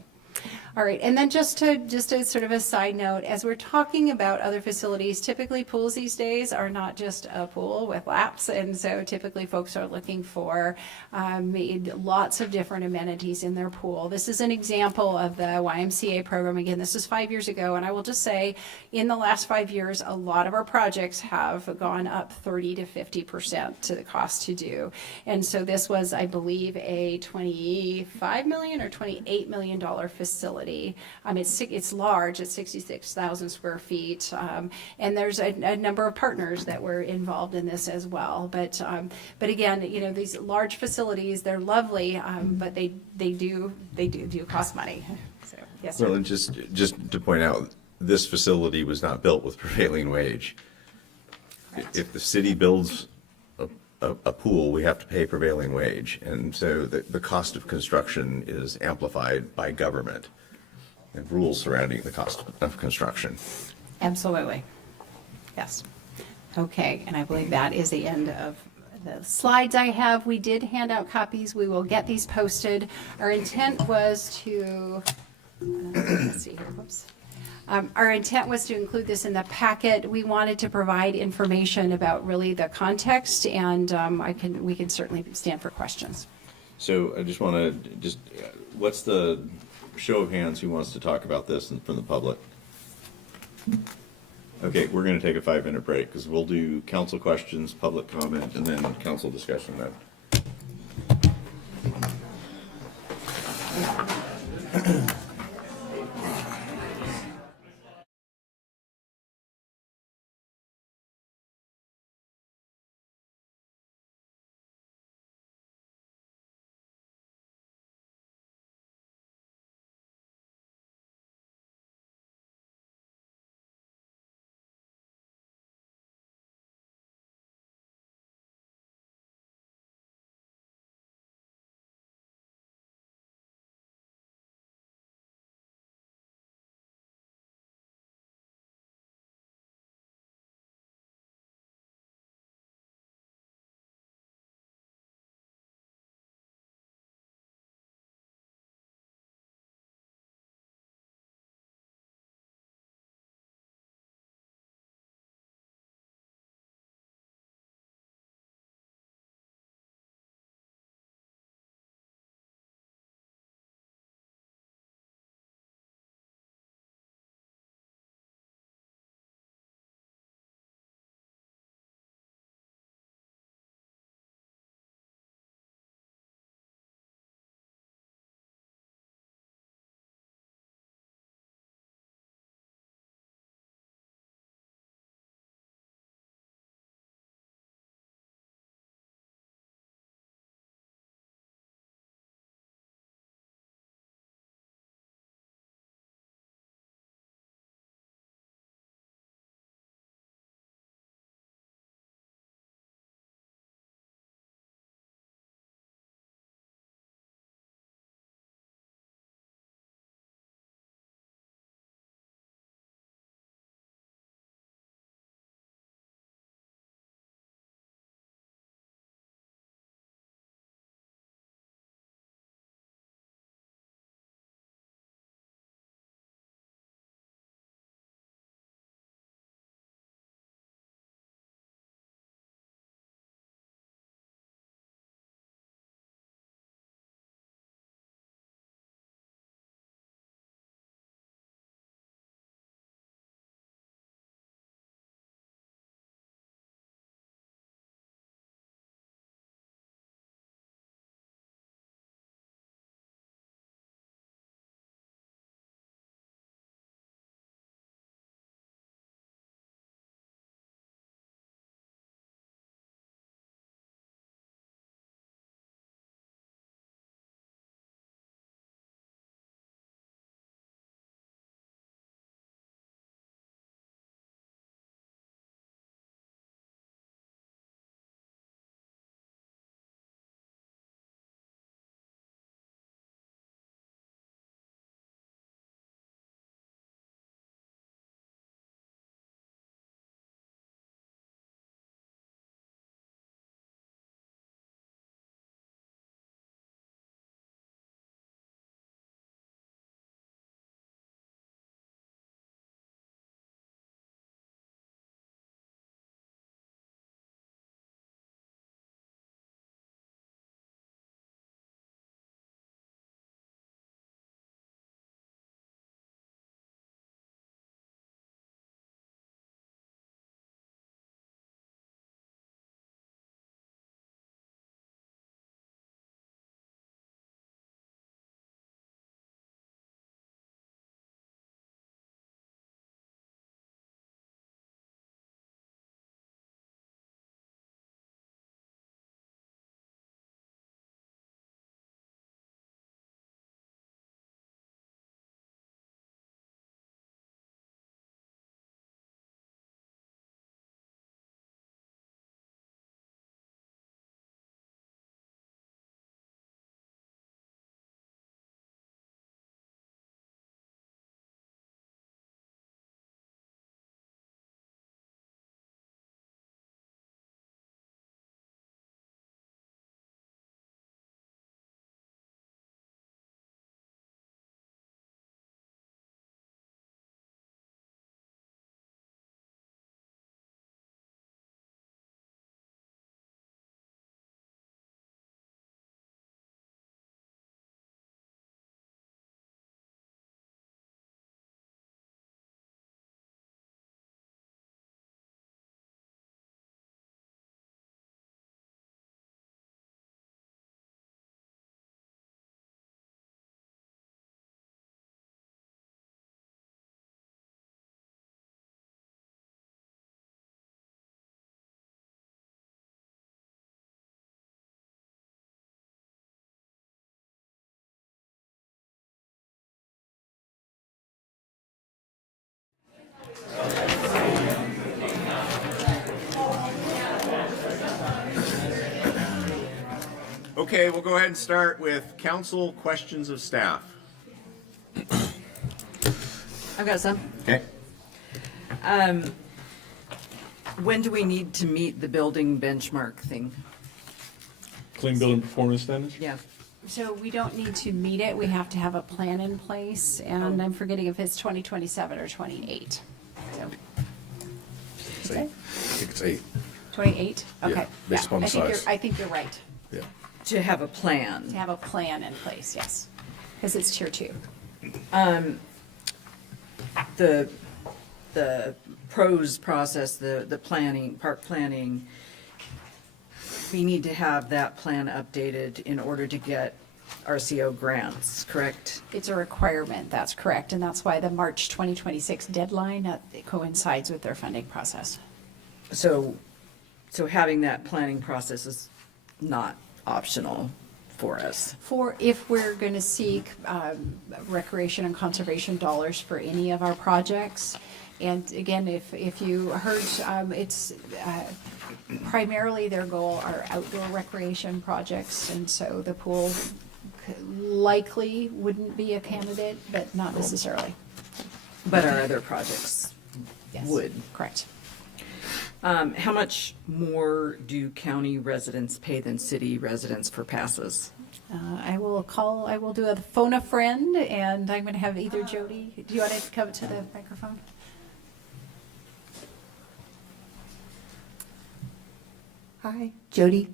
All right, and then just a sort of a side note, as we're talking about other facilities, typically pools these days are not just a pool with laps, and so typically folks are looking for lots of different amenities in their pool. This is an example of the YMCA program. Again, this is 5 years ago, and I will just say, in the last 5 years, a lot of our projects have gone up 30 to 50% to the cost to do, and so this was, I believe, a $25 million or $28 million facility. It's large. It's 66,000 square feet, and there's a number of partners that were involved in this as well. But again, these large facilities, they're lovely, but they do cost money. So yes, sir. Well, and just to point out, this facility was not built with prevailing wage. Correct. If the city builds a pool, we have to pay prevailing wage, and so the cost of construction is amplified by government and rules surrounding the cost of construction. Absolutely. Yes. Okay, and I believe that is the end of the slides I have. We did hand out copies. We will get these posted. Our intent was to, let's see here, whoops. Our intent was to include this in the packet. We wanted to provide information about really the context, and we can certainly stand for questions. So I just want to what's the show of hands who wants to talk about this from the public? Okay, we're going to take a 5-minute break because we'll do council questions, public comment, and then council discussion then. Okay, we'll go ahead and start with council questions of staff. I've got some. Okay. When do we need to meet the building benchmark thing? Clean building performance standards? Yeah. So we don't need to meet it, we have to have a plan in place, and I'm forgetting if it's 2027 or 28. So, It's 8. I think it's 8. 28? Okay. based upon the size. I think you're right, Yeah. To have a plan. to have a plan in place, yes, because it's tier 2. The pros process, the planning, park planning, we need to have that plan updated in order to get RCO grants, correct? It's a requirement, that's correct, and that's why the March 2026 deadline it coincides with their funding process. So having that planning process is not optional for us. For if we're going to seek recreation and conservation dollars for any of our projects. And again, if you heard, it's primarily their goal are outdoor recreation projects. And so the pool likely wouldn't be a candidate, but not necessarily. But our other projects Yes, would. correct. How much more do county residents pay than city residents for passes? I will do a phone a friend, and I'm going to have either Jody, do you want to come to the microphone? Hi, Jody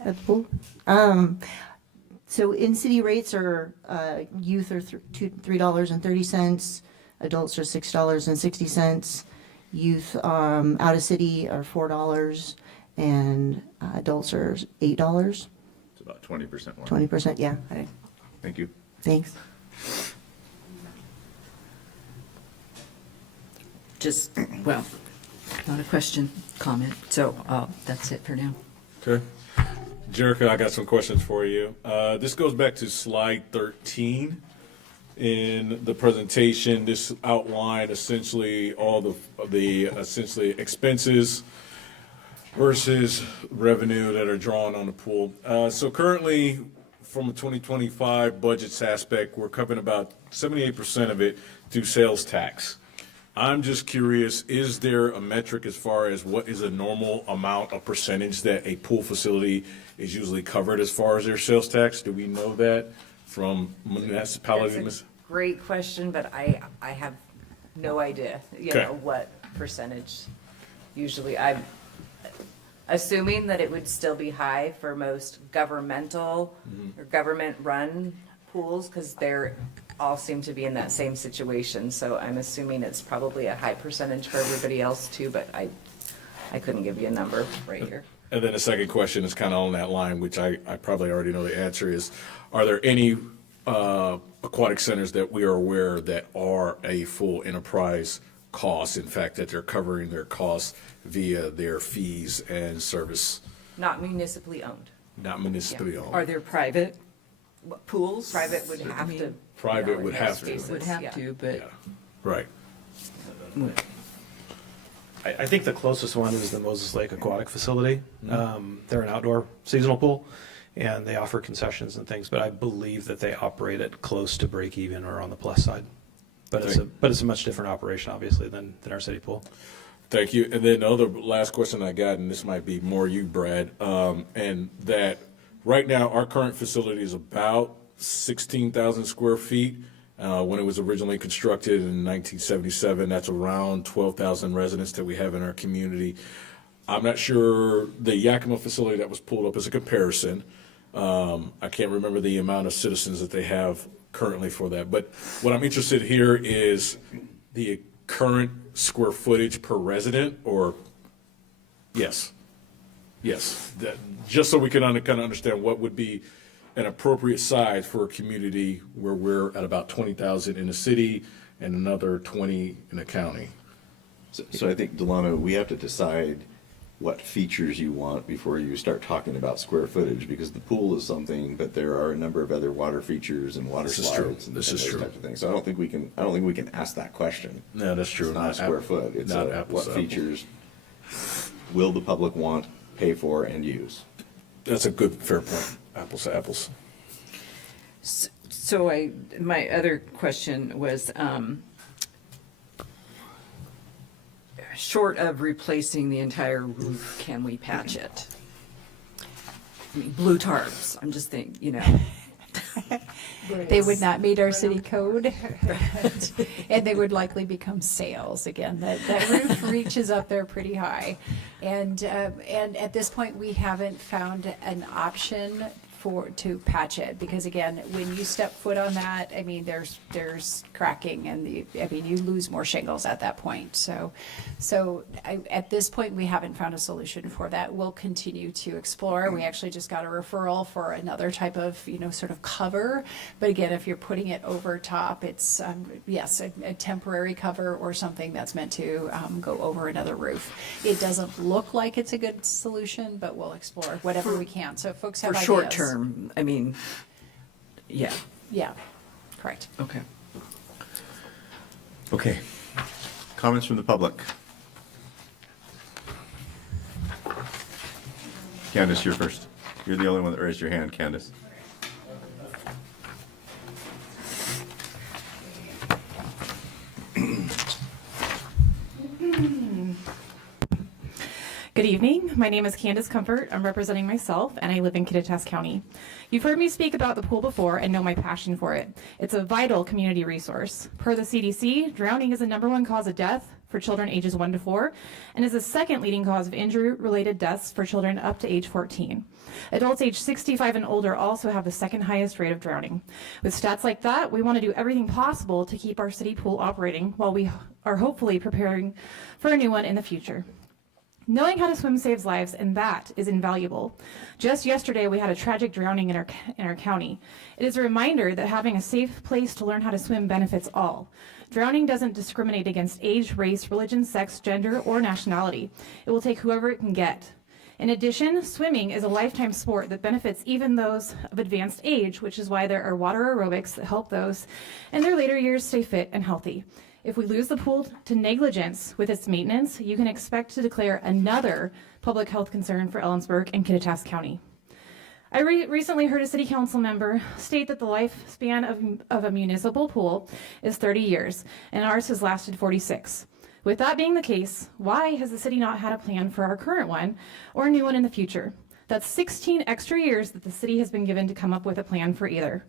at the pool. So in-city rates are, youth are $3.30, adults are $6.60. Youth out of city are $4, and adults are $8. It's about 20% more. 20%, yeah. Thank you. Thanks. Just, well, not a question, comment. So that's it for now. Okay. Jerica, I got some questions for you. This goes back to slide 13 in the presentation. This outlined essentially all the essentially expenses versus revenue that are drawn on the pool. So currently, from a 2025 budgets aspect, we're covering about 78% of it through sales tax. I'm just curious, is there a metric as far as what is a normal amount of percentage that a pool facility is usually covered as far as their sales tax? Do we know that from municipality? That's a great question, but I have no idea, Okay. what percentage. Usually, I'm assuming that it would still be high for most governmental or government-run pools, because they're all seem to be in that same situation. So I'm assuming it's probably a high percentage for everybody else too, but I couldn't give you a number right here. And then the second question is kind of on that line, which I probably already know the answer is, are there any aquatic centers that we are aware that are a full enterprise cost, in fact, that they're covering their costs via their fees and service? Not municipally owned. Not municipally owned. Are there private pools? Private would have to. Private would have to. spaces, Would have yeah. to, but Yeah, right. I think the closest one is the Moses Lake Aquatic Facility. They're an outdoor seasonal pool, and they offer concessions and things, but I believe that they operate at close to break even or on the plus side. But it's a much different operation, obviously, than our city pool. Thank you. And then the other last question I got, and this might be more you, Brad, and that right now our current facility is about 16,000 square feet. When it was originally constructed in 1977, that's around 12,000 residents that we have in our community. I'm not sure the Yakima facility that was pulled up as a comparison. I can't remember the amount of citizens that they have currently for that. But what I'm interested here is the current square footage per resident, or yes, that, just so we can kind of understand what would be an appropriate size for a community where we're at about 20,000 in the city and another 20 in the county. So I think, Delano, we have to decide what features you want before you start talking about square footage, because the pool is something, but there are a number of other water features and water This is true. slides and This is those true. types of things. So I don't think we can ask that question. No, that's true. It's not a square foot. It's not apples what to apples. features will the public want, pay for, and use? That's a good, fair point. Apples to apples. So my other question was, short of replacing the entire roof, can we patch it? I mean, blue tarps, I'm just thinking, you know. They would not meet our city code, and they would likely become sails again. That roof reaches up there pretty high, and at this point we haven't found an option to patch it, because again, when you step foot on that, I mean, there's cracking, and you lose more shingles at that point. So at this point, we haven't found a solution for that. We'll continue to explore. We actually just got a referral for another type of, sort of cover. But again, if you're putting it over top, it's, yes, a temporary cover or something that's meant to go over another roof. It doesn't look like it's a good solution, but we'll explore whatever we can. So if folks have For ideas. short term, I mean, yeah. Yeah, correct. Okay. Okay. Comments from the public? Candace, you're first. You're the only one that raised your hand, Candace. Good evening. My name is Candace Comfort. I'm representing myself, and I live in Kittitas County. You've heard me speak about the pool before and know my passion for it. It's a vital community resource. Per the CDC, drowning is the #1 cause of death for children ages 1 to 4 and is the second leading cause of injury-related deaths for children up to age 14. Adults age 65 and older also have the second highest rate of drowning. With stats like that, we want to do everything possible to keep our city pool operating while we are hopefully preparing for a new one in the future. Knowing how to swim saves lives, and that is invaluable. Just yesterday, we had a tragic drowning in our county. It is a reminder that having a safe place to learn how to swim benefits all. Drowning doesn't discriminate against age, race, religion, sex, gender, or nationality. It will take whoever it can get. In addition, swimming is a lifetime sport that benefits even those of advanced age, which is why there are water aerobics that help those in their later years stay fit and healthy. If we lose the pool to negligence with its maintenance, you can expect to declare another public health concern for Ellensburg and Kittitas County. I recently heard a city council member state that the lifespan of a municipal pool is 30 years, and ours has lasted 46. With that being the case, why has the city not had a plan for our current one or a new one in the future? That's 16 extra years that the city has been given to come up with a plan for either.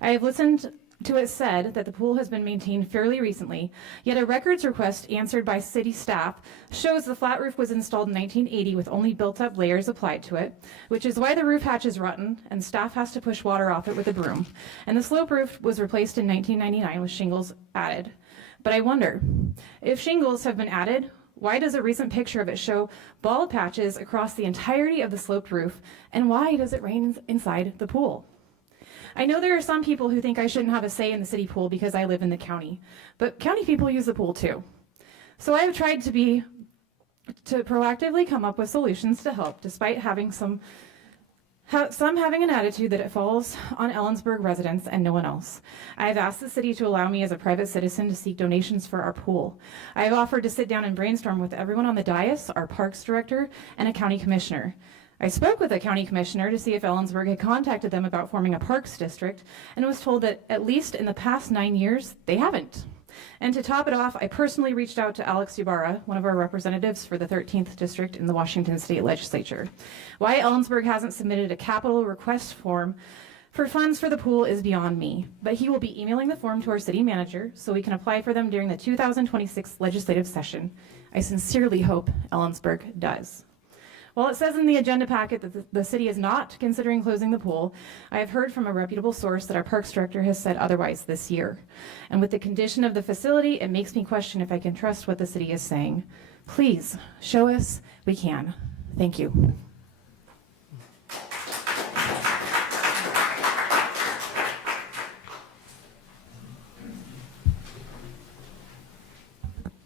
I have listened to it said that the pool has been maintained fairly recently, yet a records request answered by city staff shows the flat roof was installed in 1980 with only built-up layers applied to it, which is why the roof hatch is rotten and staff has to push water off it with a broom. And the slope roof was replaced in 1999 with shingles added. But I wonder, if shingles have been added, why does a recent picture of it show bald patches across the entirety of the sloped roof, and why does it rain inside the pool? I know there are some people who think I shouldn't have a say in the city pool because I live in the county, but county people use the pool too. So I have tried to proactively come up with solutions to help, despite having some having an attitude that it falls on Ellensburg residents and no one else. I have asked the city to allow me as a private citizen to seek donations for our pool. I have offered to sit down and brainstorm with everyone on the dais, our parks director, and a county commissioner. I spoke with a county commissioner to see if Ellensburg had contacted them about forming a parks district and was told that at least in the past 9 years, they haven't. And to top it off, I personally reached out to Alex Ybarra, one of our representatives for the 13th district in the Washington State Legislature. Why Ellensburg hasn't submitted a capital request form for funds for the pool is beyond me, but he will be emailing the form to our city manager so we can apply for them during the 2026 legislative session. I sincerely hope Ellensburg does. While it says in the agenda packet that the city is not considering closing the pool, I have heard from a reputable source that our parks director has said otherwise this year. And with the condition of the facility, it makes me question if I can trust what the city is saying. Please, show us we can. Thank you.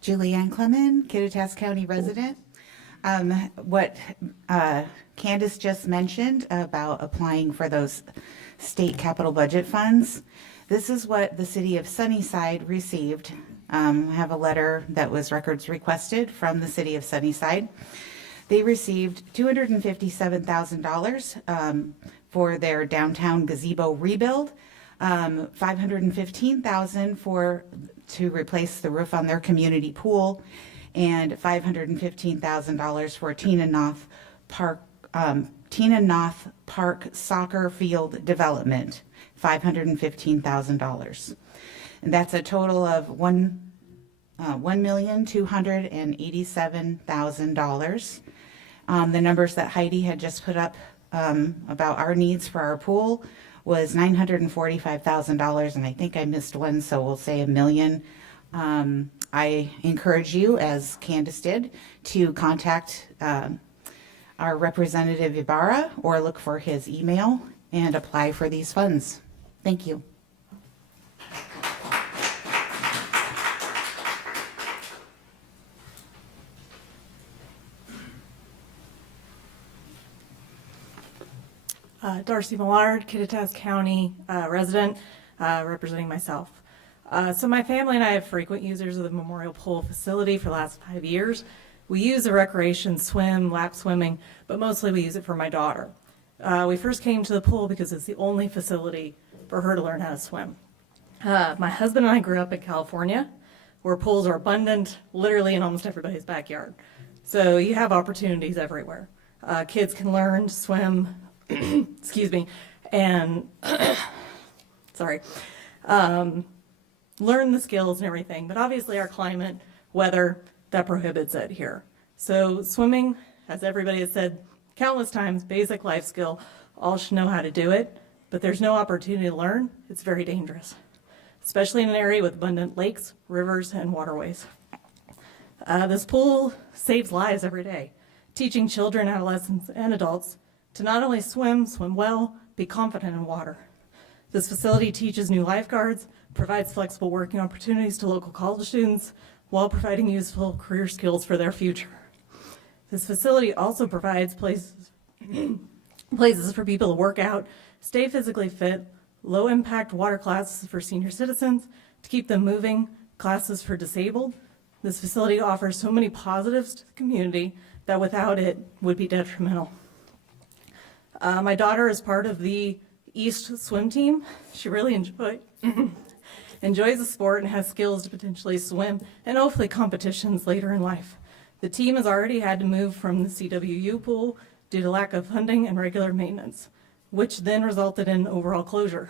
Julianne Clement, Kittitas County resident. What Candace just mentioned about applying for those state capital budget funds, this is what the city of Sunnyside received. I have a letter that was records requested from the city of Sunnyside. They received $257,000 for their downtown gazebo rebuild, $515,000 to replace the roof on their community pool, and $515,000 for Tina Noth Park soccer field development, $515,000. And that's a total of $1,287,000. The numbers that Heidi had just put up about our needs for our pool was $945,000, and I think I missed one, so we'll say $1 million. I encourage you, as Candace did, to contact our representative Ibarra or look for his email and apply for these funds. Thank you. Darcy Millard, Kittitas County resident, representing myself. So my family and I are frequent users of the Memorial Pool facility for the last 5 years. We use the recreation, swim, lap swimming, but mostly we use it for my daughter. We first came to the pool because it's the only facility for her to learn how to swim. My husband and I grew up in California, where pools are abundant, literally in almost everybody's backyard. So you have opportunities everywhere. Kids can learn to swim, excuse me, and sorry, learn the skills and everything. But obviously our climate, weather, that prohibits it here. So swimming, as everybody has said countless times, basic life skill, all should know how to do it, but there's no opportunity to learn. It's very dangerous, especially in an area with abundant lakes, rivers, and waterways. This pool saves lives every day, teaching children, adolescents, and adults to not only swim well, be confident in water. This facility teaches new lifeguards, provides flexible working opportunities to local college students, while providing useful career skills for their future. This facility also provides places for people to work out, stay physically fit, low-impact water classes for senior citizens to keep them moving, classes for disabled. This facility offers so many positives to the community that without it would be detrimental. My daughter is part of the East swim team. She really enjoys the sport and has skills to potentially swim and hopefully competitions later in life. The team has already had to move from the CWU pool due to lack of funding and regular maintenance, which then resulted in overall closure.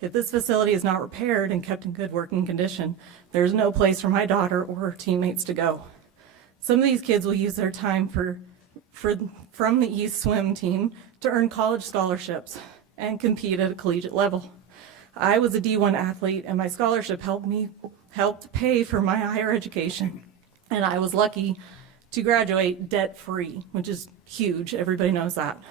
If this facility is not repaired and kept in good working condition, there's no place for my daughter or her teammates to go. Some of these kids will use their time from the East swim team to earn college scholarships and compete at a collegiate level. I was a D1 athlete, and my scholarship helped pay for my higher education, and I was lucky to graduate debt-free, which is huge. Everybody knows that.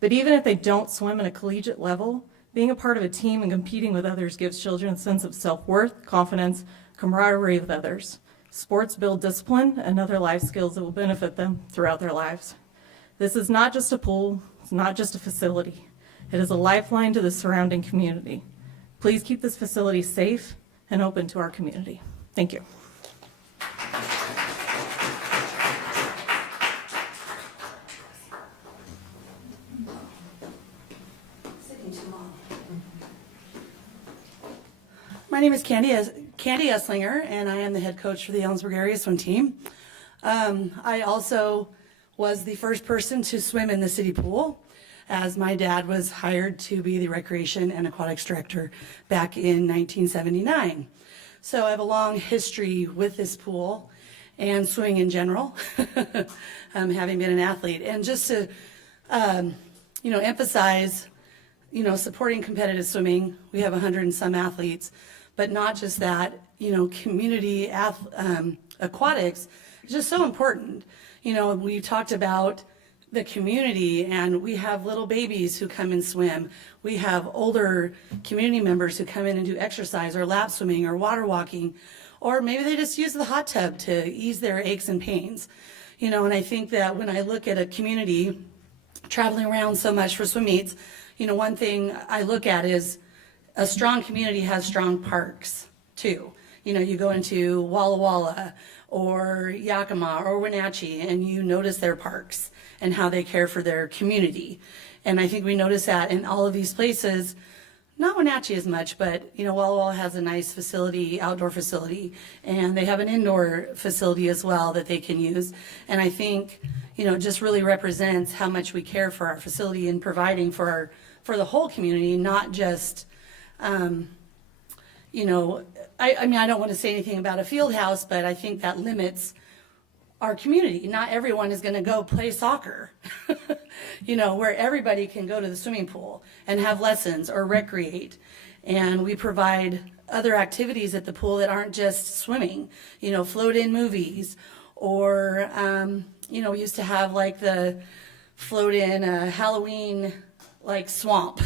But even if they don't swim at a collegiate level, being a part of a team and competing with others gives children a sense of self-worth, confidence, camaraderie with others. Sports build discipline and other life skills that will benefit them throughout their lives. This is not just a pool, it's not just a facility. It is a lifeline to the surrounding community. Please keep this facility safe and open to our community. Thank you. My name is Candy Esslinger, and I am the head coach for the Ellensburg area swim team. I also was the first person to swim in the city pool, as my dad was hired to be the recreation and aquatics director back in 1979. So I have a long history with this pool and swimming in general, having been an athlete. And just to, emphasize, supporting competitive swimming, we have 100 and some athletes, but not just that, community aquatics is just so important. We talked about the community, and we have little babies who come and swim. We have older community members who come in and do exercise or lap swimming or water walking, or maybe they just use the hot tub to ease their aches and pains. And I think that when I look at a community traveling around so much for swim meets, one thing I look at is a strong community has strong parks too. You know, you go into Walla Walla or Yakima or Wenatchee and you notice their parks and how they care for their community. And I think we notice that in all of these places, not Wenatchee as much, but, you know, Walla Walla has a nice facility, outdoor facility, and they have an indoor facility as well that they can use. And I think, you know, it just really represents how much we care for our facility and providing for the whole community, not just, you know, I mean, I don't want to say anything about a field house, but I think that limits our community. Not everyone is going to go play soccer, you know, where everybody can go to the swimming pool and have lessons or recreate. And we provide other activities at the pool that aren't just swimming, you know, float-in movies, or, you know, we used to have like the float-in Halloween like swamp,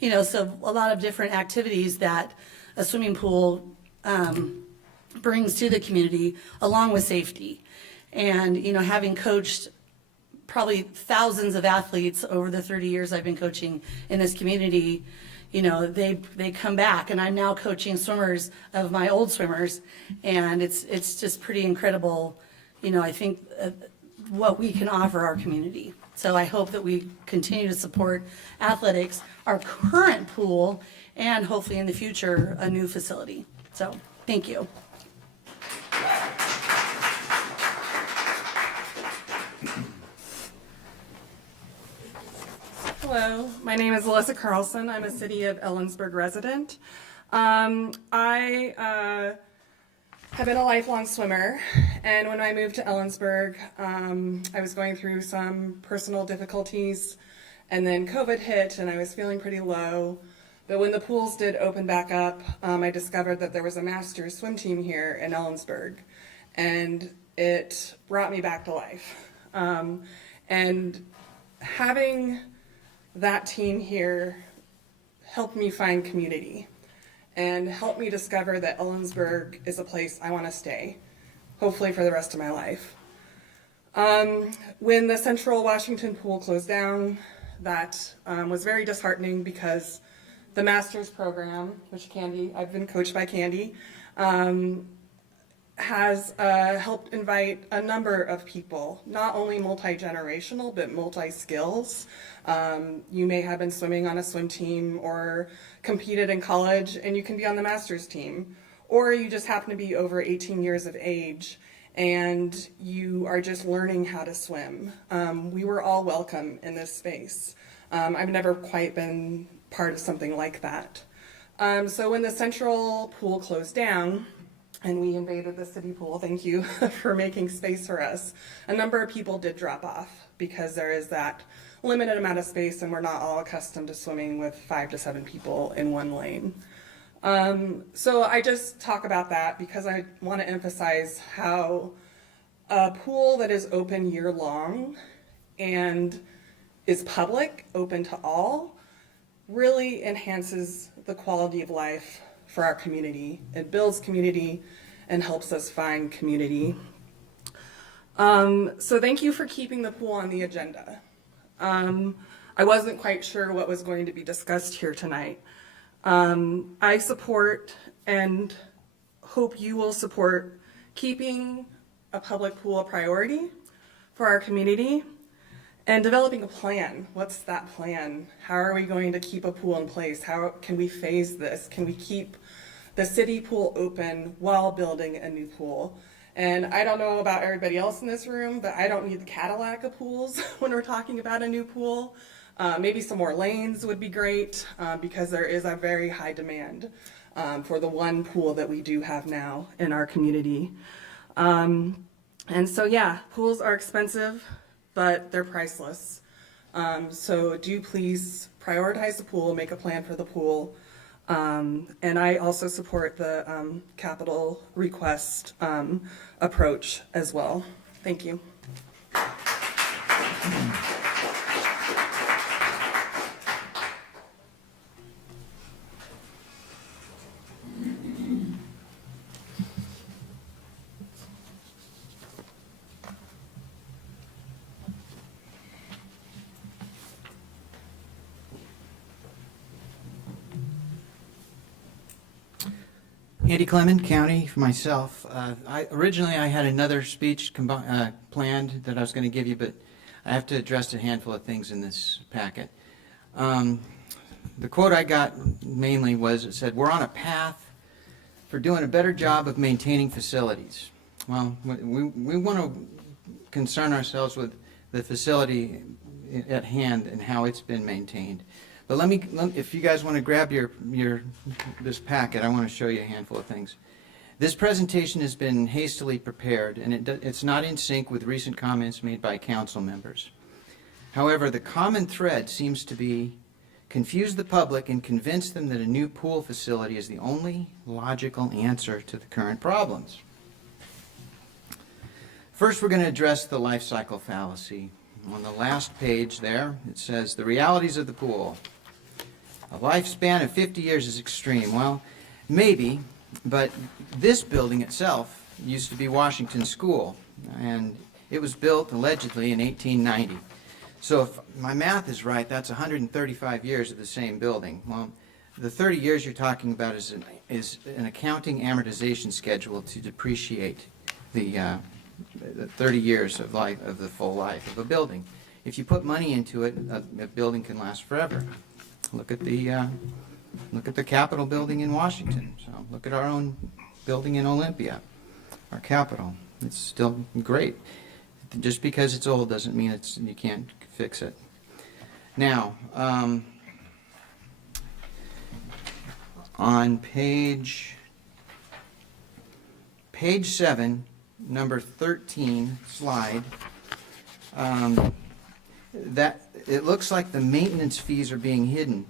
you know, so a lot of different activities that a swimming pool brings to the community, along with safety. And, you know, having coached probably thousands of athletes over the 30 years I've been coaching in this community, you know, they come back, and I'm now coaching swimmers of my old swimmers, and it's just pretty incredible, you know, I think what we can offer our community. So I hope that we continue to support athletics, our current pool, and hopefully in the future, a new facility. So, thank you. Hello, my name is Alyssa Carlson. I'm a City of Ellensburg resident. I have been a lifelong swimmer, and when I moved to Ellensburg, I was going through some personal difficulties, and then COVID hit, and I was feeling pretty low. But when the pools did open back up, I discovered that there was a master's swim team here in Ellensburg, and it brought me back to life. And having that team here helped me find community and helped me discover that Ellensburg is a place I want to stay, hopefully for the rest of my life. When the Central Washington pool closed down, that was very disheartening, because the master's program, which Candy, I've been coached by Candy, has helped invite a number of people, not only multi-generational, but multi-skills. You may have been swimming on a swim team or competed in college, and you can be on the master's team. Or you just happen to be over 18 years of age, and you are just learning how to swim. We were all welcome in this space. I've never quite been part of something like that. So when the Central pool closed down, and we invaded the city pool, thank you for making space for us, a number of people did drop off, because there is that limited amount of space, and we're not all accustomed to swimming with 5 to 7 people in one lane. So I just talk about that because I want to emphasize how a pool that is open year-long and is public, open to all, really enhances the quality of life for our community. It builds community and helps us find community. So thank you for keeping the pool on the agenda. I wasn't quite sure what was going to be discussed here tonight. I support and hope you will support keeping a public pool a priority for our community and developing a plan. What's that plan? How are we going to keep a pool in place? How can we phase this? Can we keep the city pool open while building a new pool? And I don't know about everybody else in this room, but I don't need the Cadillac of pools when we're talking about a new pool. Maybe some more lanes would be great, because there is a very high demand for the one pool that we do have now in our community. And so yeah, pools are expensive, but they're priceless. So do please prioritize the pool, make a plan for the pool. And I also support the capital request approach as well. Thank you. Andy Clement, County, for myself. Originally I had another speech planned that I was going to give you, but I have to address a handful of things in this packet. The quote I got mainly was, it said, "We're on a path for doing a better job of maintaining facilities." Well, we want to concern ourselves with the facility at hand and how it's been maintained. But if you guys want to grab this packet, I want to show you a handful of things. This presentation has been hastily prepared, and it's not in sync with recent comments made by council members. However, the common thread seems to be confuse the public and convince them that a new pool facility is the only logical answer to the current problems. First, we're going to address the life cycle fallacy. On the last page there, it says, "The realities of the pool. A lifespan of 50 years is extreme." Well, maybe, but this building itself used to be Washington School, and it was built allegedly in 1890. So if my math is right, that's 135 years of the same building. Well, the 30 years you're talking about is an accounting amortization schedule to depreciate the 30 years of life, of the full life of a building. If you put money into it, a building can last forever. Look at the Capitol building in Washington. So look at our own building in Olympia, our Capitol. It's still great. Just because it's old doesn't mean you can't fix it. Now, on page 7, number 13 slide, that it looks like the maintenance fees are being hidden.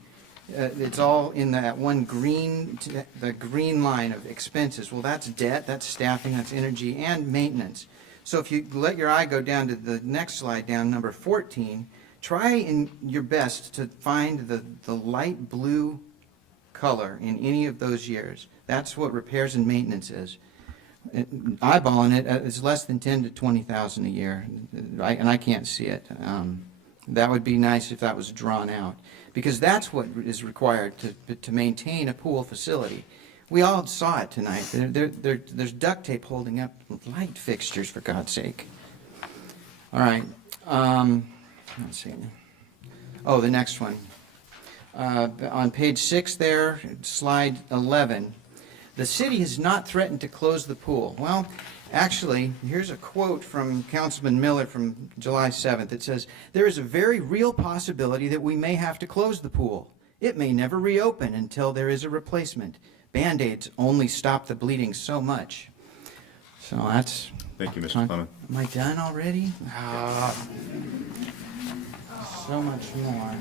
It's all in that one the green line of expenses. Well, that's debt, that's staffing, that's energy, and maintenance. So if you let your eye go down to the next slide, down number 14, try in your best to find the light blue color in any of those years. That's what repairs and maintenance is. Eyeballing it, it's less than 10 to 20,000 a year, and I can't see it. That would be nice if that was drawn out, because that's what is required to maintain a pool facility. We all saw it tonight. There's duct tape holding up light fixtures, for God's sake. All right. Let's see. Oh, the next one. On page 6 there, slide 11. The city has not threatened to close the pool. Well, actually, here's a quote from Councilman Miller from July 7th. It says, "There is a very real possibility that we may have to close the pool. It may never reopen until there is a replacement. Band-Aids only stop the bleeding so much." So that's... Thank you, Mr. Clement. Am I done already? So much more.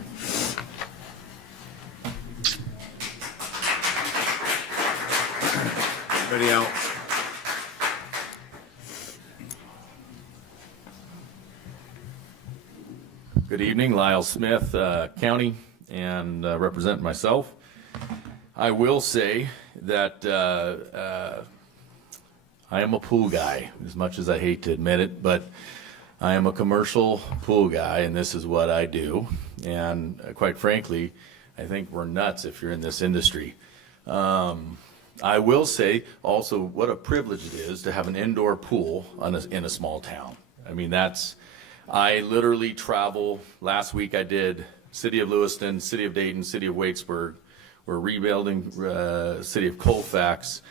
Everybody out. Good evening, Lyle Smith, County, and represent myself. I will say that I am a pool guy, as much as I hate to admit it, but I am a commercial pool guy, and this is what I do. And quite frankly, I think we're nuts if you're in this industry. I will say also what a privilege it is to have an indoor pool in a small town. I mean, I literally travel. Last week I did City of Lewiston, City of Dayton, City of Waitsburg. We're rebuilding City of Colfax.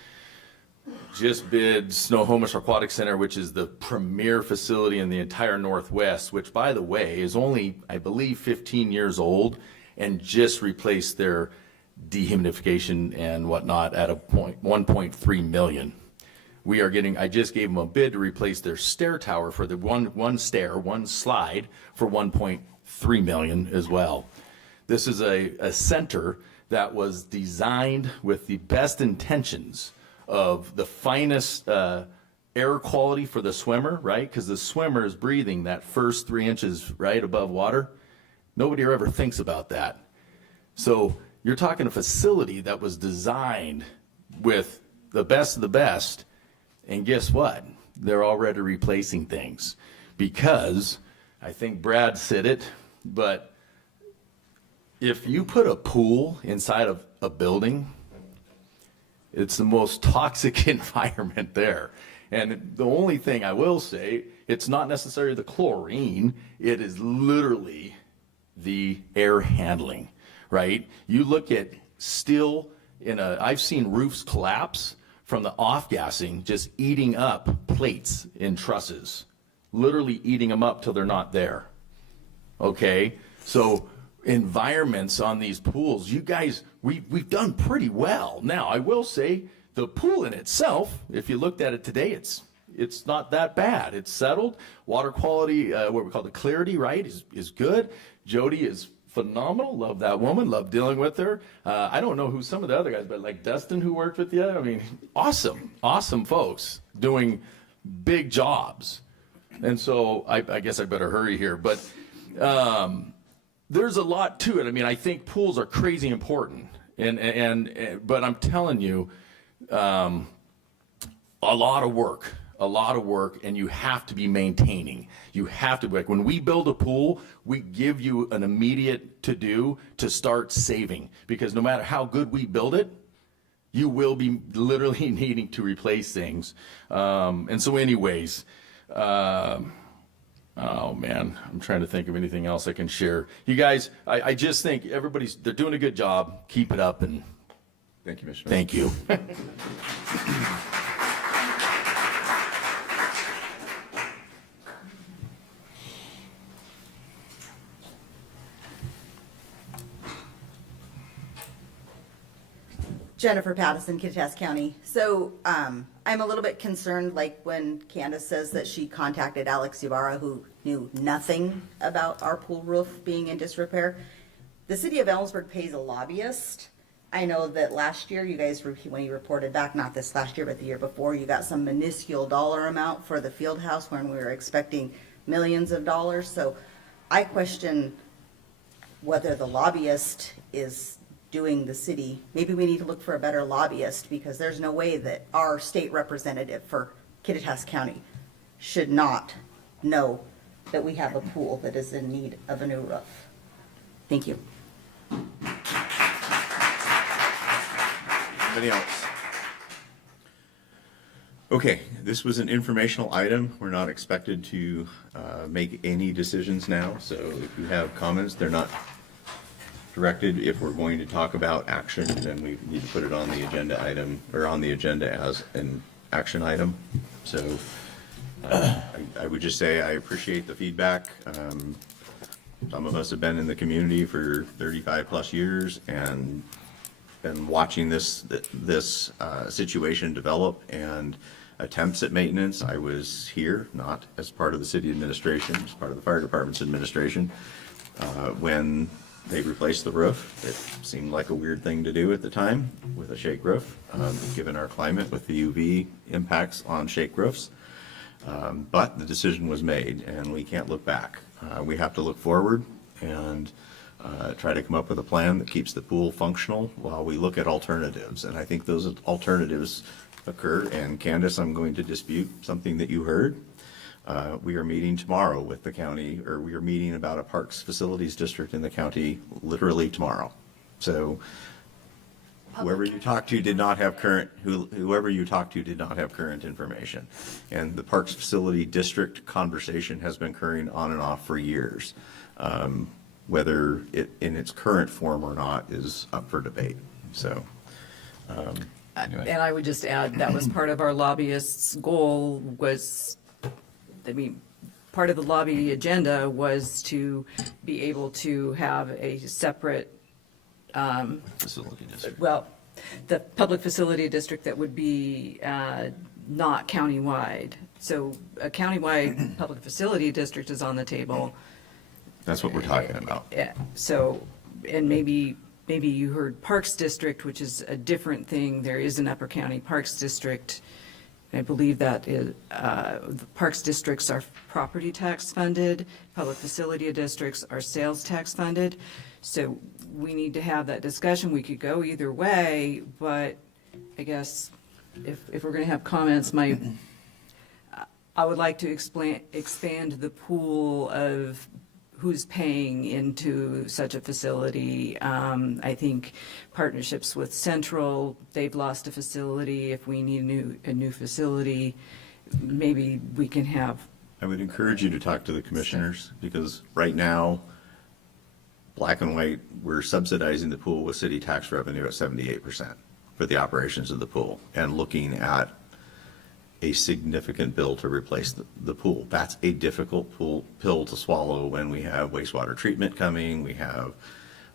Just bid Snohomish Aquatic Center, which is the premier facility in the entire Northwest, which, by the way, is only, I believe, 15 years old, and just replaced their dehumidification and whatnot at $1.3 million. I just gave them a bid to replace their stair tower for the one slide for $1.3 million as well. This is a center that was designed with the best intentions of the finest air quality for the swimmer, right? Because the swimmer is breathing that first 3 inches right above water. Nobody ever thinks about that. So you're talking a facility that was designed with the best of the best, and guess what? They're already replacing things because I think Brad said it, but if you put a pool inside of a building, It's the most toxic environment there. And the only thing I will say, it's not necessarily the chlorine, it is literally the air handling, right? You look at steel I've seen roofs collapse from the off-gassing, just eating up plates in trusses, literally eating them up till they're not there. Okay? So environments on these pools, you guys, we've done pretty well. Now, I will say the pool in itself, if you looked at it today, it's not that bad. It's settled. Water quality, what we call the clarity, right, is good. Jody is phenomenal. Love that woman. Love dealing with her. I don't know who some of the other guys, but like Dustin who worked with you. I mean, awesome folks doing big jobs. And so I guess I better hurry here. But there's a lot to it. I mean, I think pools are crazy important. But I'm telling you, a lot of work, and you have to be maintaining. You have to, like when we build a pool, we give you an immediate to-do to start saving, because no matter how good we build it, you will be literally needing to replace things. And so anyways, oh man, I'm trying to think of anything else I can share. You guys, I just think they're doing a good job. Keep it up, and thank you, Mr. Thank you. Jennifer Pattison, Kittitas County. So I'm a little bit concerned, like when Candace says that she contacted Alex Ibarra, who knew nothing about our pool roof being in disrepair. The city of Ellensburg pays a lobbyist. I know that last year, you guys, when you reported back, not this last year, but the year before, you got some minuscule dollar amount for the field house when we were expecting millions of dollars. So I question whether the lobbyist is doing the city. Maybe we need to look for a better lobbyist, because there's no way that our state representative for Kittitas County should not know that we have a pool that is in need of a new roof. Thank you. Anybody else? Okay, this was an informational item. We're not expected to make any decisions now, so if you have comments, they're not directed. If we're going to talk about action, then we need to put it on the agenda item, or on the agenda as an action item. So I would just say I appreciate the feedback. Some of us have been in the community for 35 plus years and been watching this situation develop and attempts at maintenance. I was here, not as part of the city administration, as part of the fire department's administration, when they replaced the roof. It seemed like a weird thing to do at the time with a shake roof, given our climate with the UV impacts on shake roofs. But the decision was made, and we can't look back. We have to look forward and try to come up with a plan that keeps the pool functional while we look at alternatives. And I think those alternatives occur. And Candace, I'm going to dispute something that you heard. We are meeting tomorrow with the county, or we are meeting about a parks facilities district in the county literally tomorrow. So whoever you talked to did not have current information. And the parks facility district conversation has been occurring on and off for years. Whether it in its current form or not is up for debate. So anyway. And I would just add, that was part of our lobbyists' goal was, part of the lobby agenda was to be able to have a separate facility district. Well, the public facility district that would be not countywide. So a countywide public facility district is on the table. That's what we're talking about. Yeah. So, and maybe you heard Parks District, which is a different thing. There is an Upper County Parks District. I believe that the parks districts are property tax funded, public facility districts are sales tax funded. So we need to have that discussion. We could go either way, but I guess if we're going to have comments, I would like to expand the pool of who's paying into such a facility. I think partnerships with Central, they've lost a facility. If we need a new facility, maybe we can have. I would encourage you to talk to the commissioners, because right now, black and white, we're subsidizing the pool with city tax revenue at 78% for the operations of the pool, and looking at a significant bill to replace the pool. That's a difficult pill to swallow when we have wastewater treatment coming, we have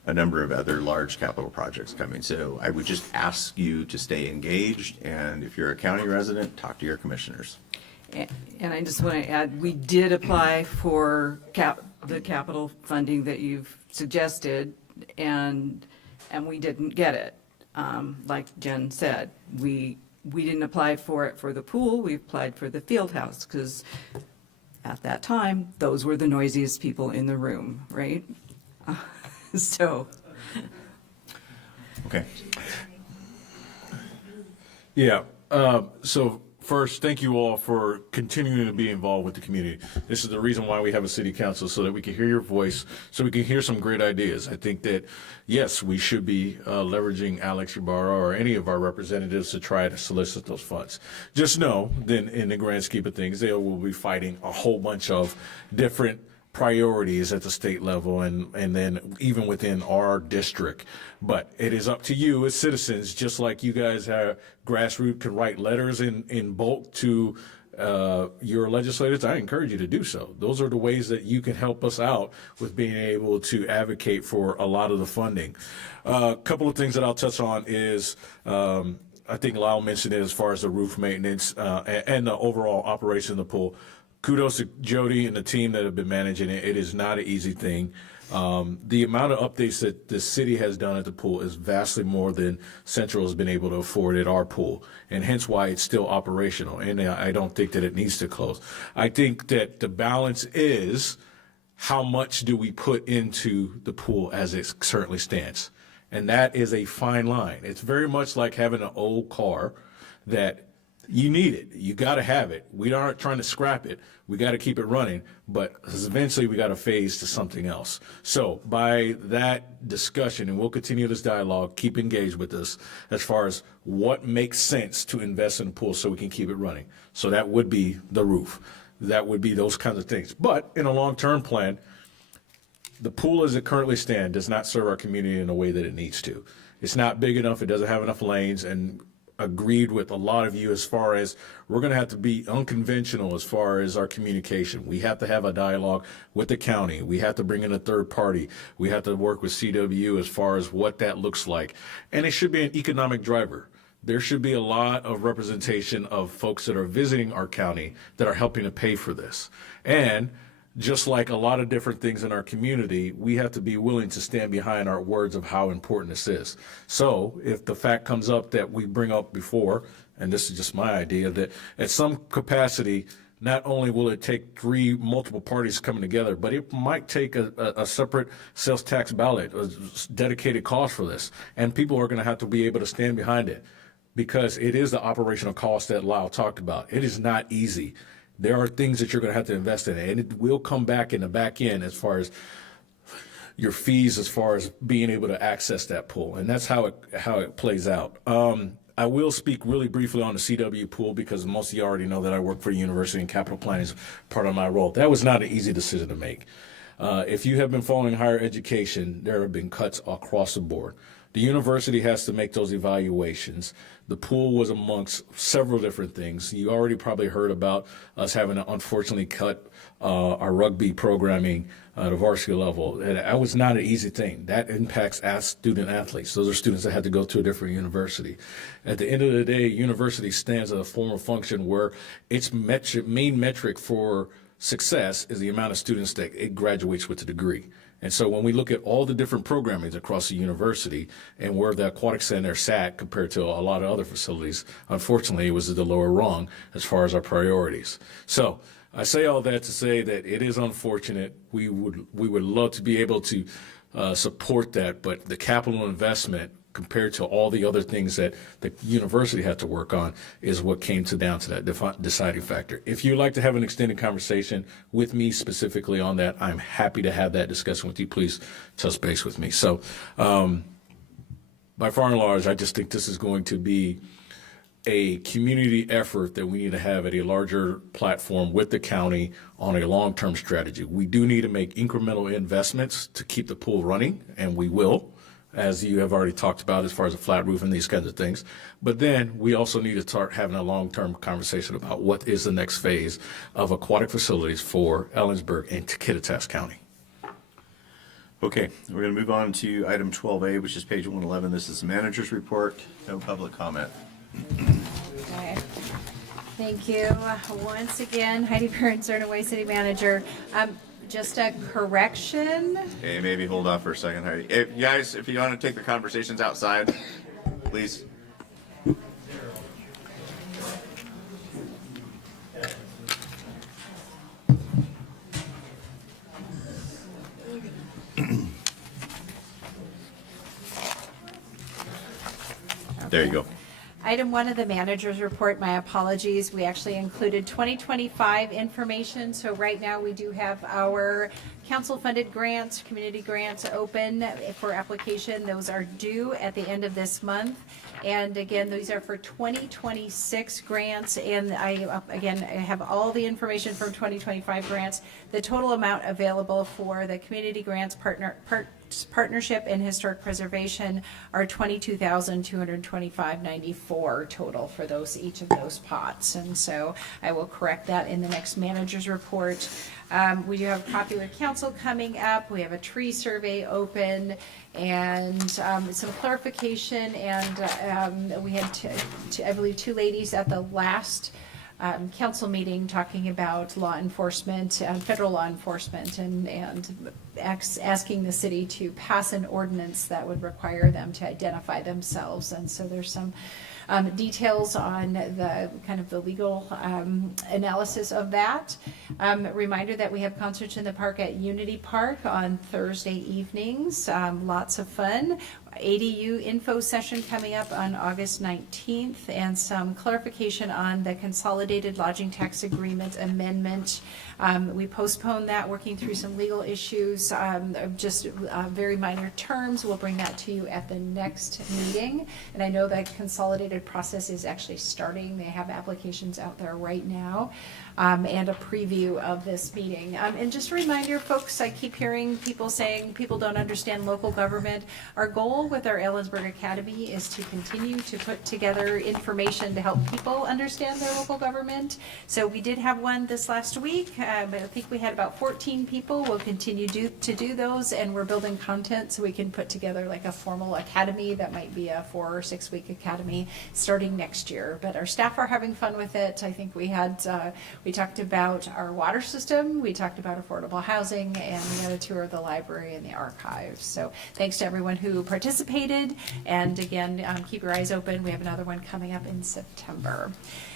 a number of other large capital projects coming. So I would just ask you to stay engaged, and if you're a county resident, talk to your commissioners. And I just want to add, we did apply for the capital funding that you've suggested, and we didn't get it. Like Jen said, we didn't apply for it for the pool, we applied for the field house, because at that time, those were the noisiest people in the room, right? So. Okay. Yeah, so first, thank you all for continuing to be involved with the community. This is the reason why we have a city council, so that we can hear your voice, so we can hear some great ideas. I think that, yes, we should be leveraging Alex Ybarra or any of our representatives to try to solicit those funds. Just know that in the grand scheme of things, they will be fighting a whole bunch of different priorities at the state level and then even within our district. But it is up to you as citizens, just like you guys have grassroots can write letters in bulk to your legislators. I encourage you to do so. Those are the ways that you can help us out with being able to advocate for a lot of the funding. A couple of things that I'll touch on is I think Lyle mentioned it as far as the roof maintenance and the overall operation of the pool. Kudos to Jody and the team that have been managing it. It is not an easy thing. The amount of updates that the city has done at the pool is vastly more than Central has been able to afford at our pool, and hence why it's still operational. And I don't think that it needs to close. I think that the balance is how much do we put into the pool as it currently stands. And that is a fine line. It's very much like having an old car that you need it. You got to have it. We aren't trying to scrap it. We got to keep it running, but eventually we got to phase to something else. So by that discussion, and we'll continue this dialogue, keep engaged with us as far as what makes sense to invest in the pool so we can keep it running. So that would be the roof. That would be those kinds of things. But in a long-term plan, the pool as it currently stands does not serve our community in a way that it needs to. It's not big enough. It doesn't have enough lanes, and agreed with a lot of you as far as we're going to have to be unconventional as far as our communication. We have to have a dialogue with the county. We have to bring in a third party. We have to work with CW as far as what that looks like. And it should be an economic driver. There should be a lot of representation of folks that are visiting our county that are helping to pay for this. And just like a lot of different things in our community, we have to be willing to stand behind our words of how important this is. So if the fact comes up that we bring up before, and this is just my idea, that at some capacity, not only will it take multiple parties coming together, but it might take a separate sales tax ballot, a dedicated cost for this. And people are going to have to be able to stand behind it, because it is the operational cost that Lyle talked about. It is not easy. There are things that you're going to have to invest in, and it will come back in the back end as far as your fees, as far as being able to access that pool, and that's how it plays out. I will speak really briefly on the CW pool, because most of you already know that I work for the university and capital planning is part of my role. That was not an easy decision to make. If you have been following higher education, there have been cuts across the board. The university has to make those evaluations. The pool was amongst several different things. You already probably heard about us having to unfortunately cut our rugby programming at a varsity level. And that was not an easy thing. That impacts student athletes. Those are students that had to go to a different university. At the end of the day, university stands as a form of function where its main metric for success is the amount of students that it graduates with a degree. And so when we look at all the different programmings across the university and where the aquatic center sat compared to a lot of other facilities, unfortunately, it was at the lower rung as far as our priorities. So I say all that to say that it is unfortunate. We would love to be able to support that, but the capital investment compared to all the other things that the university had to work on is what came down to that deciding factor. If you'd like to have an extended conversation with me specifically on that, I'm happy to have that discussion with you. Please touch base with me. So by far and large, I just think this is going to be a community effort that we need to have at a larger platform with the county on a long-term strategy. We do need to make incremental investments to keep the pool running, and we will, as you have already talked about as far as a flat roof and these kinds of things. But then we also need to start having a long-term conversation about what is the next phase of aquatic facilities for Ellensburg and Kittitas County. Okay, we're going to move on to item 12A, which is page 111. This is the manager's report. No public comment. Okay. Thank you. Once again, Heidi Burns, Cernaway City Manager. Just a correction. Okay, maybe hold off for a second, Heidi. If, guys, if you want to take the conversations outside, please. There you go. Item 1 of the manager's report, my apologies, we actually included 2025 information. So right now we do have our council-funded grants, community grants open for application. Those are due at the end of this month. And again, these are for 2026 grants. And I have all the information from 2025 grants. The total amount available for the community grants partnership and historic preservation are $22,225.94 total for each of those pots. And so I will correct that in the next manager's report. We do have Popular Council coming up. We have a tree survey open and some clarification. And we had, I believe, 2 ladies at the last council meeting talking about law enforcement, federal law enforcement, and asking the city to pass an ordinance that would require them to identify themselves. And so there's some details on the kind of the legal analysis of that. Reminder that we have concerts in the park at Unity Park on Thursday evenings. Lots of fun. ADU info session coming up on August 19th, and some clarification on the consolidated lodging tax agreement amendment. We postponed that, working through some legal issues, just very minor terms. We'll bring that to you at the next meeting. And I know the consolidated process is actually starting. They have applications out there right now. And a preview of this meeting. And just a reminder, folks, I keep hearing people saying people don't understand local government. Our goal with our Ellensburg Academy is to continue to put together information to help people understand their local government. So we did have one this last week, but I think we had about 14 people. We'll continue to do those, and we're building content so we can put together like a formal academy that might be a 4 or 6 week academy starting next year. But our staff are having fun with it. I think we talked about our water system, we talked about affordable housing, and we had a tour of the library and the archives. So thanks to everyone who participated. And again, keep your eyes open. We have another one coming up in September.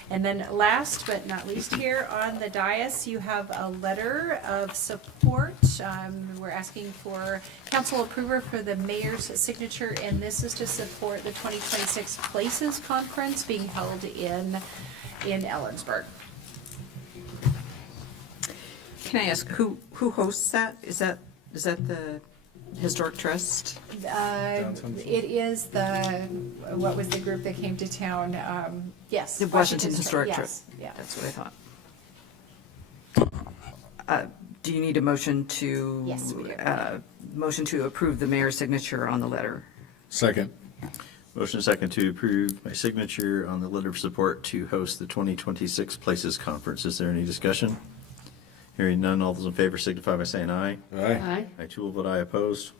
And then last but not least, here on the dais, you have a letter of support. We're asking for council approval for the mayor's signature, and this is to support the 2026 Places Conference being held in Ellensburg. Can I ask who hosts that? Is that the Historic Trust? It is what was the group that came to town? Yes. The Washington Historic yes, Trust. yeah. That's what I thought. Do you need a motion to? Yes, we do. Motion to approve the mayor's signature on the letter? Second. Motion and second to approve my signature on the letter of support to host the 2026 Places Conference. Is there any discussion? Hearing none, all those in favor signify by saying aye. Aye. I too will vote aye. Opposed?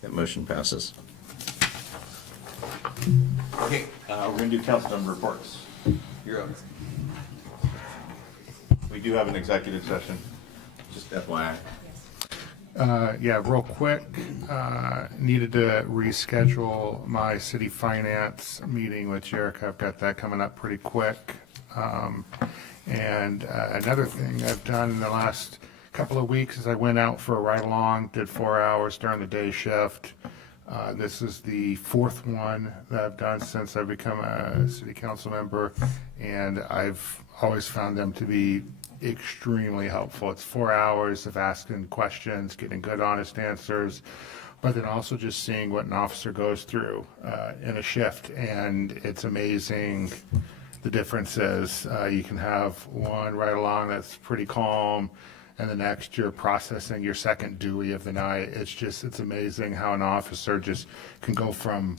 That motion passes. Okay, we're going to do council member reports. You're up. We do have an executive session, just FYI. Yeah, real quick, needed to reschedule my city finance meeting with Jericho. I've got that coming up pretty quick. And another thing I've done in the last couple of weeks is I went out for a ride along, did 4 hours during the day shift. This is the fourth one that I've done since I've become a city council member, and I've always found them to be extremely helpful. It's 4 hours of asking questions, getting good, honest answers, but then also just seeing what an officer goes through in a shift, and it's amazing the differences. You can have one right along that's pretty calm, and the next you're processing your second Dewey of the night. It's amazing how an officer just can go from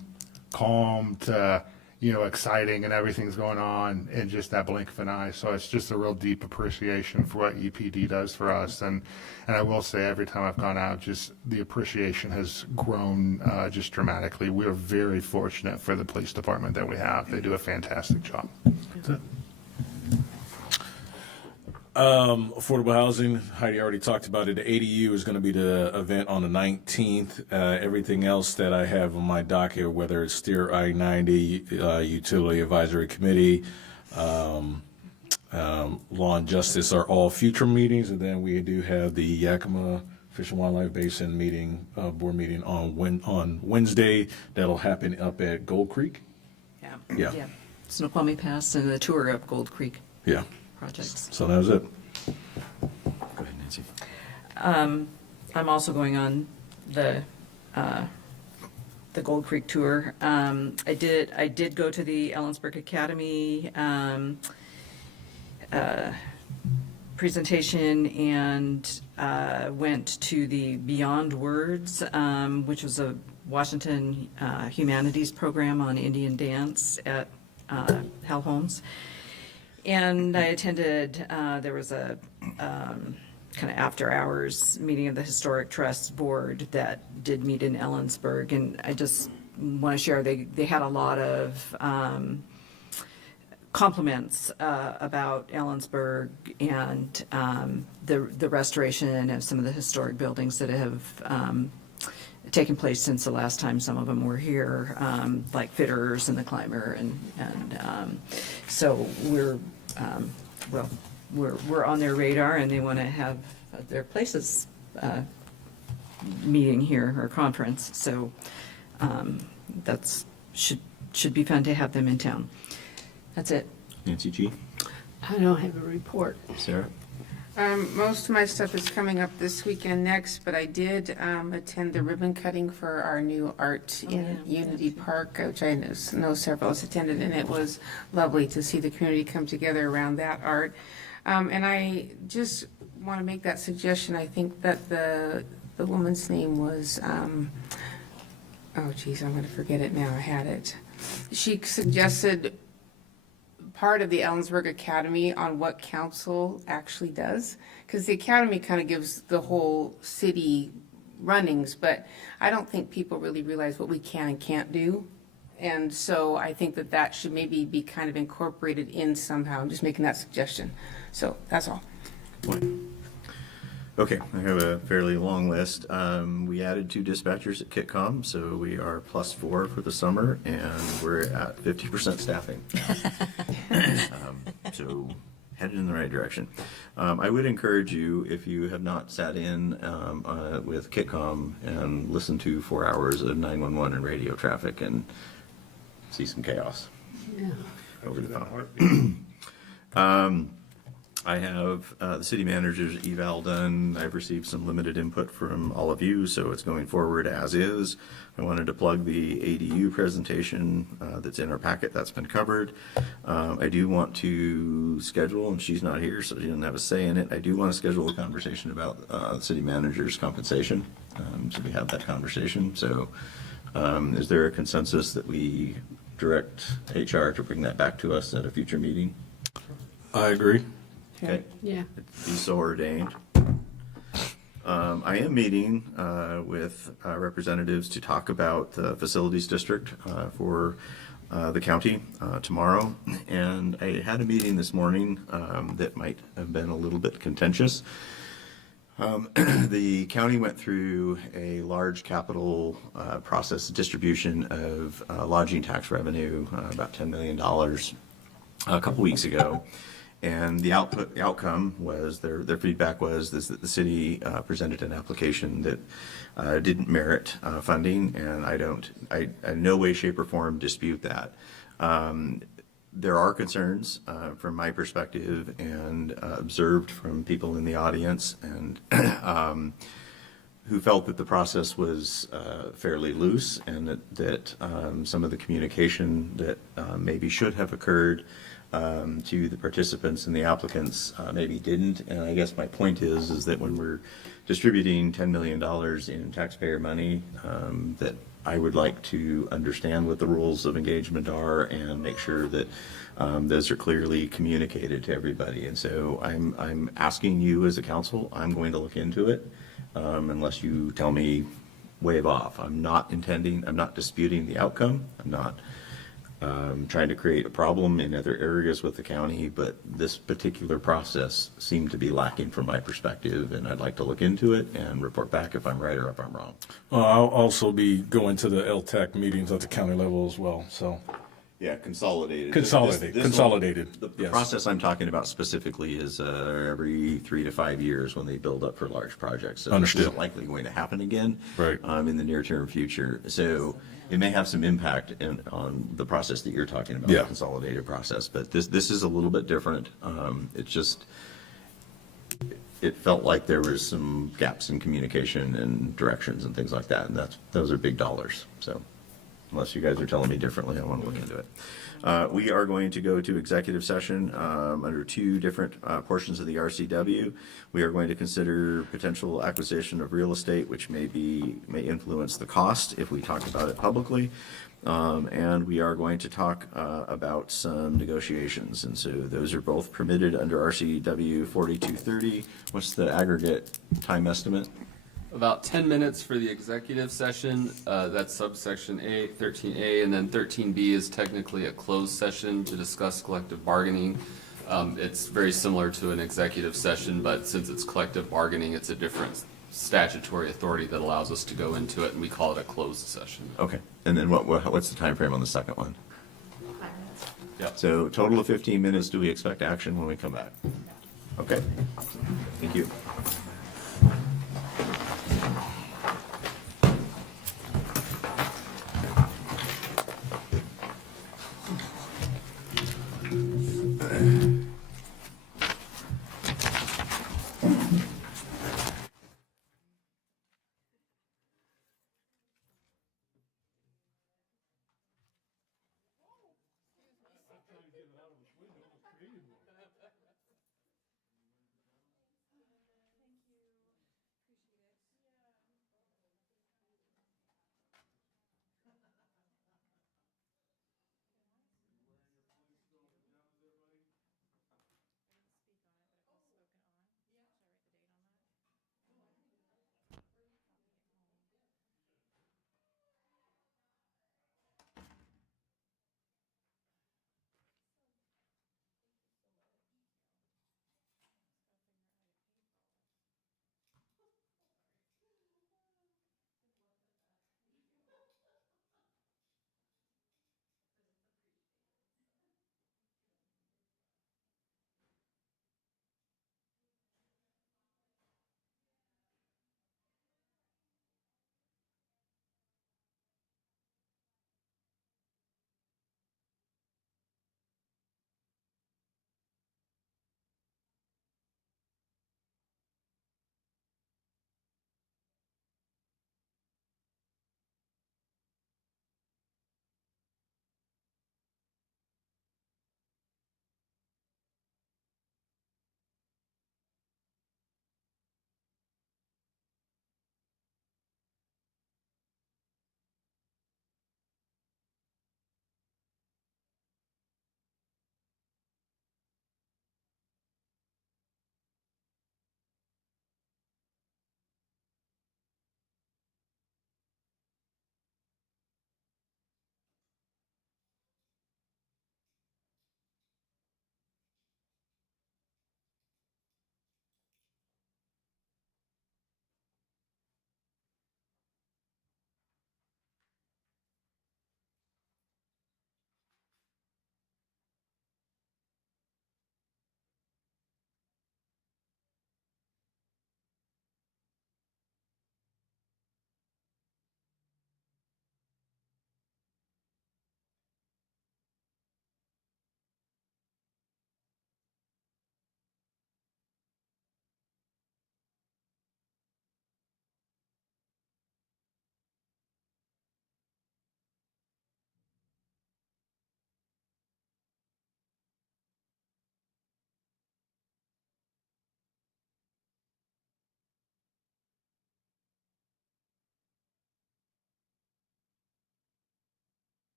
calm to, exciting and everything's going on in just that blink of an eye. So it's just a real deep appreciation for what EPD does for us. And I will say every time I've gone out, just the appreciation has grown just dramatically. We are very fortunate for the police department that we have. They do a fantastic job. That's it. Affordable housing, Heidi already talked about it. The ADU is going to be the event on the 19th. Everything else that I have on my docket, whether it's Steer I-90, Utility Advisory Committee, Law and Justice, are all future meetings. And then we do have the Yakima Fish and Wildlife Basin meeting, board meeting on Wednesday. That'll happen up at Gold Creek. Yeah. Snoqualmie Pass and the tour of Gold Creek. Yeah. Projects. So that was it. Go ahead, Nancy. I'm also going on the Gold Creek tour. I did go to the Ellensburg Academy presentation and went to the Beyond Words, which was a Washington humanities program on Indian dance at Hal Holmes. And I attended, there was a kind of after hours meeting of the Historic Trust Board that did meet in Ellensburg. And I just want to share, they had a lot of compliments about Ellensburg and the restoration of some of the historic buildings that have taken place since the last time some of them were here, like Fitters and the Climber, and so we're on their radar, and they want to have their places meeting here or conference. So that's should be fun to have them in town. That's it. Nancy G. I don't have a report. Sarah. Most of my stuff is coming up this weekend next, but I did attend the ribbon cutting for our new art in Unity Park, which I know several has attended, and it was lovely to see the community come together around that art. And I just want to make that suggestion. I think that the woman's name was, oh geez, I'm going to forget it now. I had it. She suggested part of the Ellensburg Academy on what council actually does, because the academy kind of gives the whole city runnings, but I don't think people really realize what we can and can't do. And so I think that should maybe be kind of incorporated in somehow. I'm just making that suggestion. So that's all. Okay, I have a fairly long list. We added 2 dispatchers at Kitcom, so we are +4 for the summer, and we're at 50% staffing. So headed in the right direction. I would encourage you, if you have not sat in with Kitcom and listened to 4 hours of 911 and radio traffic and see some chaos over the phone. I have the city manager's eval done. I've received some limited input from all of you, so it's going forward as is. I wanted to plug the ADU presentation that's in our packet. That's been covered. I do want to schedule, and she's not here, so she doesn't have a say in it. I do want to schedule a conversation about the city manager's compensation, so we have that conversation. So is there a consensus that we direct HR to bring that back to us at a future meeting? I agree. Okay. Yeah. Be so ordained. I am meeting with representatives to talk about the facilities district for the county tomorrow. And I had a meeting this morning that might have been a little bit contentious. The county went through a large capital process distribution of lodging tax revenue, about $10 million, a couple weeks ago. And the outcome was, their feedback was is that the city presented an application that didn't merit funding, and I in no way, shape, or form dispute that. There are concerns from my perspective and observed from people in the audience, and who felt that the process was fairly loose, and that some of the communication that maybe should have occurred to the participants and the applicants maybe didn't. And I guess my point is that when we're distributing $10 million in taxpayer money, that I would like to understand what the rules of engagement are and make sure that those are clearly communicated to everybody. And so I'm asking you as a council, I'm going to look into it unless you tell me wave off. I'm not disputing the outcome. I'm not trying to create a problem in other areas with the county, but this particular process seemed to be lacking from my perspective, and I'd like to look into it and report back if I'm right or if I'm wrong. I'll also be going to the LTAC meetings at the county level as well, so. Yeah, consolidated. Consolidated, The yes. process I'm talking about specifically is every 3 to 5 years when they build up for large projects. So Understood. this isn't likely going to happen again Right. in the near-term future. So it may have some impact on the process that you're talking about, Yeah. the consolidated process. But this is a little bit different. It felt like there was some gaps in communication and directions and things like that, and those are big dollars. So unless you guys are telling me differently, I want to look into it. We are going to go to executive session under 2 different portions of the RCW. We are going to consider potential acquisition of real estate, which may influence the cost if we talk about it publicly. And we are going to talk about some negotiations. And so those are both permitted under RCW 4230. What's the aggregate time estimate? About 10 minutes for the executive session. That's subsection A, 13A, and then 13B is technically a closed session to discuss collective bargaining. It's very similar to an executive session, but since it's collective bargaining, it's a different statutory authority that allows us to go into it, and we call it a closed session. Okay. And then what's the time frame on the second one? 5 minutes. Yep. So total of 15 minutes. Do we expect action when we come back? Okay. Thank you.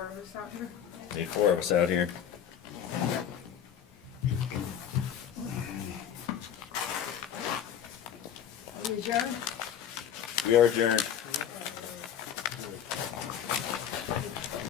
4 of us out here. Need 4 of us out here. Are we adjourned? We are adjourned.